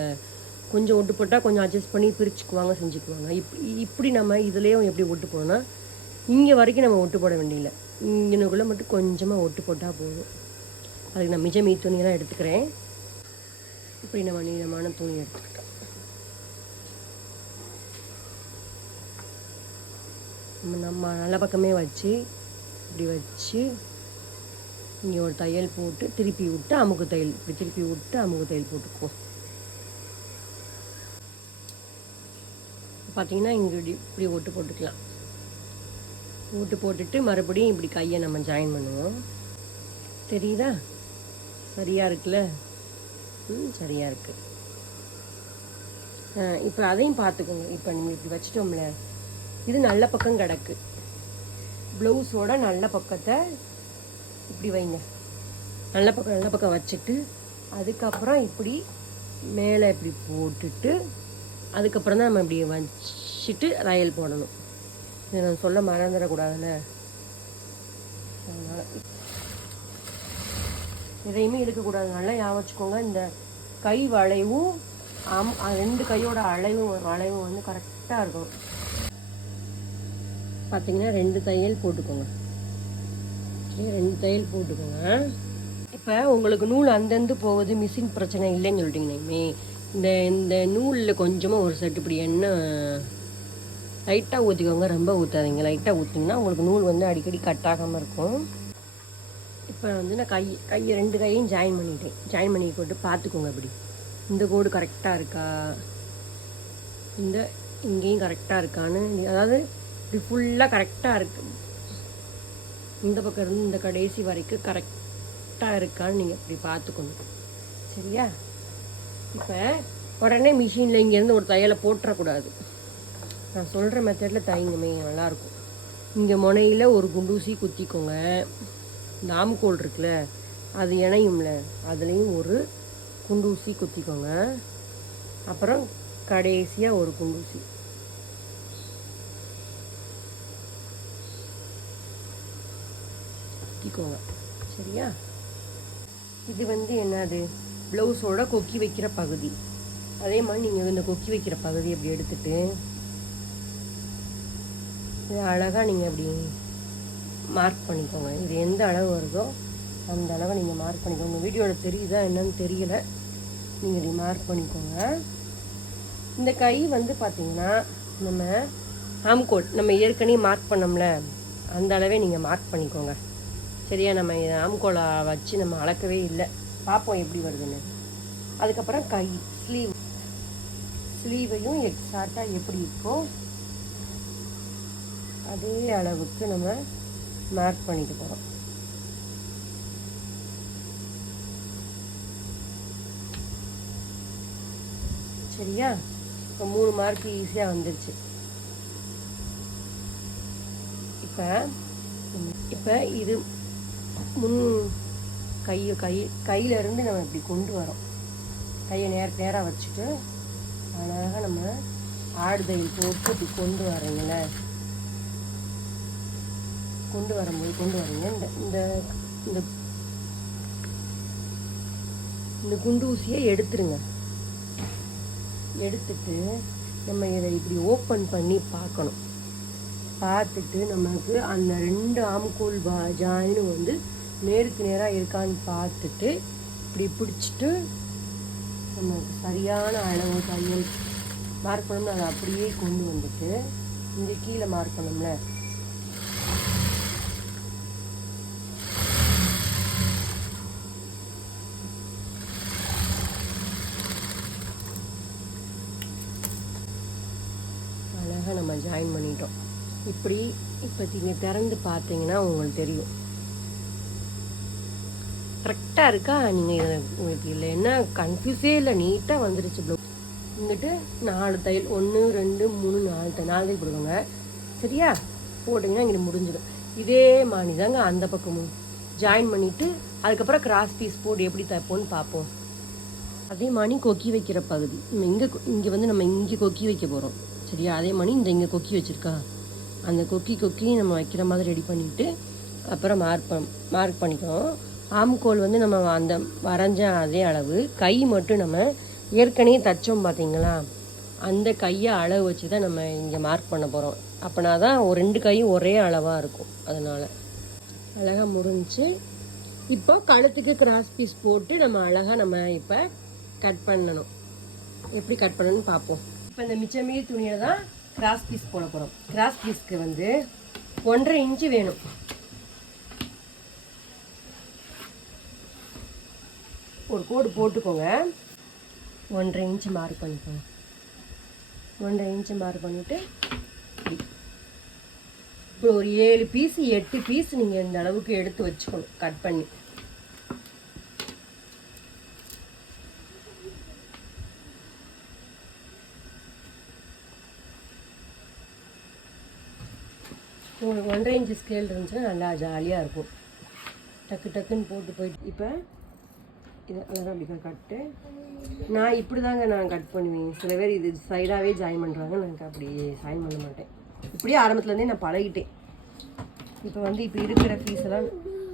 கொஞ்சம் ஒட்டு போட்டால் கொஞ்சம் அட்ஜஸ்ட் பண்ணி பிரிச்சுக்குவாங்க, செஞ்சுக்குவாங்க. இப்படி நம்ம இதுலேயும் எப்படி ஒட்டு போடணும்னா, இங்கே வரைக்கும் நம்ம ஒட்டு போட வேண்டியதில்லை. இங்கனுக்குள்ளே மட்டும் கொஞ்சமாக ஒட்டு போட்டால் போதும். அதுக்கு நான் மிஜமீ துணியெல்லாம் எடுத்துக்கிறேன். இப்படி நம்ம நீளமான துணி எடுத்துக்கிட்டோம். நம்ம நல்ல பக்கமே வச்சு இப்படி வச்சு இங்கே ஒரு தையல் போட்டு திருப்பி விட்டு அமுக்கு தையல், இப்படி திருப்பி விட்டு அமுக்கு தையல் போட்டுக்குவோம். பார்த்தீங்கன்னா இங்கே இப்படி ஒட்டு போட்டுக்கலாம். ஓட்டு போட்டுட்டு மறுபடியும் இப்படி கையை நம்ம ஜாயின் பண்ணுவோம். தெரியுதா? சரியாக இருக்குல்ல? சரியாக இருக்குது. இப்போ அதையும் பார்த்துக்கோங்க. இப்போ நம்ம இப்படி வச்சிட்டோம்ல, இது நல்ல பக்கம் கிடக்கு. ப்ளவுஸோட நல்ல பக்கத்தை இப்படி வைங்க. நல்ல பக்கம் வச்சுட்டு அதுக்கப்புறம் இப்படி மேலே இப்படி போட்டுட்டு அதுக்கப்புறம் தான் நம்ம இப்படி வச்சுட்டு தையல் போடணும். இதை நான் சொல்ல மறந்துடக்கூடாதுல்ல, அதனால் எதையுமே எடுக்கக்கூடாது. நல்லா ஞாபகம் வச்சுக்கோங்க. இந்த கை வளைவும் ரெண்டு கையோட வளைவும் வந்து கரெக்டாக இருக்கும். பார்த்தீங்கன்னா 2 தையல் போட்டுக்கோங்க. 2 தையல் போட்டுக்கோங்க. இப்போ உங்களுக்கு நூல் அந்தந்து போகுது, மிஷின் பிரச்சனை இல்லைன்னு சொல்லிட்டீங்கன்னே, இந்த நூலில் கொஞ்சமாக ஒரு செட்டு இப்படி எண்ணெய் லைட்டாக ஊற்றிக்கோங்க, ரொம்ப ஊற்றாதீங்க. லைட்டாக ஊற்றிங்கன்னா உங்களுக்கு நூல் வந்து அடிக்கடி கட் ஆகாமல் இருக்கும். இப்போ வந்து நான் கையை 2 கையையும் ஜாயின் பண்ணிட்டேன். ஜாயின் பண்ணி போட்டு பார்த்துக்கோங்க இப்படி இந்த கோடு கரெக்டாக இருக்கா, இங்கேயும் கரெக்டாக இருக்கான்னு. அதாவது இப்படி ஃபுல்லாக கரெக்டாக இருக்கு, இந்த பக்கம் இருந்து இந்த கடைசி வரைக்கும் கரெக்டாக இருக்கான்னு நீங்கள் இப்படி பார்த்துக்கணும். சரியா? இப்போ உடனே மிஷினில் இங்கேருந்து ஒரு தையலை போட்டுறக்கூடாது. நான் சொல்கிற மெத்தடில் தைங்கமே நல்லாயிருக்கும். இங்கே முனையில் ஒரு குண்டூசி குத்திக்கோங்க. இந்த ஆமுக்கோல் இருக்குல்ல, அது இணையும்ல, அதுலேயும் ஒரு குண்டூசி குத்திக்கோங்க. அப்புறம் கடைசியாக ஒரு குண்டூசி குத்திக்கோங்க. சரியா? இது வந்து என்னது, ப்ளவுஸோட கொக்கி வைக்கிற பகுதி. அதே மாதிரி நீங்கள் இந்த கொக்கி வைக்கிற பகுதி அப்படி எடுத்துட்டு இது அழகாக நீங்கள் அப்படி மார்க் பண்ணிக்கோங்க. இது எந்த அளவு வருதோ அந்த அளவை நீங்கள் மார்க் பண்ணிக்கோங்க. வீடியோவில் தெரியுதா என்னன்னு தெரியல, நீங்கள் இப்படி மார்க் பண்ணிக்கோங்க. இந்த கை வந்து பார்த்தீங்கன்னா நம்ம ஆம்கோல் நம்ம ஏற்கனவே மார்க் பண்ணோம்ல, அந்த அளவே நீங்கள் மார்க் பண்ணிக்கோங்க. சரியா? நம்ம ஆம்கோலை வச்சு நம்ம அளக்கவே இல்லை, பார்ப்போம் எப்படி வருதுன்னு. அதுக்கப்புறம் கை ஸ்லீவையும் எக்ஸாக்டாக எப்படி இருக்கோ அதே அளவுக்கு நம்ம மார்க் பண்ணிட்டு போகிறோம். சரியா? இப்போ 3 மார்க் ஈஸியாக வந்துருச்சு. இப்போ இது முன் கையிலேருந்து நம்ம இப்படி கொண்டு வரோம். கையை நேராக வச்சுட்டு அழகாக நம்ம ஆடுதையில் போட்டு இப்படி கொண்டு வரீங்கள, கொண்டு வரீங்க. இந்த குண்டு ஊசியை எடுத்துருங்க. எடுத்துட்டு நம்ம இதை இப்படி ஓப்பன் பண்ணி பார்க்கணும். பார்த்துட்டு நமக்கு அந்த 2 ஆம்கோல் ஜாயினும் வந்து நேருக்கு நேராக இருக்கான்னு பார்த்துட்டு இப்படி பிடிச்சிட்டு நமக்கு சரியான அளவு தையல் மார்க் பண்ணோம்னா அதை அப்படியே கொண்டு வந்துட்டு இங்கே கீழே மார்க் பண்ணோம்ல, அழகாக நம்ம ஜாயின் பண்ணிட்டோம். இப்படி இப்போ நீங்கள் திறந்து பார்த்தீங்கன்னா உங்களுக்கு தெரியும் கரெக்டாக இருக்கா. நீங்கள் உங்களுக்கு இல்லை என்ன கன்ஃபியூஸே இல்லை, நீட்டாக வந்துருச்சு. ப்ளவுஸ் இங்கிட்டு 4 தையல் 1 2 3 4 தையல் போடுவாங்க. சரியா? போட்டிங்கன்னா இங்கே முடிஞ்சிடும். இதே மாதிரி தாங்க அந்த பக்கமும் ஜாயின் பண்ணிவிட்டு அதுக்கப்புறம் கிராஸ் பீஸ் போட்டு எப்படி தைப்போன்னு பார்ப்போம். அதே மாதிரி கொக்கி வைக்கிற பகுதி நம்ம இங்கே வந்து நம்ம இங்கே கொக்கி வைக்க போகிறோம். சரியா? அதே மாதிரி இங்கே கொக்கி வச்சுருக்கா, அந்த கொக்கி நம்ம வைக்கிற மாதிரி ரெடி பண்ணிவிட்டு அப்புறம் மார்க் பண்ணிக்கணும். ஆம்கோல் வந்து நம்ம அந்த வரைஞ்ச அதே அளவு, கை மட்டும் நம்ம ஏற்கனவே தைச்சோம் பார்த்தீங்களா, அந்த கையை அளவு வச்சு தான் நம்ம இங்கே மார்க் பண்ண போகிறோம். அப்படின்னா தான் 2 கையும் ஒரே அளவாக இருக்கும். அதனால் அழகாக முடிஞ்சு. இப்போ கழுத்துக்கு கிராஸ் பீஸ் போட்டு நம்ம அழகாக நம்ம இப்போ கட் பண்ணணும். எப்படி கட் பண்ணணும்னு பார்ப்போம். இப்போ இந்த மிச்சமே துணியை தான் கிராஸ் பீஸ் போட போகிறோம். கிராஸ் பீஸ்க்கு வந்து 1.5 இன்ச்சு வேணும். ஒரு கோடு போட்டுக்கோங்க. 1.5 இன்ச்சு மார்க் பண்ணிக்கோங்க. 1.5 இன்ச்சு மார்க் பண்ணிவிட்டு இப்போ ஒரு 7 பீஸ் 8 பீஸ் நீங்கள் இந்த அளவுக்கு எடுத்து வச்சுக்கணும் கட் பண்ணி. உங்களுக்கு 1.5 இன்ச்சு ஸ்கேல் இருந்துச்சுன்னா நல்லா ஜாலியாக இருக்கும். டக்குன்னு போயிட்டு இப்போ இதை அழகாக அப்படி கட்டு. நான் இப்படி தாங்க நான் கட் பண்ணுவேன். சில பேர் இது சைடாகவே ஜாயின் பண்ணுறாங்க, நான் அப்படி ஜாயின் பண்ண மாட்டேன். இப்படியே ஆரம்பத்துலேருந்தே நான் பழகிட்டேன். இப்போ வந்து இப்போ இருக்கிற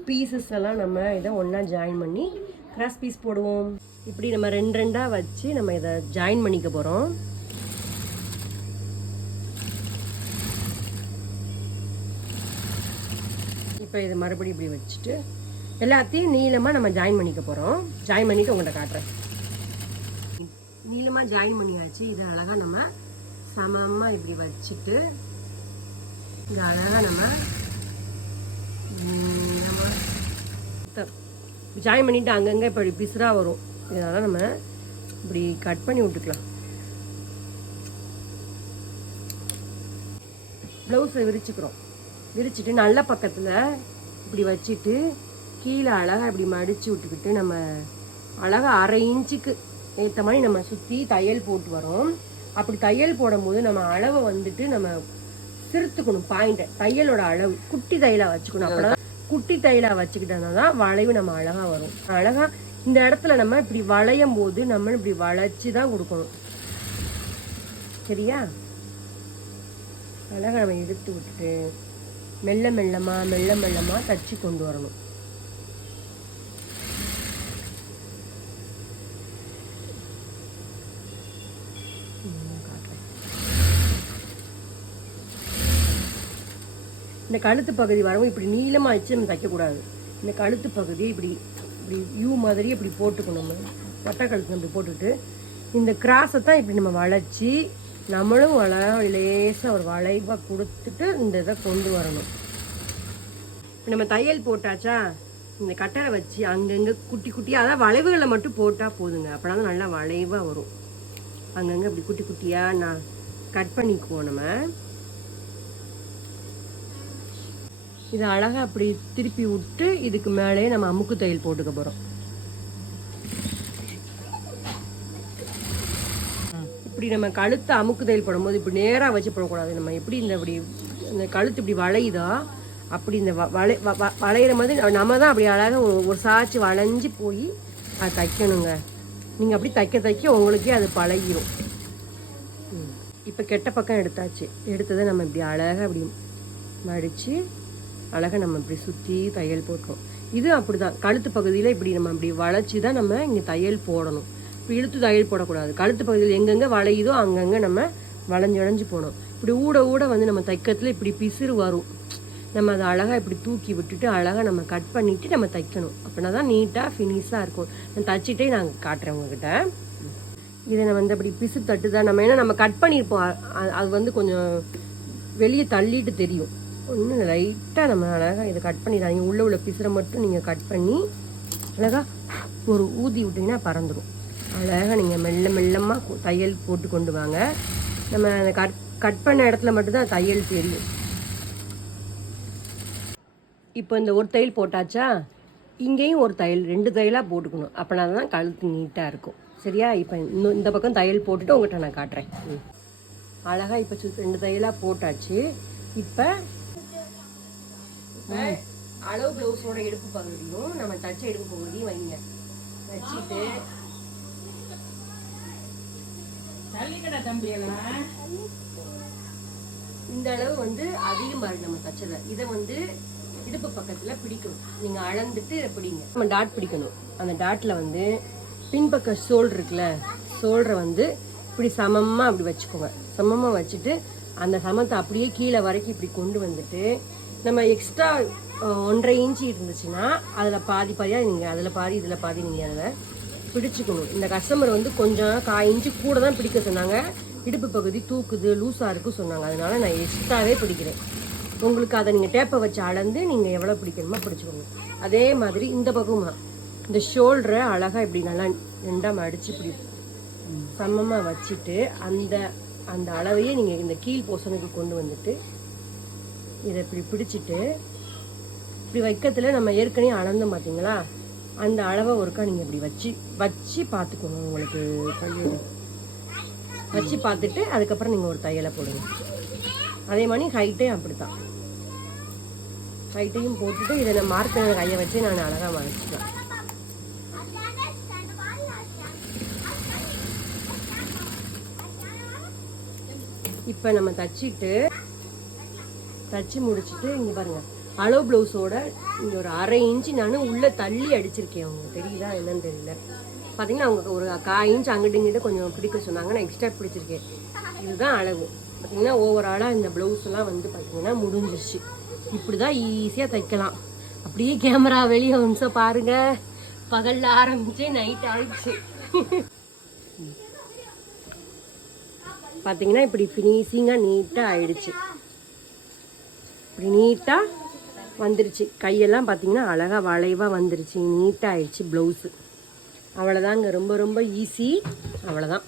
பீசஸ் எல்லாம் நம்ம இதை ஒன்றா ஜாயின் பண்ணி கிராஸ் பீஸ் போடுவோம். இப்படி நம்ம 2 வச்சு நம்ம இதை ஜாயின் பண்ணிக்க போகிறோம். இப்போ இதை மறுபடியும் இப்படி வச்சுட்டு எல்லாத்தையும் நீளமாக நம்ம ஜாயின் பண்ணிக்க போகிறோம். ஜாயின் பண்ணிவிட்டு உங்கள்கிட்ட காட்டுறேன். நீளமாக ஜாயின் பண்ணியாச்சு. இதை அழகாக நம்ம சமமாக இப்படி வச்சுட்டு இதை அழகாக நம்ம ஜாயின் பண்ணிவிட்டு அங்கங்கே இப்படி பிசுறாக வரும். இதனால் நம்ம இப்படி கட் பண்ணி விட்டுக்கலாம். ப்ளவுஸை விரிச்சுட்டு நல்ல பக்கத்தில் இப்படி வச்சுட்டு கீழே அழகாக இப்படி மடித்து விட்டுக்கிட்டு நம்ம அழகாக 1/2 இன்ச்சுக்கு ஏற்ற மாதிரி நம்ம சுற்றி தையல் போட்டு வரோம். அப்படி தையல் போடும்போது நம்ம அளவை வந்துட்டு நம்ம சிறுத்துக்கணும். பாயிண்ட்டை தையலோட அளவு குட்டி தையலாக வச்சுக்கணும். அப்படின்னா குட்டி தையலாக வச்சுக்கிட்டோம்னா தான் வளைவு நம்ம அழகாக வரும். அழகாக இந்த இடத்துல நம்ம இப்படி வளையும் போது நம்ம இப்படி வளைச்சி தான் கொடுக்கணும். சரியா? அழகாக நம்ம எடுத்து விட்டுட்டு மெல்ல மெல்லமாக தச்சு கொண்டு வரணும். இந்த கழுத்து பகுதி வரவும் இப்படி நீளமாக வச்சு நம்ம தைக்கக்கூடாது. இந்த கழுத்து பகுதியை இப்படி இப்படி யூ மாதிரி இப்படி போட்டுக்கணும். நம்ம வட்ட கழுத்து அப்படி போட்டுட்டு இந்த கிராஸை தான் இப்படி நம்ம வளைச்சி நம்மளும் லேசாக ஒரு வளைவாக கொடுத்துட்டு இந்த இதை கொண்டு வரணும். இப்போ நம்ம தையல் போட்டாச்சா, இந்த கட்டரை வச்சு அங்கங்கே குட்டி குட்டியாக, அதாவது வளைவுகளை மட்டும் போட்டால் போதுங்க. அப்படின்னா தான் நல்லா வளைவாக வரும். அங்கங்கே இப்படி குட்டி குட்டியாக நான் கட் பண்ணிக்குவோம். நம்ம இதை அழகாக அப்படி திருப்பி விட்டு இதுக்கு மேலே நம்ம அமுக்கு தையல் போட்டுக்க போகிறோம். இப்படி நம்ம கழுத்தை அமுக்கு தையல் போடும்போது இப்படி நேராக வச்சு போடக்கூடாது. நம்ம எப்படி இந்த கழுத்து இப்படி வளையுதோ அப்படி இந்த வளையிற மாதிரி நம்ம தான் அப்படி அழகாக ஒரு சாய்ச்சி வளைஞ்சி போய் அதை தைக்கணுங்க. நீங்கள் அப்படி தைக்க உங்களுக்கே அது பழகிடும். இப்போ கெட்ட பக்கம் எடுத்தாச்சு. எடுத்ததை நம்ம இப்படி அழகாக அப்படி மடித்து அழகாக நம்ம இப்படி சுற்றி தையல் போட்டுரும். இது அப்படி தான் கழுத்து பகுதியில் இப்படி நம்ம இப்படி வளைச்சி தான் நம்ம இங்கே தையல் போடணும். இப்போ இழுத்து தையல் போடக்கூடாது. கழுத்து பகுதியில் எங்கெங்கே வளையுதோ அங்கங்கே நம்ம வளைஞ்சு போகணும். இப்படி ஊட வந்து நம்ம தைக்கிறதுல இப்படி பிசுறு வரும். நம்ம அதை அழகாக இப்படி தூக்கி விட்டுட்டு அழகாக நம்ம கட் பண்ணிவிட்டு நம்ம தைக்கணும். அப்படின்னா தான் நீட்டாக ஃபினிஷாக இருக்கும். நான் தைச்சிட்டே நான் காட்டுறேன் உங்ககிட்ட. இதை நம்ம வந்து அப்படி பிசு தட்டு தான் நம்ம, ஏன்னா நம்ம கட் பண்ணியிருப்போம். அது வந்து கொஞ்சம் வெளியே தள்ளிட்டு தெரியும். ஒன்று லைட்டாக நம்ம அழகாக இதை கட் பண்ணிடாதீங்க. உள்ள பிசுரை மட்டும் நீங்கள் கட் பண்ணி அழகாக ஒரு ஊதி விட்டிங்கன்னா பறந்துடும். அழகாக நீங்கள் மெல்லமாக தையல் போட்டு கொண்டு வாங்க. நம்ம அந்த கட் பண்ண இடத்துல மட்டும்தான் தையல் தெரியும். இப்போ இந்த ஒரு தையல் போட்டாச்சா, இங்கேயும் ஒரு தையல் 2 தையலாக போட்டுக்கணும். அப்படின்னா தான் கழுத்து நீட்டாக இருக்கும். சரியா? இப்போ இந்த பக்கம் தையல் போட்டுட்டு உங்கள்கிட்ட நான் காட்டுறேன். அழகாக இப்போ 2 தையலாக போட்டாச்சு. இப்போ அளவு ப்ளவுஸோட எடுப்பு பகுதியும் நம்ம தச்ச எடுப்பு பகுதியும் வைங்க. வச்சுட்டு இந்த அளவு வந்து அதிகமாக இருக்கு நம்ம தச்சதை. இதை வந்து இடுப்பு பக்கத்தில் பிடிக்கணும். நீங்கள் அளந்துட்டு பிடிங்க. நம்ம டாட் பிடிக்கணும். அந்த டாட்டில் வந்து பின்பக்க ஷோல்டர் இருக்குல்ல, ஷோல்டரை வந்து இப்படி சமமாக அப்படி வச்சுக்கோங்க. சமமாக வச்சுட்டு அந்த சமத்தை அப்படியே கீழே வரைக்கும் இப்படி கொண்டு வந்துட்டு நம்ம எக்ஸ்ட்ரா 1.5 இன்ச்சு இருந்துச்சுன்னா அதில் பாதியாக நீங்கள் அதில் பாதி இதில் பாதி நீங்கள் அதில் பிடிச்சிக்கணும். இந்த கஸ்டமர் வந்து கொஞ்சம் 1/4 இன்ச்சு கூட தான் பிடிக்க சொன்னாங்க. இடுப்பு பகுதி தூக்குது, லூஸாக இருக்குது சொன்னாங்க. அதனால நான் எக்ஸ்ட்ராவே பிடிக்கிறேன். உங்களுக்கு அதை நீங்கள் டேப்பை வச்சு அளந்து நீங்கள் எவ்வளோ பிடிக்கணுமோ பிடிச்சிக்கோங்க. அதே மாதிரி இந்த பக்கமாக இந்த ஷோல்டரை அழகாக இப்படி நல்லா 2ஆக மடித்து இப்படி சமமாக வச்சுட்டு அந்த அளவையே நீங்கள் இந்த கீழ் போர்ஷனுக்கு கொண்டு வந்துட்டு இதை இப்படி பிடிச்சிட்டு இப்படி வைக்கிறதுல நம்ம ஏற்கனவே அளந்தோம் பார்த்தீங்களா, அந்த அளவை ஒருக்கா நீங்கள் இப்படி வச்சு பார்த்துக்கணும். உங்களுக்கு தையல் வச்சு பார்த்துட்டு அதுக்கப்புறம் நீங்கள் ஒரு தையலை போடுங்க. அதே மாதிரி ஹைட்டையும் அப்படி தான், ஹைட்டையும் போட்டுட்டு இதை நான் மார்க் பண்ண கையை வச்சு நான் அழகாக மறைச்சிக்கலாம். இப்போ நம்ம தச்சு முடிச்சுட்டு இங்கே பாருங்கள், அளவு ப்ளவுஸோட இங்கே ஒரு 1/2 இன்ச்சு நான் உள்ளே தள்ளி அடிச்சிருக்கேன். அவங்க தெரியுதா என்னன்னு தெரியல. பார்த்தீங்கன்னா அவங்க ஒரு 1/4 இன்ச் அங்கிட்டு இங்கிட்ட கொஞ்சம் பிடிக்க சொன்னாங்க. நான் எக்ஸ்ட்ரா பிடிச்சிருக்கேன். இதுதான் அளவு. பார்த்தீங்கன்னா ஓவராலாக இந்த ப்ளவுஸ் எல்லாம் வந்து பார்த்தீங்கன்னா முடிஞ்சிருச்சு. இப்படி தான் ஈஸியாக தைக்கலாம். அப்படியே கேமரா வெளியே நிமிஷம் பாருங்கள். பகலில் ஆரம்பிச்சு நைட் ஆயிடுச்சு. பார்த்தீங்கன்னா இப்படி ஃபினிஷிங்காக நீட்டாக ஆயிடுச்சு. இப்படி நீட்டாக வந்துருச்சு. கையெல்லாம் பார்த்தீங்கன்னா அழகாக வளைவாக வந்துருச்சு. நீட்டாக ஆயிடுச்சு ப்ளவுஸு. அவ்வளோதாங்க. ரொம்ப ரொம்ப ஈஸி. அவ்வளோதான்.